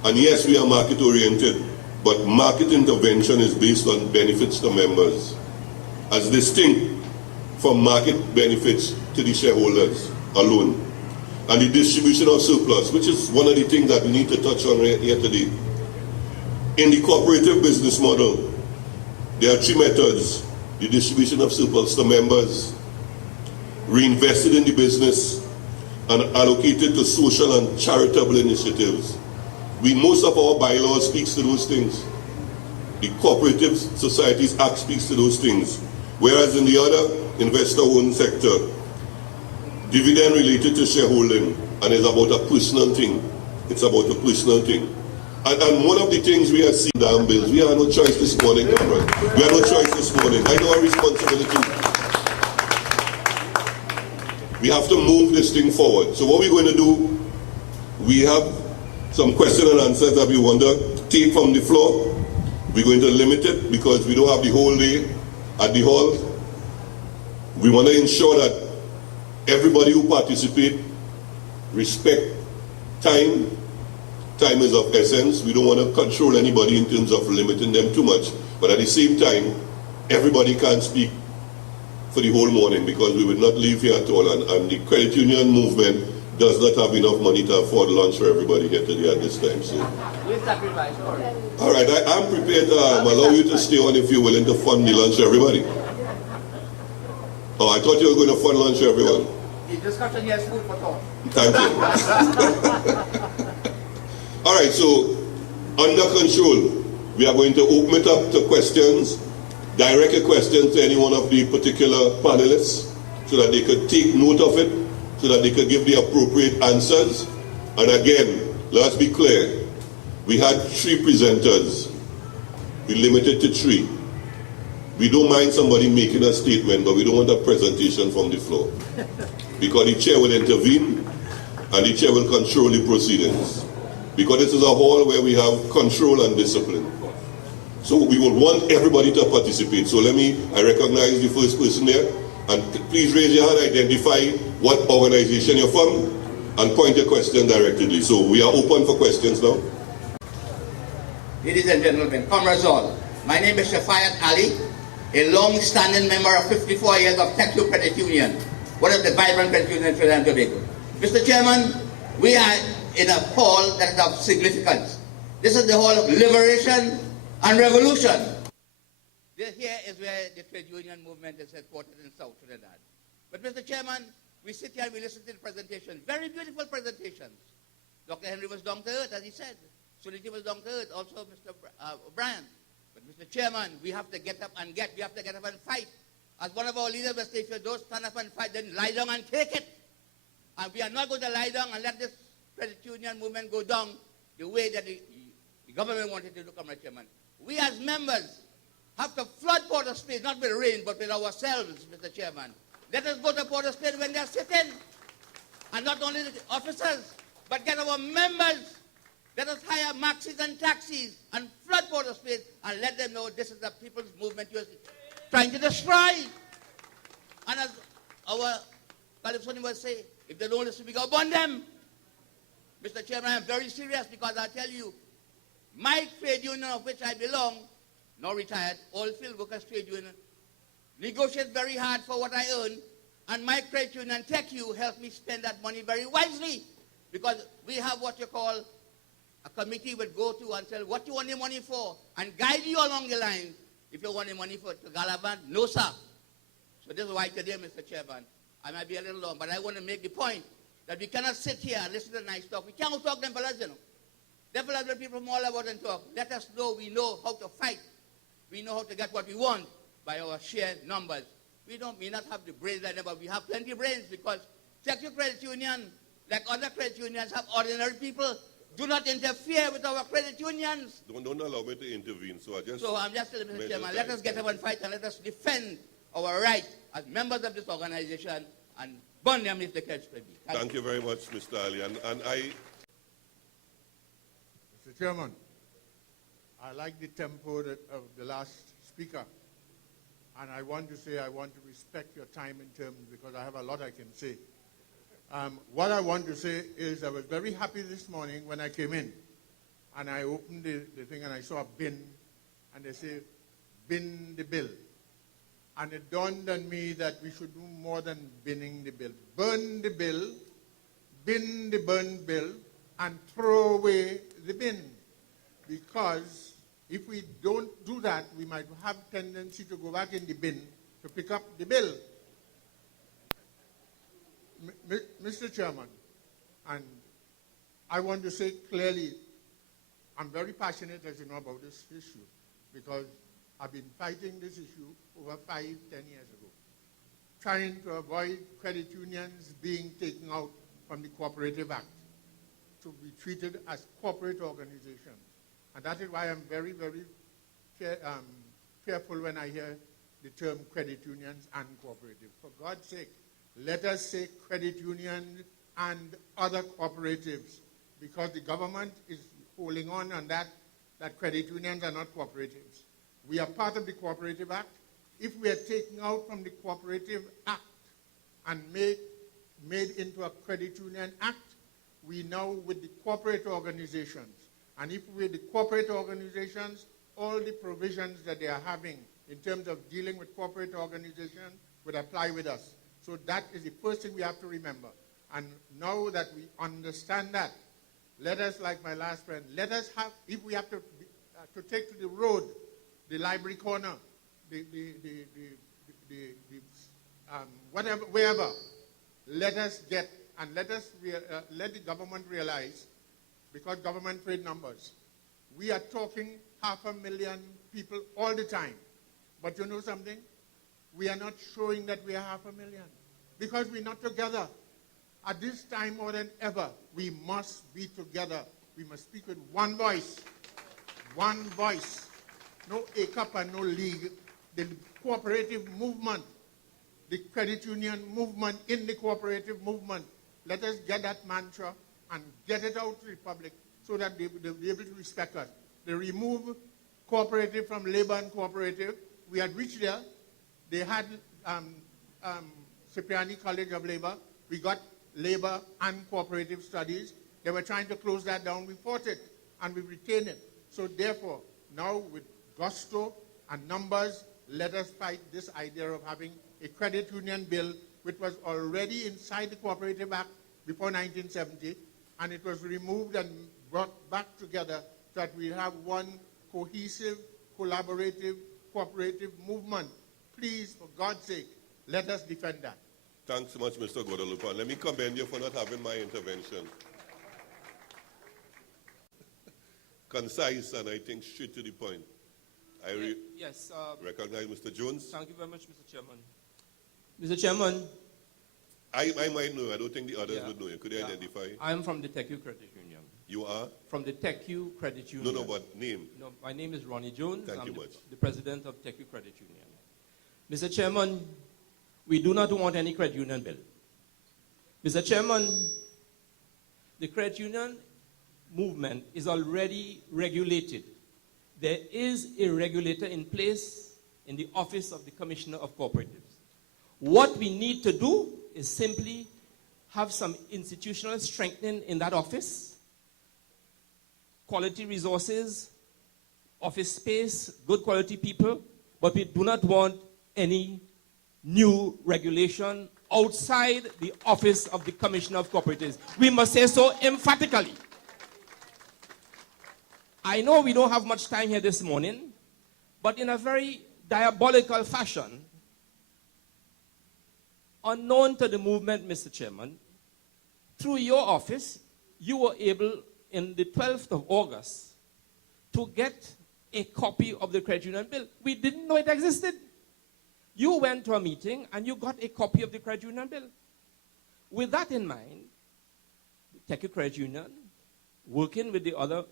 and yes, we are market-oriented, but market intervention is based on benefits to members, as distinct from market benefits to the shareholders alone. And the distribution of surplus, which is one of the things that we need to touch on here today. In the cooperative business model, there are three methods: the distribution of surplus to members, reinvested in the business, and allocated to social and charitable initiatives. Most of our bylaws speaks to those things. The Cooperative Societies Act speaks to those things. Whereas in the other investor-owned sector, dividend related to shareholding, and it's about a personal thing. It's about a personal thing. And one of the things we are seeing down bills, we have no choice this morning, comrade. We have no choice this morning. I know our responsibility. We have to move this thing forward. So what we're going to do, we have some questions and answers that we want to take from the floor. We're going to limit it because we don't have the whole day at the hall. We want to ensure that everybody who participates respect time. Time is of essence. We don't want to control anybody in terms of limiting them too much. But at the same time, everybody can't speak for the whole morning because we will not leave here at all. And the credit union movement does not have enough money to afford lunch for everybody here today at this time. So, all right, I'm prepared to allow you to stay on if you're willing to fund the lunch for everybody. Oh, I thought you were going to fund lunch for everyone. The discussion here is food for thought. Thank you. All right, so under control, we are going to open it up to questions, direct a question to any one of the particular panelists so that they could take note of it, so that they could give the appropriate answers. And again, let's be clear, we had 3 presenters. We limited to 3. We don't mind somebody making a statement, but we don't want a presentation from the floor. Because the chair will intervene and the chair will control the proceedings. Because this is a hall where we have control and discipline. So we will want everybody to participate. So I recognize the first person there. And please raise your hand, identify what organization you're from, and point your question directly. So we are open for questions now. Ladies and gentlemen, comrades all, my name is Shafayat Ali, a long-standing member of 54 years of OWTU Credit Union, one of the vibrant credit unions in Trinidad and Tobago. Mr. Chairman, we are in a hall that is of significance. This is the hall of liberation and revolution. This here is where the trade union movement is headquartered in South Trinidad. But Mr. Chairman, we sit here and we listen to the presentation, very beautiful presentations. Dr. Henry was down to earth, as he said. Suniti was down to earth, also Mr. O'Brien. But Mr. Chairman, we have to get up and fight. As one of our leaders was saying, those stand up and fight, then lie down and take it. And we are not going to lie down and let this credit union movement go down the way that the government wanted to do, Comrade Chairman. We as members have to flood Port of Spain, not with rain, but with ourselves, Mr. Chairman. Let us go to Port of Spain when they are sitting. And not only the officers, but get our members. Let us hire maxis and taxis and flood Port of Spain and let them know this is the people's movement you're trying to destroy. And as our Calipsoni was saying, If they don't listen, we go burn them. Mr. Chairman, I'm very serious because I tell you, my trade union of which I belong, now retired, Oilfield Workers Trade Union, negotiates very hard for what I earn, and my trade union, TechU, helped me spend that money very wisely because we have what you call a committee would go to and tell what you want the money for and guide you along the line. If you want the money for to Galavan, no sir. So this is why today, Mr. Chairman, I might be a little long, but I want to make the point that we cannot sit here and listen to nice talk. We can't talk them fellas, you know. Them fellas let people from all about and talk. Let us know we know how to fight. We know how to get what we want by our shared numbers. We may not have the brains like them, but we have plenty of brains because TechU Credit Union, like other credit unions, have ordinary people. Do not interfere with our credit unions. Don't allow me to intervene. So I'm just telling Mr. Chairman, let us get up and fight and let us defend our right as members of this organization and burn them if the case may be. Thank you very much, Mr. Ali. And I... Mr. Chairman, I like the tempo of the last speaker. And I want to say I want to respect your time in terms because I have a lot I can say. What I want to say is I was very happy this morning when I came in and I opened the thing and I saw a bin and they say, bin the bill. And it dawned on me that we should do more than binning the bill. Burn the bill, bin the burned bill, and throw away the bin. Because if we don't do that, we might have tendency to go back in the bin to pick up the bill. Mr. Chairman, and I want to say clearly, I'm very passionate, as you know, about this issue because I've been fighting this issue over 5-10 years ago, trying to avoid credit unions being taken out from the Co-operative Act to be treated as corporate organizations. And that is why I'm very, very careful when I hear the term credit unions and cooperative. For God's sake, let us say credit union and other cooperatives because the government is holding on that credit unions are not cooperatives. We are part of the Cooperative Act. If we are taken out from the Cooperative Act and made into a Credit Union Act, we now with the corporate organizations. And if with the corporate organizations, all the provisions that they are having in terms of dealing with corporate organizations would apply with us. So that is the first thing we have to remember. And now that we understand that, let us, like my last friend, let us have, if we have to take to the road, the library corner, whatever, wherever, let us get, and let the government realize, because government trade numbers, we are talking 500,000 people all the time. But you know something? We are not showing that we are 500,000 because we're not together. At this time more than ever, we must be together. We must speak with one voice. One voice. No ACAP and no league. The cooperative movement, the credit union movement in the cooperative movement. Let us get that mantra and get it out to the public so that they'll be able to respect us. They remove cooperative from labor and cooperative. We had reached there. They had Cipriani College of Labor. We got labor and cooperative studies. They were trying to close that down. We fought it and we retained it. So therefore, now with gusto and numbers, let us fight this idea of having a credit union bill which was already inside the Cooperative Act before 1970, and it was removed and brought back together so that we have one cohesive, collaborative, cooperative movement. Please, for God's sake, let us defend that. Thanks so much, Mr. Guadalupe. Let me commend you for not having my intervention. Concise and I think straight to the point. I recognize Mr. Jones. Thank you very much, Mr. Chairman. Mr. Chairman. I might know. I don't think the others would know you. Could you identify? I'm from the TechU Credit Union. You are? From the TechU Credit Union. No, but name? No, my name is Ronnie Jones. Thank you I'm much. the president of TechU Credit Union. Mr. Chairman, we do not want any credit union bill. Mr. Chairman, the credit union movement is already regulated. There is a regulator in place in the Office of the Commissioner of Cooperatives. What we need to do is simply have some institutional strengthening in that office, quality resources, office space, good quality people, but we do not want any new regulation outside the office of the Commissioner of Cooperatives. We must say so emphatically. I know we don't have much time here this morning, but in a very diabolical fashion, unknown to the movement, Mr. Chairman, through your office, you were able, in the 12th of August, to get a copy of the credit union bill. We didn't know it existed. You went to a meeting and you got a copy of the credit union bill. With that in mind, the Tech Credit Union, working with the other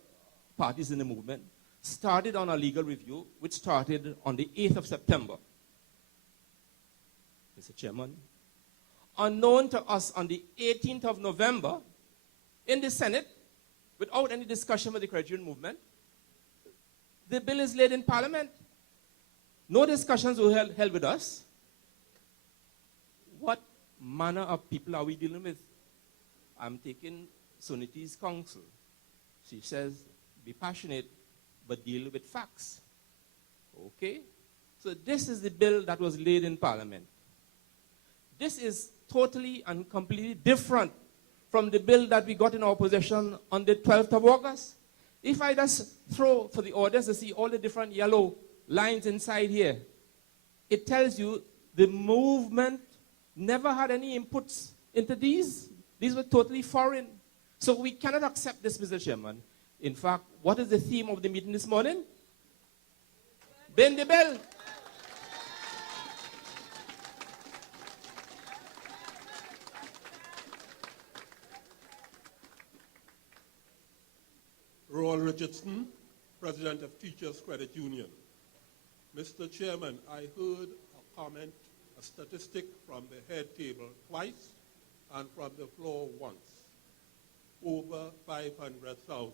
parties in the movement, started on a legal review, which started on the 8th of September. Mr. Chairman, unknown to us, on the 18th of November, in the Senate, without any discussion with the credit union movement, the bill is laid in Parliament. No discussions were held with us. What manner of people are we dealing with? I'm taking Suniti's counsel. She says, be passionate, but deal with facts. Okay? So this is the bill that was laid in Parliament. This is totally and completely different from the bill that we got in our possession on the 12th of August. If I just throw for the audience to see all the different yellow lines inside here, it tells you the movement never had any inputs into these. These were totally foreign. So we cannot accept this, Mr. Chairman. In fact, what is the theme of the meeting this morning? Bend the bell. Roel Richardson, President of Teachers Credit Union. Mr. Chairman, I heard a comment, a statistic from the head table twice and from the floor once. Over 500,000.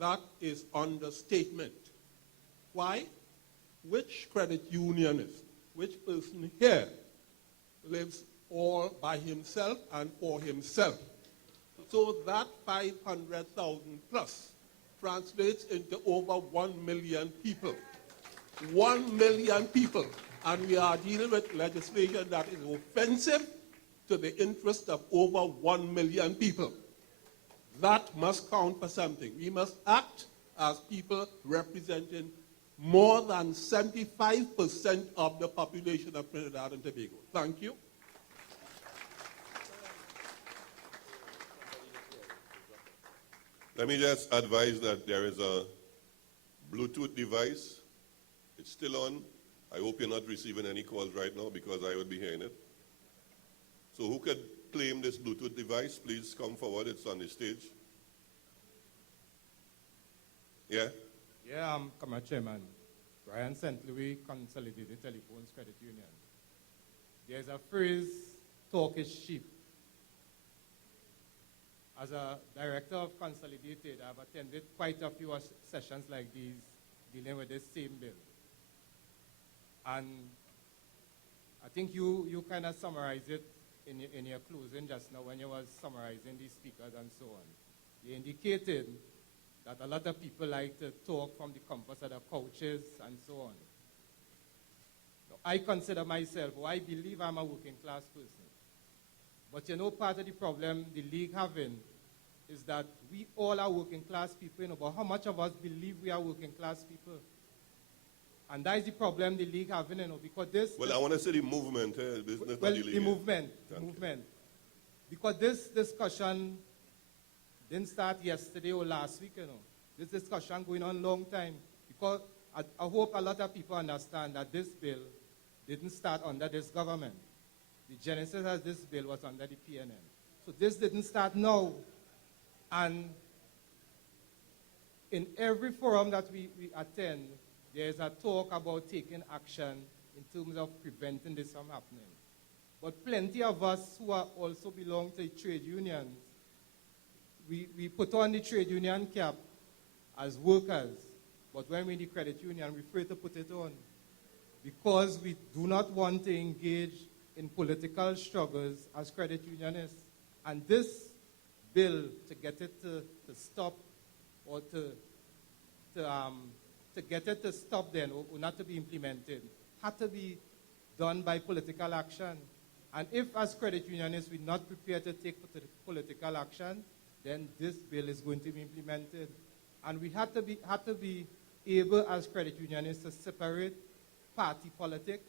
That is understatement. Why? Which credit unionist, which person here lives all by himself and for himself? So that 500,000 plus translates into over 1 million people. 1 million people. And we are dealing with legislation that is offensive to the interest of over 1 million people. That must count for something. We must act as people representing more than 75% of the population of Trinidad and Tobago. Thank you. Let me just advise that there is a Bluetooth device. It's still on. I hope you're not receiving any calls right now because I would be hearing it. So who could claim this Bluetooth device? Please come forward. It's on the stage. Yeah? Yeah, I'm Chairman. Brian St. Louis, Consolidated Telephones Credit Union. There's a phrase, talk is cheap. As a director of Consolidated, I've attended quite a few sessions like these dealing with this same bill. And I think you kind of summarized it in your closing just now when you was summarizing these speakers and so on. You indicated that a lot of people like to talk from the comfort of their couches and so on. Now, I consider myself, or I believe I'm a working class person. But you know, part of the problem the league having is that we all are working class people, but how much of us believe we are working class people? And that is the problem the league having, because this... Well, I want to say the movement. The movement. Because this discussion didn't start yesterday or last week, This discussion going on a long time. Because I hope a lot of people understand that this bill didn't start under this government. The genesis of this bill was under the PNM. So this didn't start now. And in every forum that we attend, there's a talk about taking action in terms of preventing this from happening. But plenty of us who are also belong to trade unions, we put on the trade union cap as workers, but when we're in the credit union, we prefer to put it on because we do not want to engage in political struggles as credit unionists. And this bill, to get it to stop, or to get it to stop then, or not to be implemented, had to be done by political action. And if as credit unionists we're not prepared to take political action, then this bill is going to be implemented. And we had to be able as credit unionists to separate party politics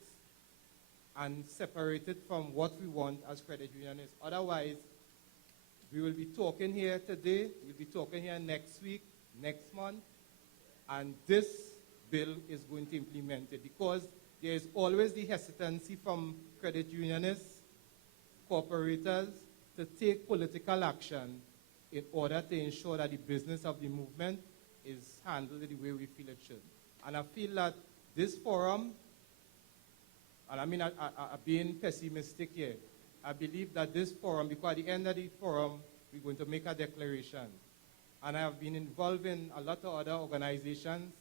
and separate it from what we want as credit unionists. Otherwise, we will be talking here today, we'll be talking here next week, next month, and this bill is going to be implemented because there is always the hesitancy from credit unionists, cooperators, to take political action in order to ensure that the business of the movement is handled the way we feel it should. And I feel that this forum, and I mean, I'm being pessimistic here, I believe that this forum, because at the end of the forum, we're going to make a declaration. And I have been involved in a lot of other organizations.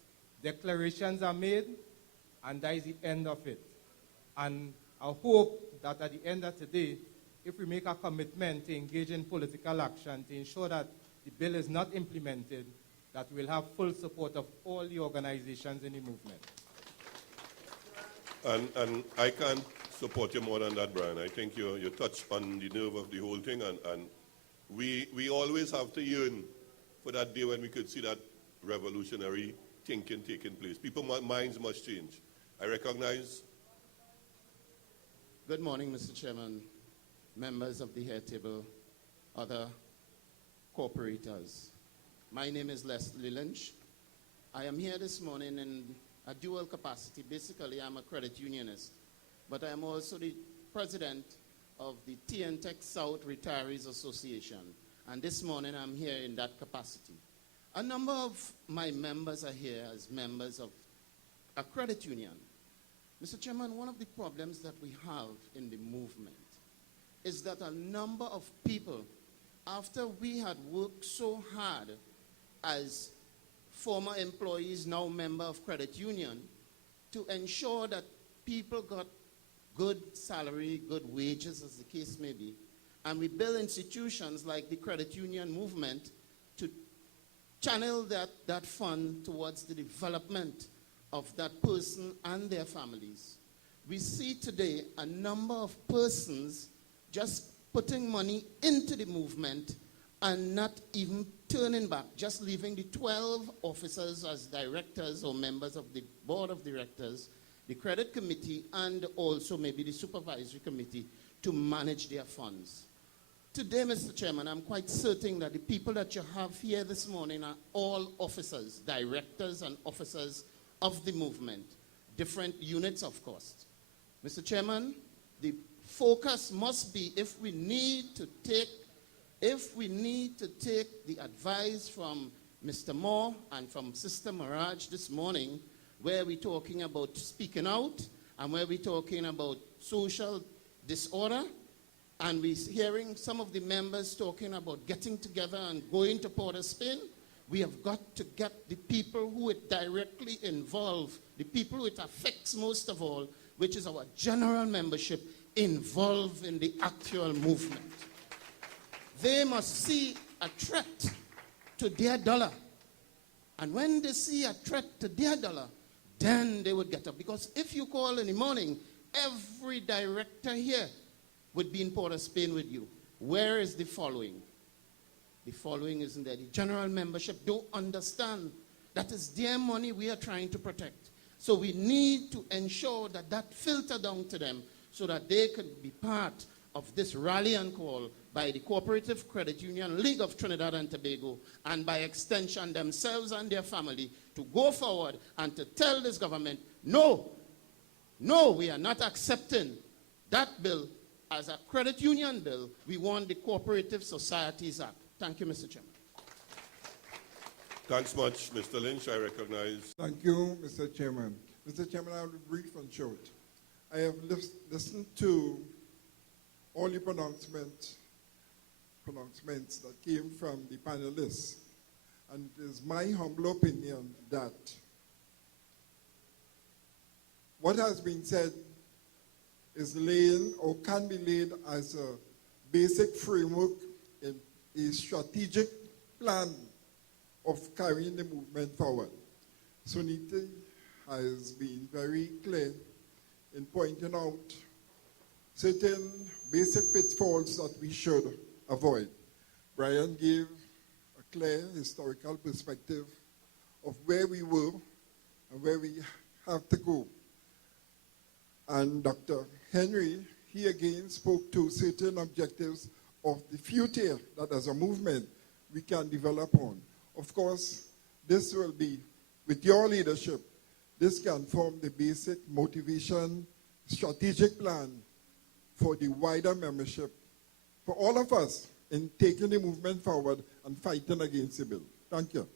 Declarations are made, and that is the end of it. And I hope that at the end of today, if we make a commitment to engage in political action to ensure that the bill is not implemented, that we'll have full support of all the organizations in the movement. And I can't support you more than that, Brian. I think you touched on the nerve of the whole thing, and we always have to yearn for that day when we could see that revolutionary thinking taking place. People's minds must change. I recognize. Good morning, Mr. Chairman, members of the head table, other cooperators. My name is Leslie Lynch. I am here this morning in a dual capacity. Basically, I'm a credit unionist, but I am also the president of the TNTech South Retirees Association. And this morning, I'm here in that capacity. A number of my members are here as members of a credit union. Mr. Chairman, one of the problems that we have in the movement is that a number of people, after we had worked so hard as former employees, now member of credit union, to ensure that people got good salary, good wages, as the case may be, and we build institutions like the credit union movement to channel that fund towards the development of that person and their families. We see today a number of persons just putting money into the movement and not even turning back, just leaving the 12 officers as directors or members of the board of directors, the credit committee, and also maybe the supervisory committee to manage their funds. Today, Mr. Chairman, I'm quite certain that the people that you have here this morning are all officers, directors and officers of the movement, different units, of course. Mr. Chairman, the focus must be if we need to take the advice from Mr. Moore and from Sister Mirage this morning, where we're talking about speaking out and where we're talking about social disorder, and we're hearing some of the members talking about getting together and going to Port of Spain, we have got to get the people who it directly involve, the people who it affects most of all, which is our general membership, involved in the actual movement. They must see a threat to their dollar. And when they see a threat to their dollar, then they would get up. Because if you call in the morning, every director here would be in Port of Spain with you. Where is the following? The following isn't there. The general membership don't understand that is their money we are trying to protect. So we need to ensure that that filter down to them so that they can be part of this rally and call by the Cooperative Credit Union League of Trinidad and Tobago, and by extension themselves and their family, to go forward and to tell this government, no, we are not accepting that bill as a credit union bill. We want the Cooperative Societies Act. Thank you, Mr. Chairman. Thanks much, Mr. Lynch. I recognize. Thank you, Mr. Chairman. Mr. Chairman, I will be brief and short. I have listened to all the pronouncements that came from the panelists, and it is my humble opinion that what has been said is laid or can be laid as a basic framework in a strategic plan of carrying the movement forward. Suniti has been very clear in pointing out certain basic pitfalls that we should avoid. Brian gave a clear historical perspective of where we were and where we have to go. And Dr. Henry, he again spoke to certain objectives of the future that as a movement we can develop on. Of course, this will be, with your leadership, this can form the basic motivation, strategic plan for the wider membership, for all of us in taking the movement forward and fighting against the bill. Thank you.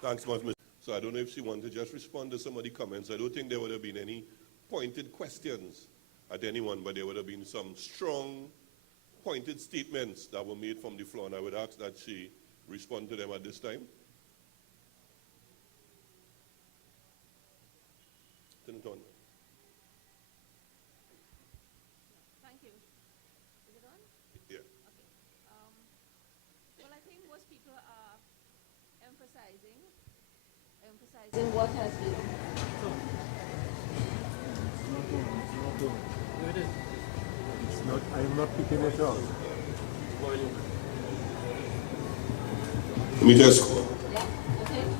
Thanks much, Mr. So I don't know if she wanted to just respond to some of the comments. I don't think there would have been any pointed questions at anyone, but there would have been some strong, pointed statements that were made from the floor, and I would ask that she respond to them at this time. Turn it on. Thank you. Is it on? Yeah. Okay. Well, I think most people are emphasizing what has been. I'm not picking it up. Let me just,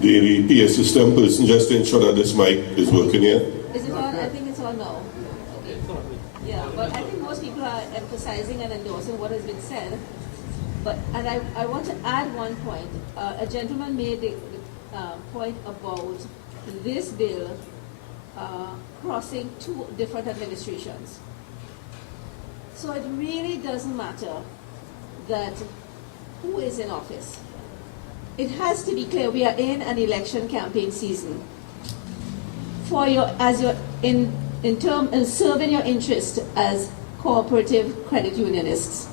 the PA system person, just to ensure that this mic is working here. Is it on? I think it's on now. Okay. Yeah, but I think most people are emphasizing and endorsing what has been said. And I want to add one point. A gentleman made the point about this bill crossing two different administrations. So it really doesn't matter that who is in office. It has to be clear we are in an election campaign season. In serving your interest as cooperative credit unionists,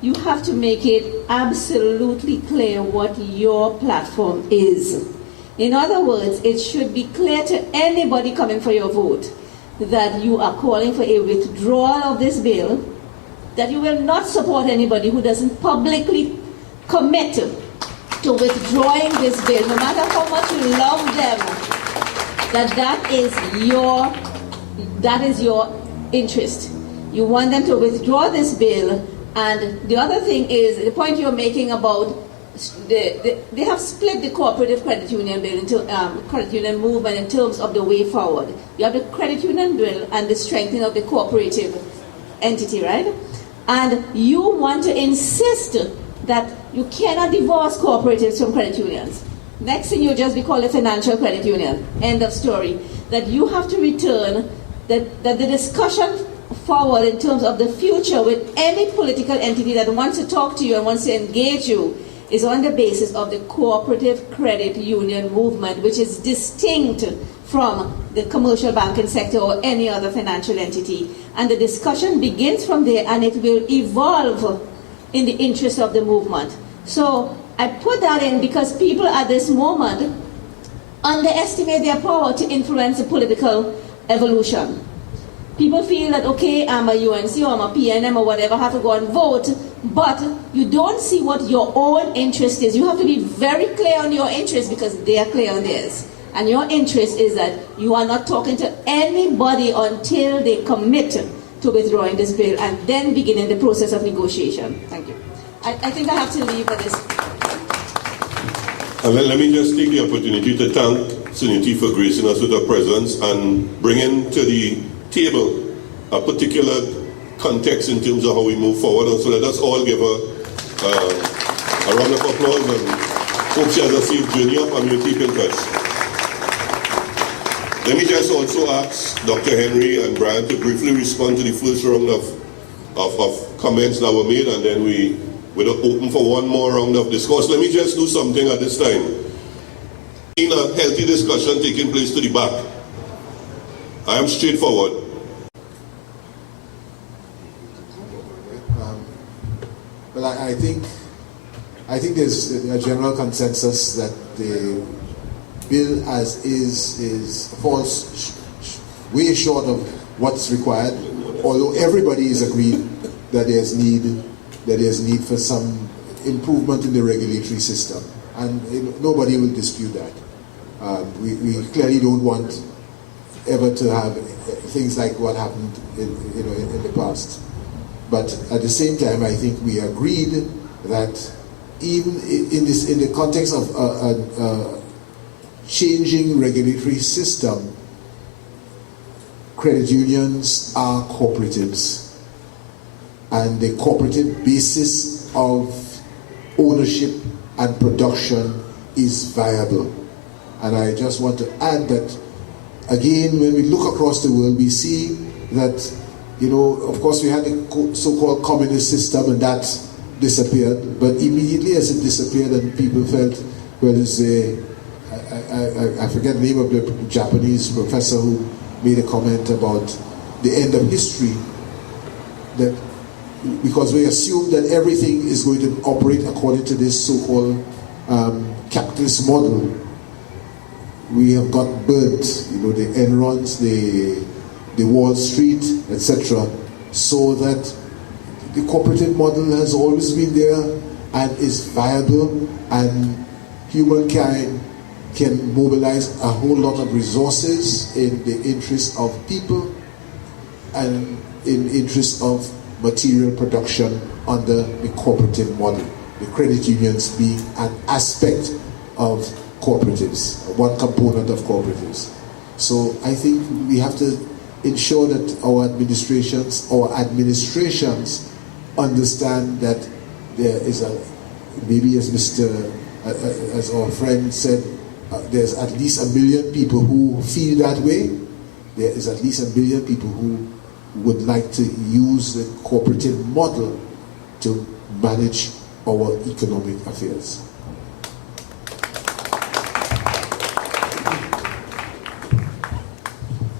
you have to make it absolutely clear what your platform is. In other words, it should be clear to anybody coming for your vote that you are calling for a withdrawal of this bill, that you will not support anybody who doesn't publicly commit to withdrawing this bill, no matter how much you love them, that is your interest. You want them to withdraw this bill. And the other thing is, the point you're making about, they have split the cooperative credit union bill into credit union movement in terms of the way forward. You have the credit union bill and the strengthening of the cooperative entity, right? And you want to insist that you cannot divorce cooperatives from credit unions. Next thing you'll just be called a financial credit union. End of story. That you have to return, that the discussion forward in terms of the future with any political entity that wants to talk to you and wants to engage you is on the basis of the cooperative credit union movement, which is distinct from the commercial banking sector or any other financial entity. And the discussion begins from there, and it will evolve in the interest of the movement. So I put that in because people at this moment underestimate their power to influence the political evolution. People feel that, okay, I'm a UNC or I'm a PNM or whatever, I have to go and vote, but you don't see what your own interest is. You have to be very clear on your interest because they are clear on theirs. And your interest is that you are not talking to anybody until they commit to withdrawing this bill and then beginning the process of negotiation. Thank you. I think I have to leave for this. And let me just take the opportunity to thank Suniti for gracing us with her presence and bringing to the table a particular context in terms of how we move forward. And so let us all give her a round of applause and hope she has a safe journey up and we'll keep in touch. Let me just also ask Dr. Henry and Brian to briefly respond to the first round of comments that were made, and then we will open for one more round of discourse. Let me just do something at this time. In a healthy discussion taking place to the back, I am straightforward. Well, I think there's a general consensus that the bill as is falls way short of what's required. although everybody is agreed that there's need for some improvement in the regulatory system, and nobody will dispute that. We clearly don't want ever to have things like what happened in the past. But at the same time, I think we agreed that even in the context of a changing regulatory system, credit unions are cooperatives, and the cooperative basis of ownership and production is viable. And I just want to add that, again, when we look across the world, we see that, of course we had the so-called communist system, and that disappeared, but immediately as it disappeared and people felt, well, I forget the name of the Japanese professor who made a comment about the end of history, that because we assume that everything is going to operate according to this so-called capitalist model, we have got burnt, the Enrons, the Wall Street, etc., so that the cooperative model has always been there and is viable, and humankind can mobilize a whole lot of resources in the interest of people and in interest of material production under the cooperative model, the credit unions being an aspect of cooperatives, one component of cooperatives. So I think we have to ensure that our administrations understand that there is maybe as our friend said, there's at least 1 million people who feel that way. There is at least 1 million people who would like to use the cooperative model to manage our economic affairs.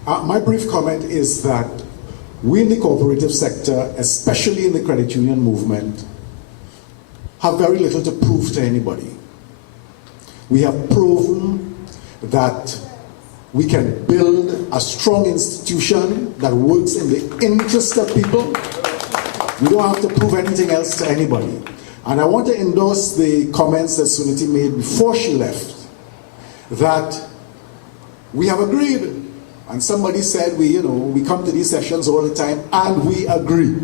My brief comment is that we in the cooperative sector, especially in the credit union movement, have very little to prove to anybody. We have proven that we can build a strong institution that works in the interest of people. We don't have to prove anything else to anybody. And I want to endorse the comments that Suniti made before she left, that we have agreed. And somebody said, we come to these sessions all the time, and we agree.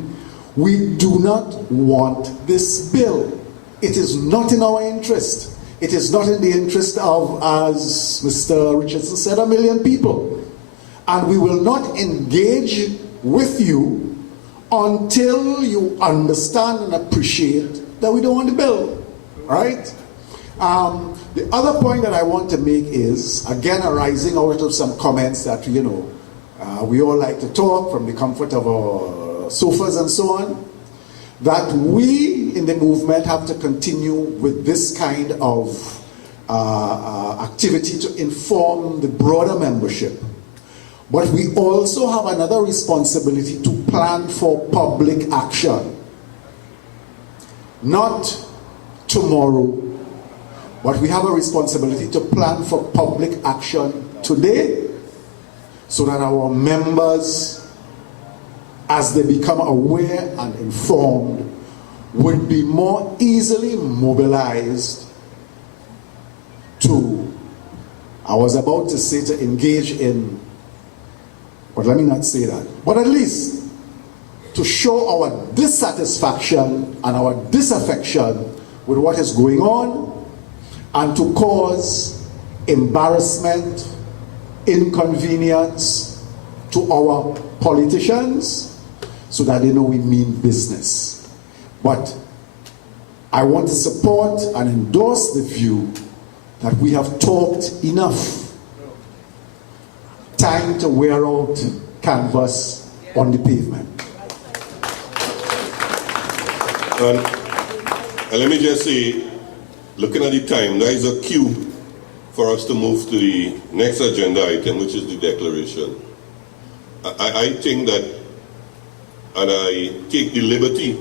We do not want this bill. It is not in our interest. It is not in the interest of, as Mr. Richardson said, 1 million people. And we will not engage with you until you understand and appreciate that we don't want the bill, right? The other point that I want to make is, again, arising out of some comments that, we all like to talk from the comfort of our sofas and so on, that we in the movement have to continue with this kind of activity to inform the broader membership. But we also have another responsibility to plan for public action. Not tomorrow, but we have a responsibility to plan for public action today, so that our members, as they become aware and informed, would be more easily mobilized to, I was about to say to engage in, but let me not say that, but at least to show our dissatisfaction and our disaffection with what is going on, and to cause embarrassment, inconvenience to our politicians, so that they know we mean business. But I want to support and endorse the view that we have talked enough. Time to wear out canvas on the pavement. And let me just say, looking at the time, there is a cue for us to move to the next agenda item, which is the declaration. I think that, and I take the liberty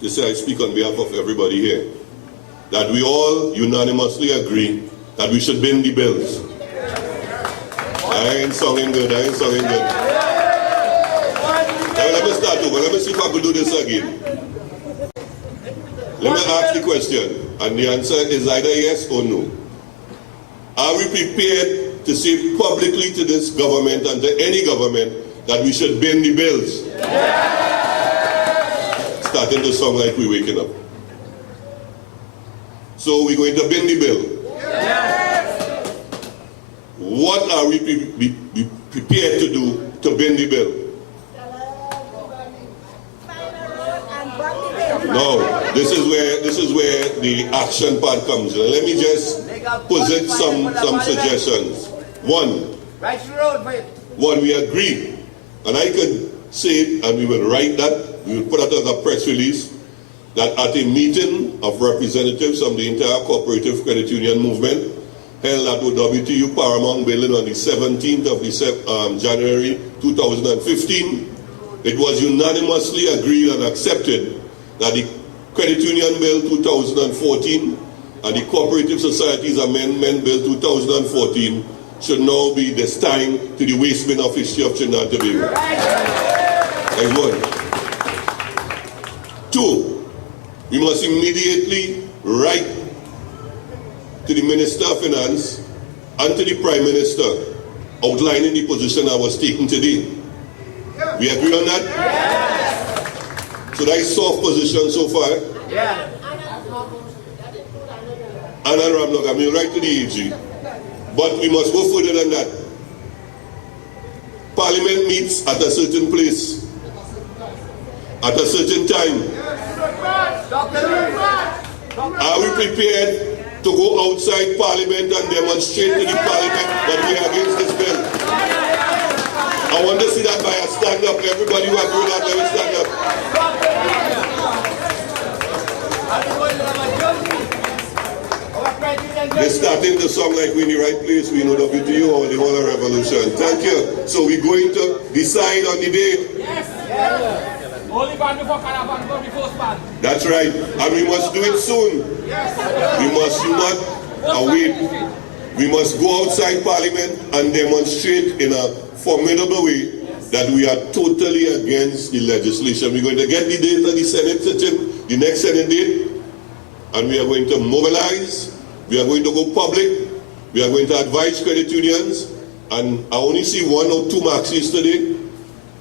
to say I speak on behalf of everybody here, that we all unanimously agree that we should bin the bills. I ain't songing good, I ain't songing good. Let me start over. Let me see if I can do this again. Let me ask the question, and the answer is either yes or no. Are we prepared to say publicly to this government and to any government that we should bend the bills? Yes. Starting to sound like we're waking up. So we're going to bend the bill. Yes. What are we prepared to do to bend the bill? No, this is where the action part comes in. Let me just posit some suggestions. One, we agree, and I could say it, and we will write that, we will put out as a press release, that at a meeting of representatives from the entire cooperative credit union movement held at OWTU Paramount building on the 17th of January 2015, it was unanimously agreed and accepted that the Credit Union Bill 2014 and the Cooperative Societies Amendment Bill 2014 should now be destined to the waste bin of history of Trinidad and Tobago. That's one. Two, we must immediately write to the Minister of Finance and to the Prime Minister outlining the position I was taking today. We agree on that? Yes. So that is soft position so far. Yeah. And Ramlock, I mean right to the AG. But we must go further than that. Parliament meets at a certain place, at a certain time. Are we prepared to go outside Parliament and demonstrate to the Parliament that we are against this bill? I want to see that by a stand up. Everybody who agree that, let me stand up. They're starting to sound like we're in the right place. We know OWTU or the whole revolution. Thank you. So we're going to decide on the date. Yes. Only band before caravan, go before span. That's right. And we must do it soon. Yes. We must not wait. We must go outside Parliament and demonstrate in a formidable way that we are totally against the legislation. We're going to get the date of the Senate sitting, the next Senate date, and we are going to mobilize. We are going to go public. We are going to advise credit unions, and I only see one or two maxis today.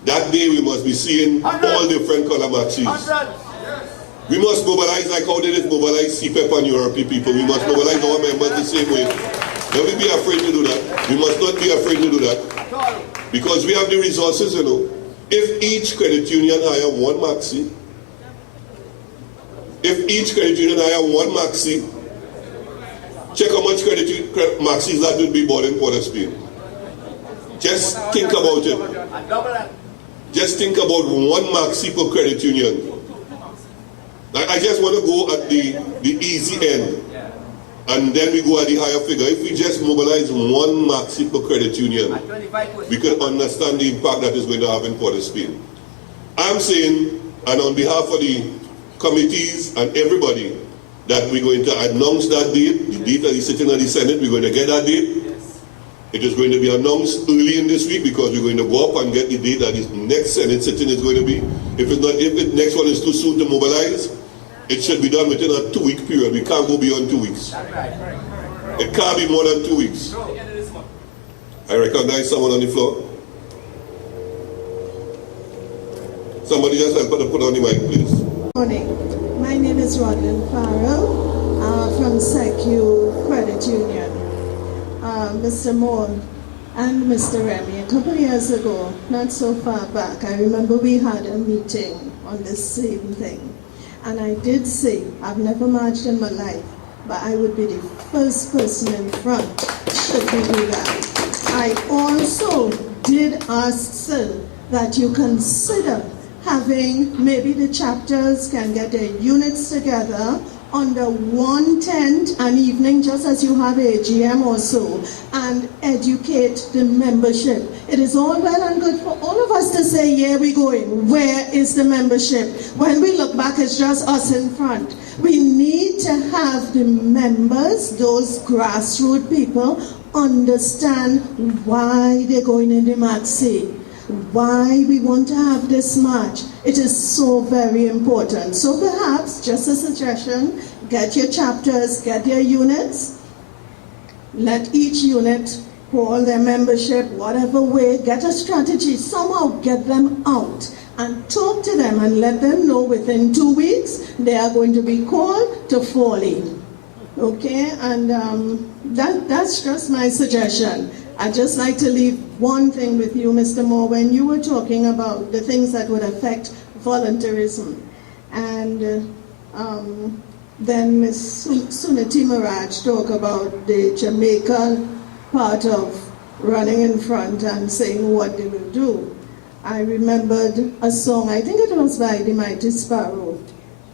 That day we must be seeing all different color maxis. We must mobilize like how they did mobilize CPEP and European people. We must mobilize our members the same way. Don't be afraid to do that. We must not be afraid to do that. Because we have the resources, you know. If each credit union hire one maxi, check how much credit maxis that would be bought in Port of Spain. Just think about it. Just think about one maxi per credit union. I just want to go at the easy end, and then we go at the higher figure. If we just mobilize one maxi per credit union, we can understand the impact that is going to have in Port of Spain. I'm saying, and on behalf of the committees and everybody, that we're going to announce that date, the date that is sitting at the Senate. We're going to get that date. It is going to be announced early in this week because we're going to go up and get the date that the next Senate sitting is going to be. If the next one is too soon to mobilize, it should be done within a 2-week period. We can't go beyond 2 weeks. It can't be more than 2 weeks. I recognize someone on the floor. Somebody just help her to put on the mic, please. Good morning. My name is Rodlin Farrell from SECU Credit Union. Mr. Moore and Mr. Remy, a couple of years ago, not so far back, I remember we had a meeting on this same thing. And I did say, I've never marched in my life, but I would be the first person in front should we do that. I also did ask, sir, that you consider having, maybe the chapters can get their units together under one tent an evening, just as you have AGM or so, and educate the membership. It is all well and good for all of us to say, yeah, we're going. Where is the membership? When we look back, it's just us in front. We need to have the members, those grassroots people, understand why they're going in the maxi. why we want to have this march. It is so very important. So perhaps, just a suggestion, get your chapters, get your units, let each unit call their membership, whatever way, get a strategy, somehow get them out and talk to them and let them know within 2 weeks they are going to be called to fall in. Okay, and that's just my suggestion. I'd just like to leave one thing with you, Mr. Moore, when you were talking about the things that would affect voluntarism. And then Ms. Suniti Maraj talked about the Jamaican part of running in front and saying what they will do. I remembered a song, I think it was by the Mighty Sparrow,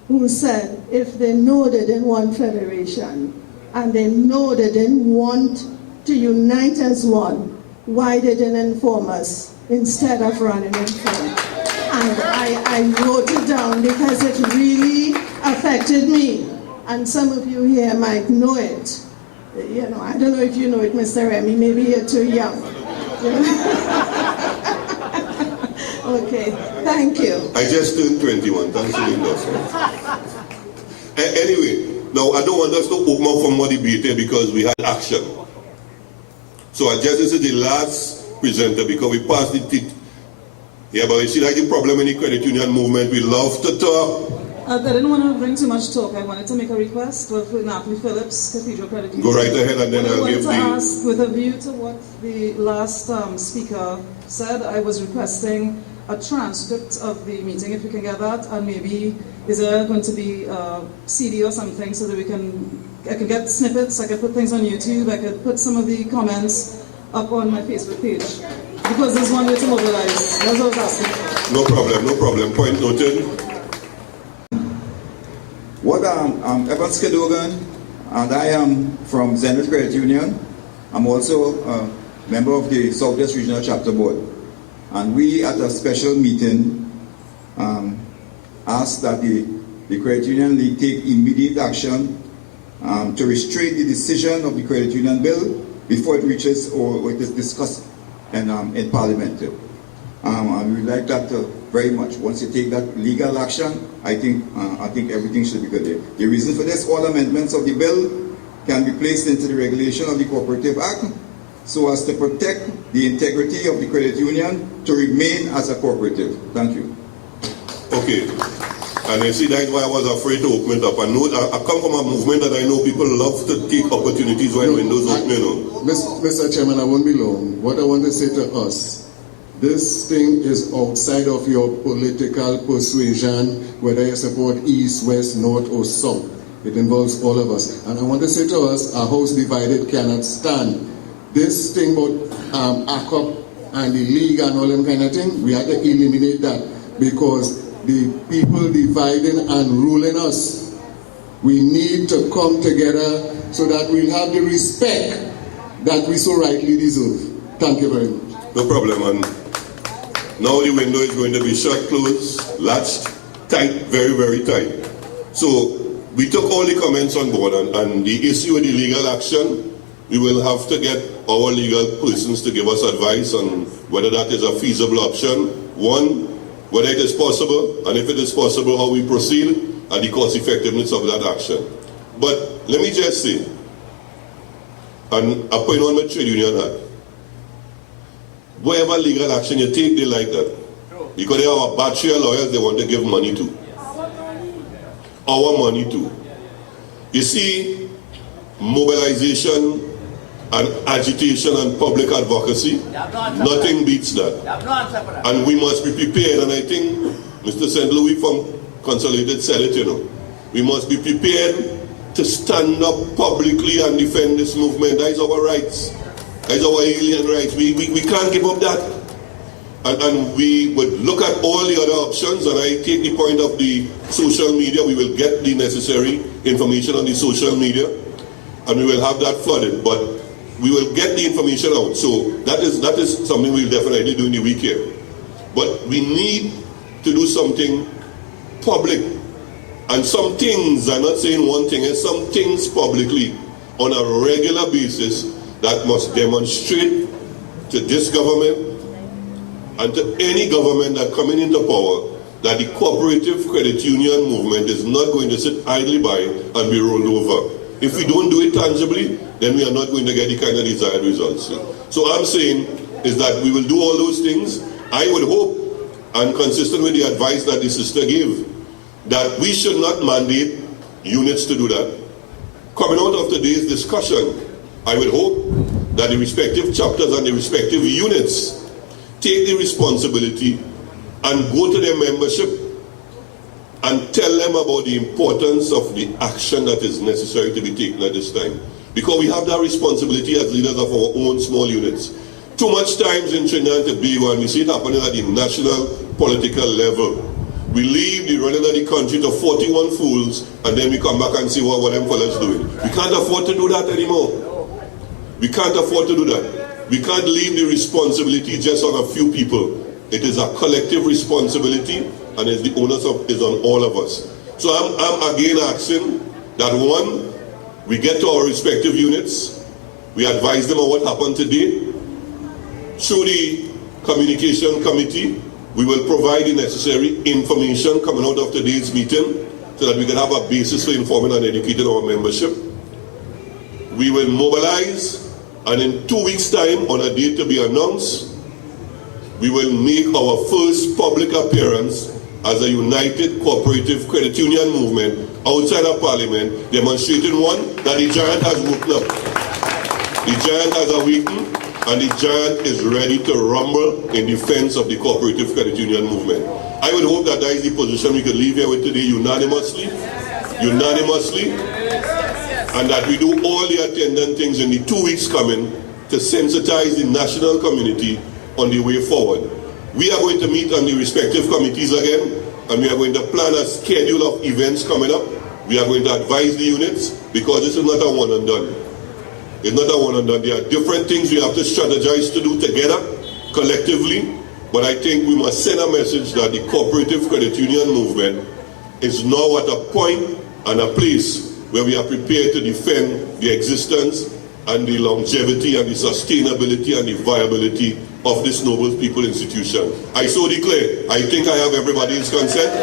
who said, if they know they didn't want federation, and they know they didn't want to unite as one, why they didn't inform us instead of running in front? And I wrote it down because it really affected me. And some of you here might know it. You know, I don't know if you know it, Mr. Remy, maybe you're too young. Okay, thank you. I just turned 21, thanks to the Anyway, now I don't want us to open up for more debate here because we had action. So I just, this is the last presenter because we passed it. Yeah, but you see, like the problem in the credit union movement, we love to talk. I didn't want to bring too much talk. I wanted to make a request with Napoli Phillips, Cathedral Credit Union. Go right ahead and then I'll give I wanted to ask, with a view to what the last speaker said, I was requesting a transcript of the meeting, if we can get that, and maybe is there going to be a CD or something so that I can get snippets, I can put things on YouTube, I could put some of the comments up on my Facebook page. Because there's one way to mobilize. That's what I was asking. No problem. Point noted. What I'm Evans Cadogan, and I am from Zenith Credit Union. I'm also a member of the Southwest Regional Chapter Board. And we, at a special meeting, asked that the Credit Union League take immediate action to restrain the decision of the Credit Union Bill before it reaches or it is discussed in Parliament. And we like that very much. Once you take that legal action, I think everything should be good there. The reason for this, all amendments of the bill can be placed into the regulation of the Co-operative Act so as to protect the integrity of the credit union to remain as a cooperative. Thank you. Okay. And I see that's why I was afraid to open it up. I come from a movement that I know people love to take opportunities when windows open. Mr. Chairman, I won't be long. What I want to say to us, this thing is outside of your political persuasion, whether you support East, West, North, or South. It involves all of us. And I want to say to us, a house divided cannot stand. This thing about ACOP and the league and all them kind of thing, we have to eliminate that because the people dividing and ruling us, we need to come together so that we'll have the respect that we so rightly deserve. Thank you very much. No problem. And now the window is going to be shut, closed, latched, tight, very, very tight. So we took all the comments on board, and the issue with the legal action, we will have to get our legal persons to give us advice on whether that is a feasible option. One, whether it is possible, and if it is possible, how we proceed, and the cost effectiveness of that action. But let me just say, and I point on my trade union hat, whatever legal action you take, they like that. Because they have a battery of lawyers they want to give money to. Our money too. You see, mobilization and agitation and public advocacy, nothing beats that. And we must be prepared, and I think Mr. St. Louis from Consolidated said it, we must be prepared to stand up publicly and defend this movement. That is our rights. That is our alien rights. We can't give up that. And we would look at all the other options, and I take the point of the social media. We will get the necessary information on the social media, and we will have that flooded. But we will get the information out. So that is something we'll definitely do in the week here. But we need to do something public. And some things, I'm not saying one thing, and some things publicly on a regular basis that must demonstrate to this government and to any government that coming into power that the cooperative credit union movement is not going to sit idly by and be rolled over. If we don't do it tangibly, then we are not going to get the kind of desired results. So I'm saying is that we will do all those things. I would hope, and consistent with the advice that the sister gave, that we should not mandate units to do that. Coming out of today's discussion, I would hope that the respective chapters and the respective units take the responsibility and go to their membership and tell them about the importance of the action that is necessary to be taken at this time. Because we have that responsibility as leaders of our own small units. Too much times in Trinidad and Tobago, and we see it happening at the national political level, we leave the running of the country to 41 fools, and then we come back and see what them fellas doing. We can't afford to do that anymore. We can't afford to do that. We can't leave the responsibility just on a few people. It is a collective responsibility, and it's the onus is on all of us. So I'm again asking that one, we get to our respective units, we advise them on what happened today. Through the communication committee, we will provide the necessary information coming out of today's meeting so that we can have a basis for informing and educating our membership. We will mobilize, and in 2 weeks' time, on a date to be announced, we will make our first public appearance as a united cooperative credit union movement outside of Parliament, demonstrating one, that the giant has woken up. The giant has awakened, and the giant is ready to rumble in defense of the cooperative credit union movement. I would hope that that is the position we could leave here with today unanimously, and that we do all the attendant things in the 2 weeks coming to sensitize the national community on the way forward. We are going to meet on the respective committees again, and we are going to plan a schedule of events coming up. We are going to advise the units, because this is not a one and done. It's not a one and done. There are different things we have to strategize to do together, collectively, but I think we must send a message that the cooperative credit union movement is now at a point and a place where we are prepared to defend the existence and the longevity and the sustainability and the viability of this noble people institution. I so declare. I think I have everybody's consent.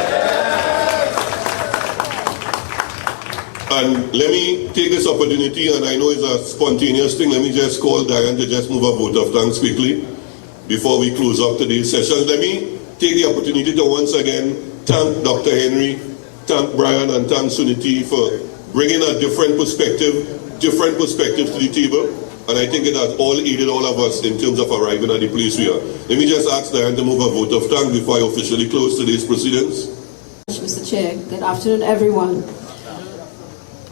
And let me take this opportunity, and I know it's a spontaneous thing, let me just call Diane to just move a vote of thanks quickly before we close up today's session. Let me take the opportunity to once again thank Dr. Henry, thank Brian, and thank Suniti for bringing a different perspective to the table. And I think it has all aided all of us in terms of arriving at the place we are. Let me just ask Diane to move a vote of thanks before I officially close today's proceedings. Mr. Chair, good afternoon, everyone.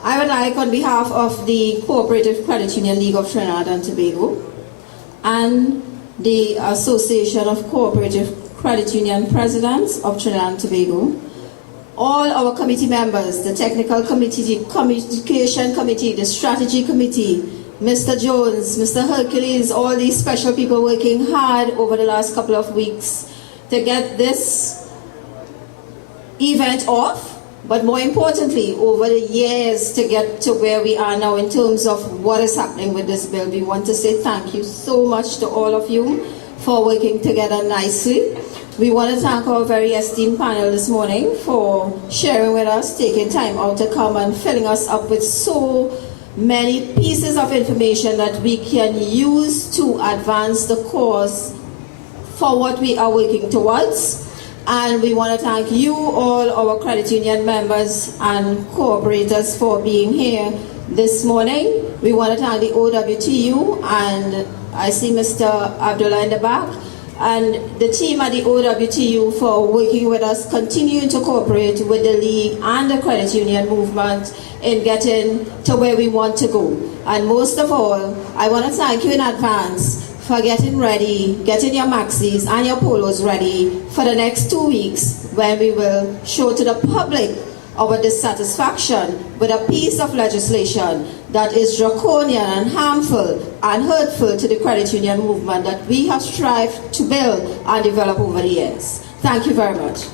I would like, on behalf of the Cooperative Credit Union League of Trinidad and Tobago and the Association of Cooperative Credit Union Presidents of Trinidad and Tobago, all our committee members, the Technical Committee, the Communication Committee, the Strategy Committee, Mr. Jones, Mr. Hercules, all these special people working hard over the last couple of weeks to get this event off, but more importantly, over the years to get to where we are now in terms of what is happening with this bill. We want to say thank you so much to all of you for working together nicely. We want to thank our very esteemed panel this morning for sharing with us, taking time out to come and filling us up with so many pieces of information that we can use to advance the cause for what we are working towards. And we want to thank you, all our credit union members and cooperators, for being here this morning. We want to thank the OWTU, and I see Mr. Abdullah in the back, and the team at the OWTU for working with us, continuing to cooperate with the League and the credit union movement in getting to where we want to go. And most of all, I want to thank you in advance for getting ready, getting your maxis and your polos ready for the next 2 weeks, when we will show to the public our dissatisfaction with a piece of legislation that is draconian and harmful and hurtful to the credit union movement that we have strived to build and develop over the years. Thank you very much.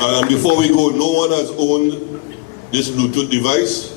And before we go, no one has owned this Bluetooth device.